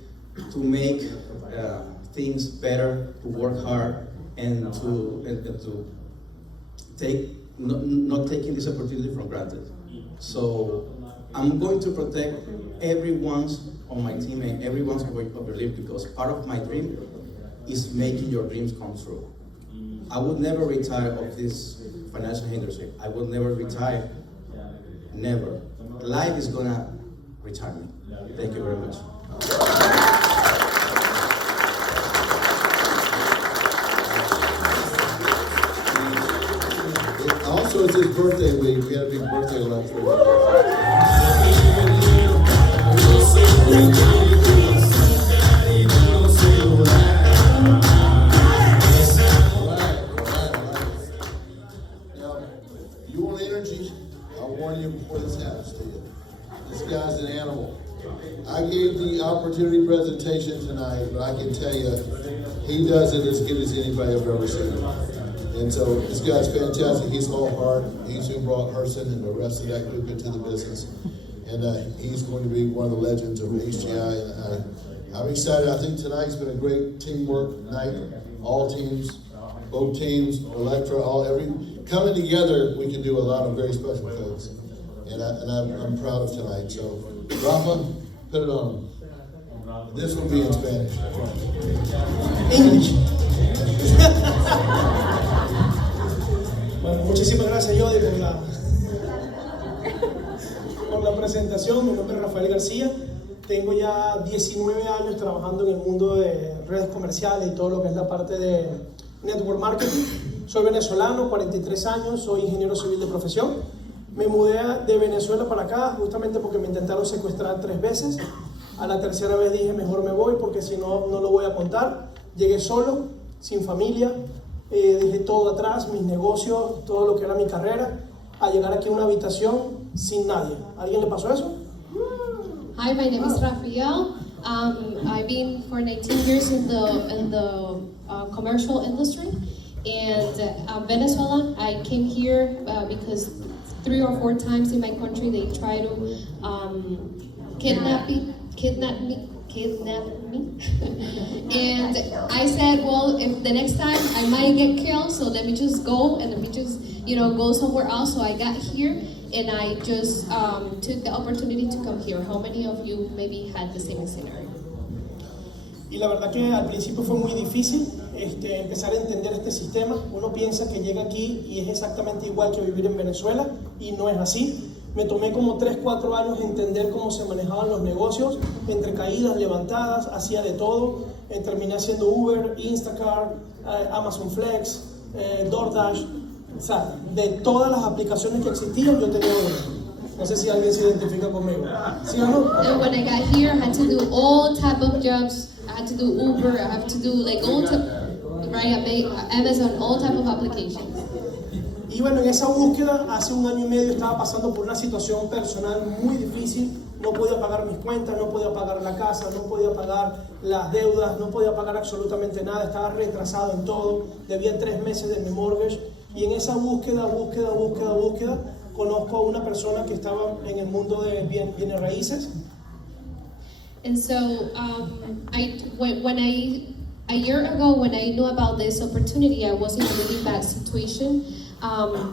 to make things better, to work hard, and to take not taking this opportunity for granted. So I'm going to protect everyone's on my team and everyone's belief, because part of my dream is making your dreams come true. I would never retire of this financial industry. I would never retire, never. Life is gonna retire me. Thank you very much. Also, it's his birthday week. We had a big birthday last week. You want energy? I'll warn you before this happens to you. This guy's an animal. I gave the opportunity presentation tonight, but I can tell you, he does it as good as anybody I've ever seen. And so this guy's fantastic. He's all heart. He's who brought Herson and the rest of that group into the business. And he's going to be one of the legends of HGI. And I'm excited. I think tonight's been a great teamwork night. All teams, both teams, Electra, coming together, we can do a lot of very special things. And I'm proud of tonight. So, Rafa, put it on. This will be in Spanish. English. Bueno, muchísimas gracias, Jody, por la presentación, mi nombre es Rafael García. Tengo ya 19 años trabajando en el mundo de redes comerciales y todo lo que es la parte de network marketing. Soy venezolano, 43 años, soy ingeniero civil de profesión. Me mudé de Venezuela para acá justamente porque me intentaron secuestrar 3 veces. A la tercera vez dije, mejor me voy porque si no, no lo voy a contar. Llegué solo, sin familia, dejé todo atrás, mis negocios, todo lo que era mi carrera, a llegar aquí a una habitación sin nadie. ¿A alguien le pasó eso? Hi, my name is Rafael. I've been for 19 years in the commercial industry, and Venezuela. I came here because 3 or 4 times in my country they try to kidnap me. And I said, well, if the next time I might get killed, so let me just go and let me just, go somewhere else. So I got here and I just took the opportunity to come here. How many of you maybe had the same scenario? Y la verdad que al principio fue muy difícil empezar a entender este sistema. Uno piensa que llega aquí y es exactamente igual que vivir en Venezuela y no es así. Me tomé como 3-4 años entender cómo se manejaban los negocios, entre caídas, levantadas, hacía de todo. Terminé haciendo Uber, Instacart, Amazon Flex, DoorDash, o sea, de todas las aplicaciones que existían yo tenía una. No sé si alguien se identifica conmigo. ¿Sí o no? And when I got here, I had to do all type of jobs. I had to do Uber, I have to do like all type, right? I made Amazon, all type of applications. Y bueno, en esa búsqueda, hace 1 año y medio estaba pasando por una situación personal muy difícil. No podía pagar mis cuentas, no podía pagar la casa, no podía pagar las deudas, no podía pagar absolutamente nada. Estaba retrasado en todo, debía 3 meses de mi mortgage. Y en esa búsqueda, conozco a una persona que estaba en el mundo de bienes raíces. And so, a year ago, when I knew about this opportunity, I was in a really bad situation.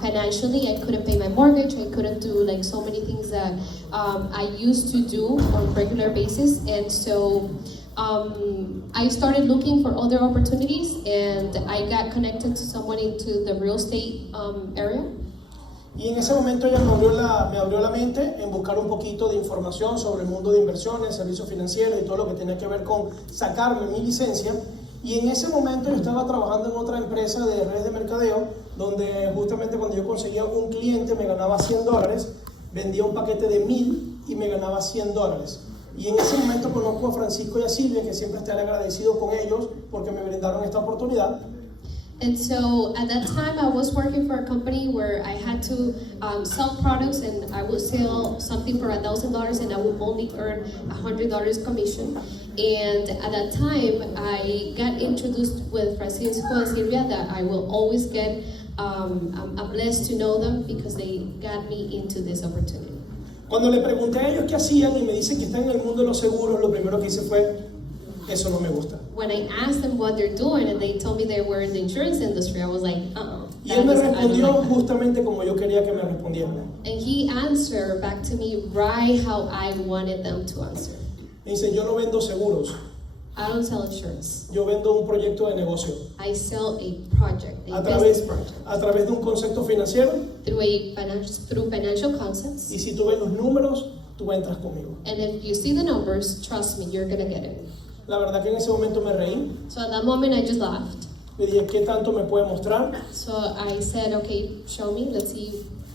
Financially, I couldn't pay my mortgage. I couldn't do like so many things that I used to do on a regular basis. And so I started looking for other opportunities, and I got connected to someone into the real estate area. Y en ese momento ella me abrió la mente en buscar un poquito de información sobre el mundo de inversiones, servicios financieros y todo lo que tenía que ver con sacarme mi licencia. Y en ese momento yo estaba trabajando en otra empresa de redes de mercadeo, donde justamente cuando yo conseguía un cliente me ganaba $100, vendía un paquete de 1,000 y me ganaba $100. Y en ese momento conozco a Francisco y a Silvia, que siempre estaré agradecido con ellos porque me brindaron esta oportunidad. And so at that time I was working for a company where I had to sell products, and I would sell something for $1,000 and I would only earn $100 commission. And at that time I got introduced with Francisco and Silvia that I will always get, I'm blessed to know them because they got me into this opportunity. Cuando le pregunté a ellos qué hacían y me dicen que están en el mundo de los seguros, lo primero que hice fue, eso no me gusta. When I asked them what they're doing and they told me they were in the insurance industry, I was like, Y él me respondió justamente como yo quería que me respondieran. And he answered back to me right how I wanted them to answer. Me dice, yo no vendo seguros. I don't sell insurance. Yo vendo un proyecto de negocio. I sell a project, a business project. A través de un concepto financiero. Through financial concepts. Y si tú ves los números, tú entras conmigo. And if you see the numbers, trust me, you're gonna get it. La verdad que en ese momento me reí. So at that moment I just laughed. Le dije, ¿qué tanto me puede mostrar? So I said, okay, show me, let's see.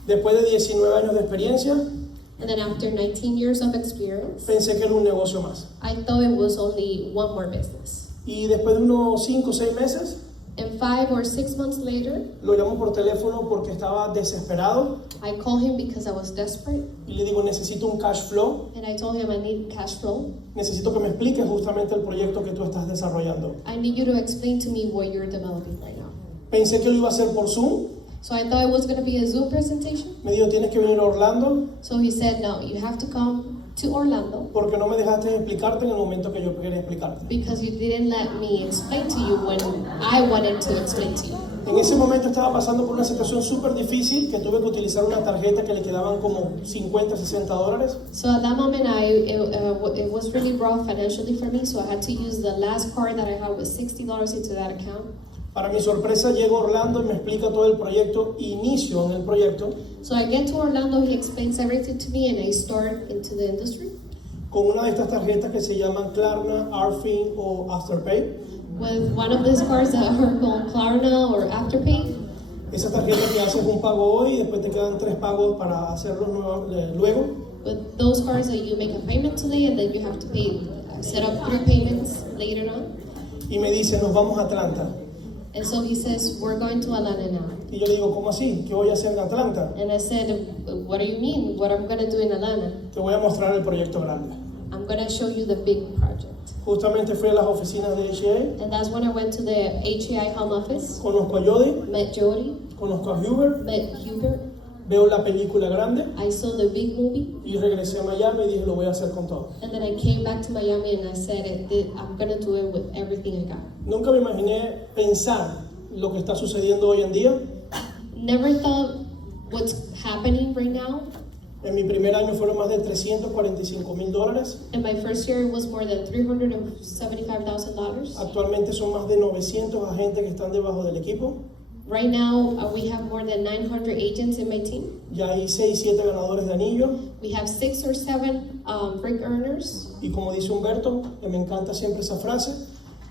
Después de 19 años de experiencia, and then after 19 years of experience, pensé que era un negocio más. I thought it was only one more business. Y después de unos 5 o 6 meses, and 5 or 6 months later, lo llamo por teléfono porque estaba desesperado. I called him because I was desperate. Y le digo, necesito un cash flow. And I told him I need cash flow. Necesito que me expliques justamente el proyecto que tú estás desarrollando. I need you to explain to me what you're developing right now. Pensé que lo iba a hacer por Zoom. So I thought it was going to be a Zoom presentation. Me dijo, tienes que venir a Orlando. So he said, no, you have to come to Orlando. Porque no me dejaste explicarte en el momento que yo quería explicarte. Because you didn't let me explain to you when I wanted to explain to you. En ese momento estaba pasando por una situación súper difícil que tuve que utilizar una tarjeta que le quedaban como $50, $60. So at that moment, it was really rough financially for me. So I had to use the last card that I had with $60 into that account. Para mi sorpresa llego a Orlando y me explica todo el proyecto, inicio en el proyecto. So I get to Orlando, he explains everything to me, and I start into the industry. Con una de estas tarjetas que se llaman Klarna, Arfin o Afterpay. With one of these cards that are called Klarna or Afterpay. Esa tarjeta que haces un pago hoy y después te quedan 3 pagos para hacerlos luego. With those cards that you make a payment today and then you have to pay, set up 3 payments later on. Y me dice, nos vamos a Atlanta. And so he says, we're going to Atlanta now. Y yo le digo, ¿cómo así? ¿Qué voy a hacer en Atlanta? And I said, what do you mean? What I'm going to do in Atlanta? Te voy a mostrar el proyecto grande. I'm going to show you the big project. Justamente fui a las oficinas de HEA. And that's when I went to the HEI home office. Conozco a Jody. Met Jody. Conozco a Hubert. Met Hubert. Veo la película grande. I saw the big movie. Y regresé a Miami y dije, lo voy a hacer con todo. And then I came back to Miami and I said, I'm going to do it with everything I got. Nunca me imaginé pensar lo que está sucediendo hoy en día. Never thought what's happening right now. En mi primer año fueron más de $345,000. In my first year, it was more than $375,000. Actualmente son más de 900 agentes que están debajo del equipo. Right now, we have more than 900 agents in my team. Ya hay 6, 7 ganadores de anillo. We have 6 or 7 ring earners. Y como dice Humberto, que me encanta siempre esa frase,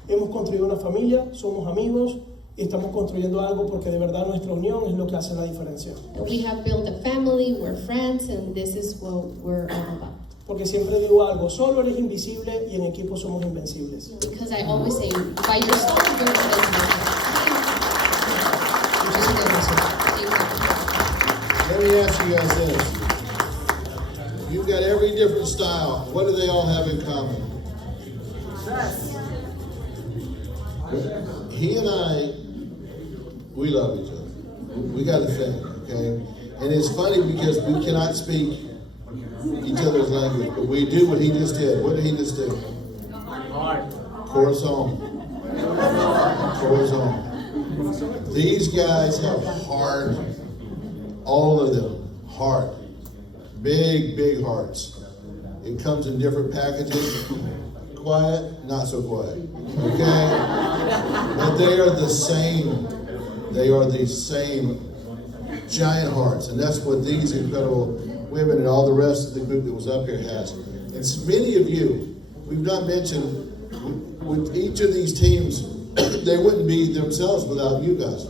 hemos construido una familia, somos amigos y estamos construyendo algo porque de verdad nuestra unión es lo que hace la diferencia. And we have built a family, we're friends, and this is what we're all about. Porque siempre digo algo, solo eres invisible y en equipo somos invencibles. Because I always say, by yourself, you're invincible. Muchísimas gracias. Let me ask you guys this. You've got every different style. What do they all have in common? He and I, we love each other. We got a thing, okay? And it's funny because we cannot speak each other's language, but we do what he just did. What did he just do? Corazon. Corazon. These guys have heart, all of them, heart. Big, big hearts. It comes in different packages. Quiet, not so quiet. Okay? But they are the same. They are the same giant hearts. And that's what these incredible women and all the rest of the group that was up here has. And so many of you, we've not mentioned, with each of these teams, they wouldn't be themselves without you guys.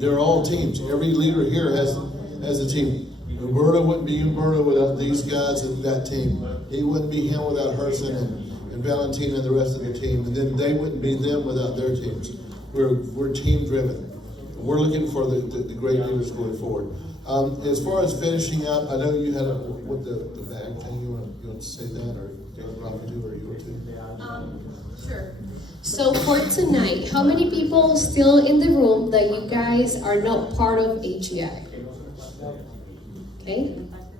They're all teams. Every leader here has a team. Roberto wouldn't be Roberto without these guys and that team. He wouldn't be him without Herson and Valentina and the rest of the team. And then they wouldn't be them without their teams. We're team driven. We're looking for the great leaders going forward. As far as finishing up, I know you had with the bag thing. You want to say that, or do you want to do, or you want to? Sure. So for tonight, how many people still in the room that you guys are not part of HEI? Okay,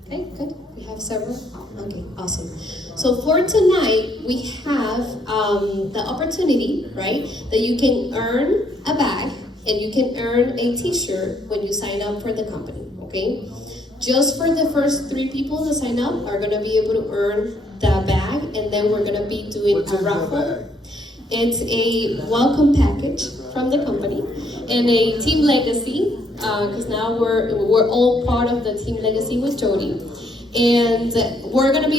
good. We have several. Okay, awesome. So for tonight, we have the opportunity, right, that you can earn a bag and you can earn a t-shirt when you sign up for the company, okay? Just for the first 3 people that sign up are gonna be able to earn the bag, and then we're gonna be doing a raffle. It's a welcome package from the company and a team legacy, because now we're all part of the team legacy with Jody. And we're gonna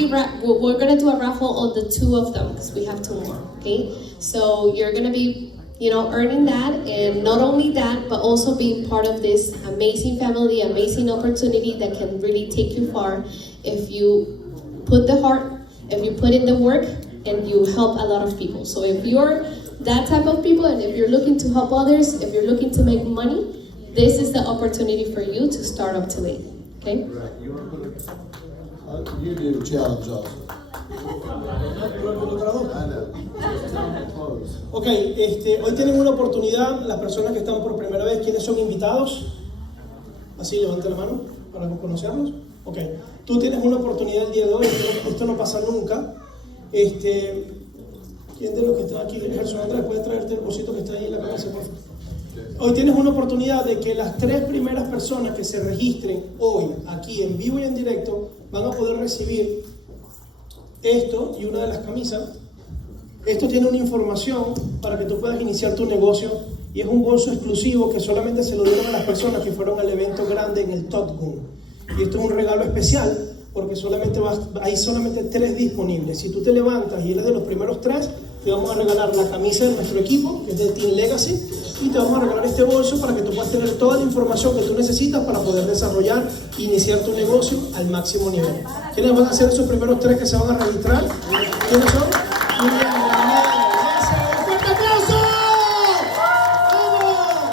do a raffle on the 2 of them because we have 2 more. Okay, so you're gonna be, earning that, and not only that, but also being part of this amazing family, amazing opportunity that can really take you far if you put the heart, if you put in the work, and you help a lot of people. So if you're that type of people, and if you're looking to help others, if you're looking to make money, this is the opportunity for you to start up today. Okay? Right. You do the challenge also. I know. Ok, hoy tienen una oportunidad, las personas que están por primera vez, ¿quiénes son invitados? Así, levanten la mano para conocerlos. Ok, tú tienes una oportunidad el día de hoy, esto no pasa nunca. ¿Quién de los que están aquí? Gerson Andrés, ¿puedes traerte el cosito que está ahí en la cabeza, por favor? Hoy tienes una oportunidad de que las 3 primeras personas que se registren hoy, aquí en vivo y en directo, van a poder recibir esto y una de las camisas Esto tiene una información para que tú puedas iniciar tu negocio y es un bolso exclusivo que solamente se lo dieron a las personas que fueron al evento grande en el Top Gun. Y esto es un regalo especial porque hay solamente 3 disponibles. Si tú te levantas y eres de los primeros 3, te vamos a regalar la camisa de nuestro equipo, que es de Team Legacy, y te vamos a regalar este bolso para que tú puedas tener toda la información que tú necesitas para poder desarrollar e iniciar tu negocio al máximo nivel. ¿Quiénes van a ser esos primeros 3 que se van a registrar? ¿Quiénes son? ¡Un fuerte aplauso! ¡Vamos!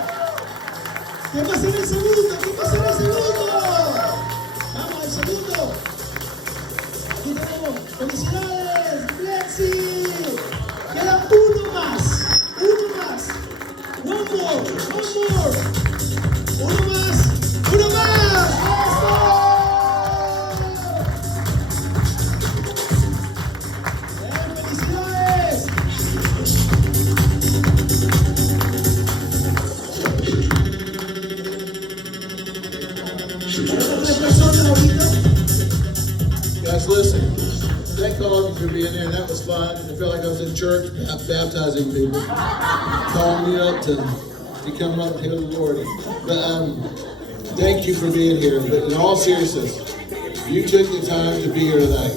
¿Quién va a ser el segundo? ¿Quién va a ser el segundo? ¡Vamos, el segundo! Aquí tenemos. ¡Felicidades! ¡Flexi! Queda uno más. Uno más. One more. One more. Uno más. Uno más. ¡Eso! ¡Felicidades! Guys, listen. Thank all of you for being there. That was fun. I felt like I was in church baptizing people, calling me up to come up and hear the Lord. But thank you for being here. But in all seriousness, you took the time to be here tonight.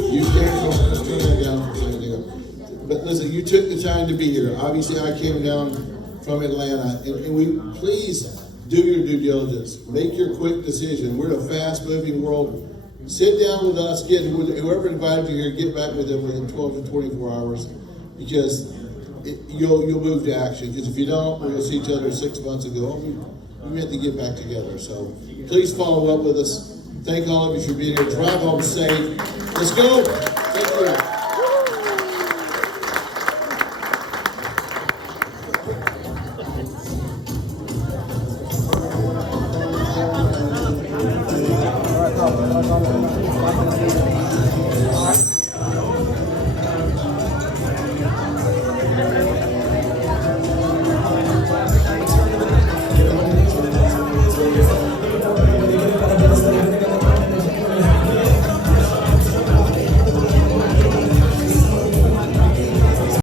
You came from. Let's turn that down for a minute. But listen, you took the time to be here. Obviously, I came down from Atlanta, and we please do your due diligence. Make your quick decision. We're in a fast-moving world. Sit down with us, get with whoever invited you here, get back with them within 12 to 24 hours, because you'll move to action. Because if you don't, we're going to see each other 6 months ago. We meant to get back together. So please follow up with us. Thank all of you for being here. Drive home safe. Let's go. Thank you.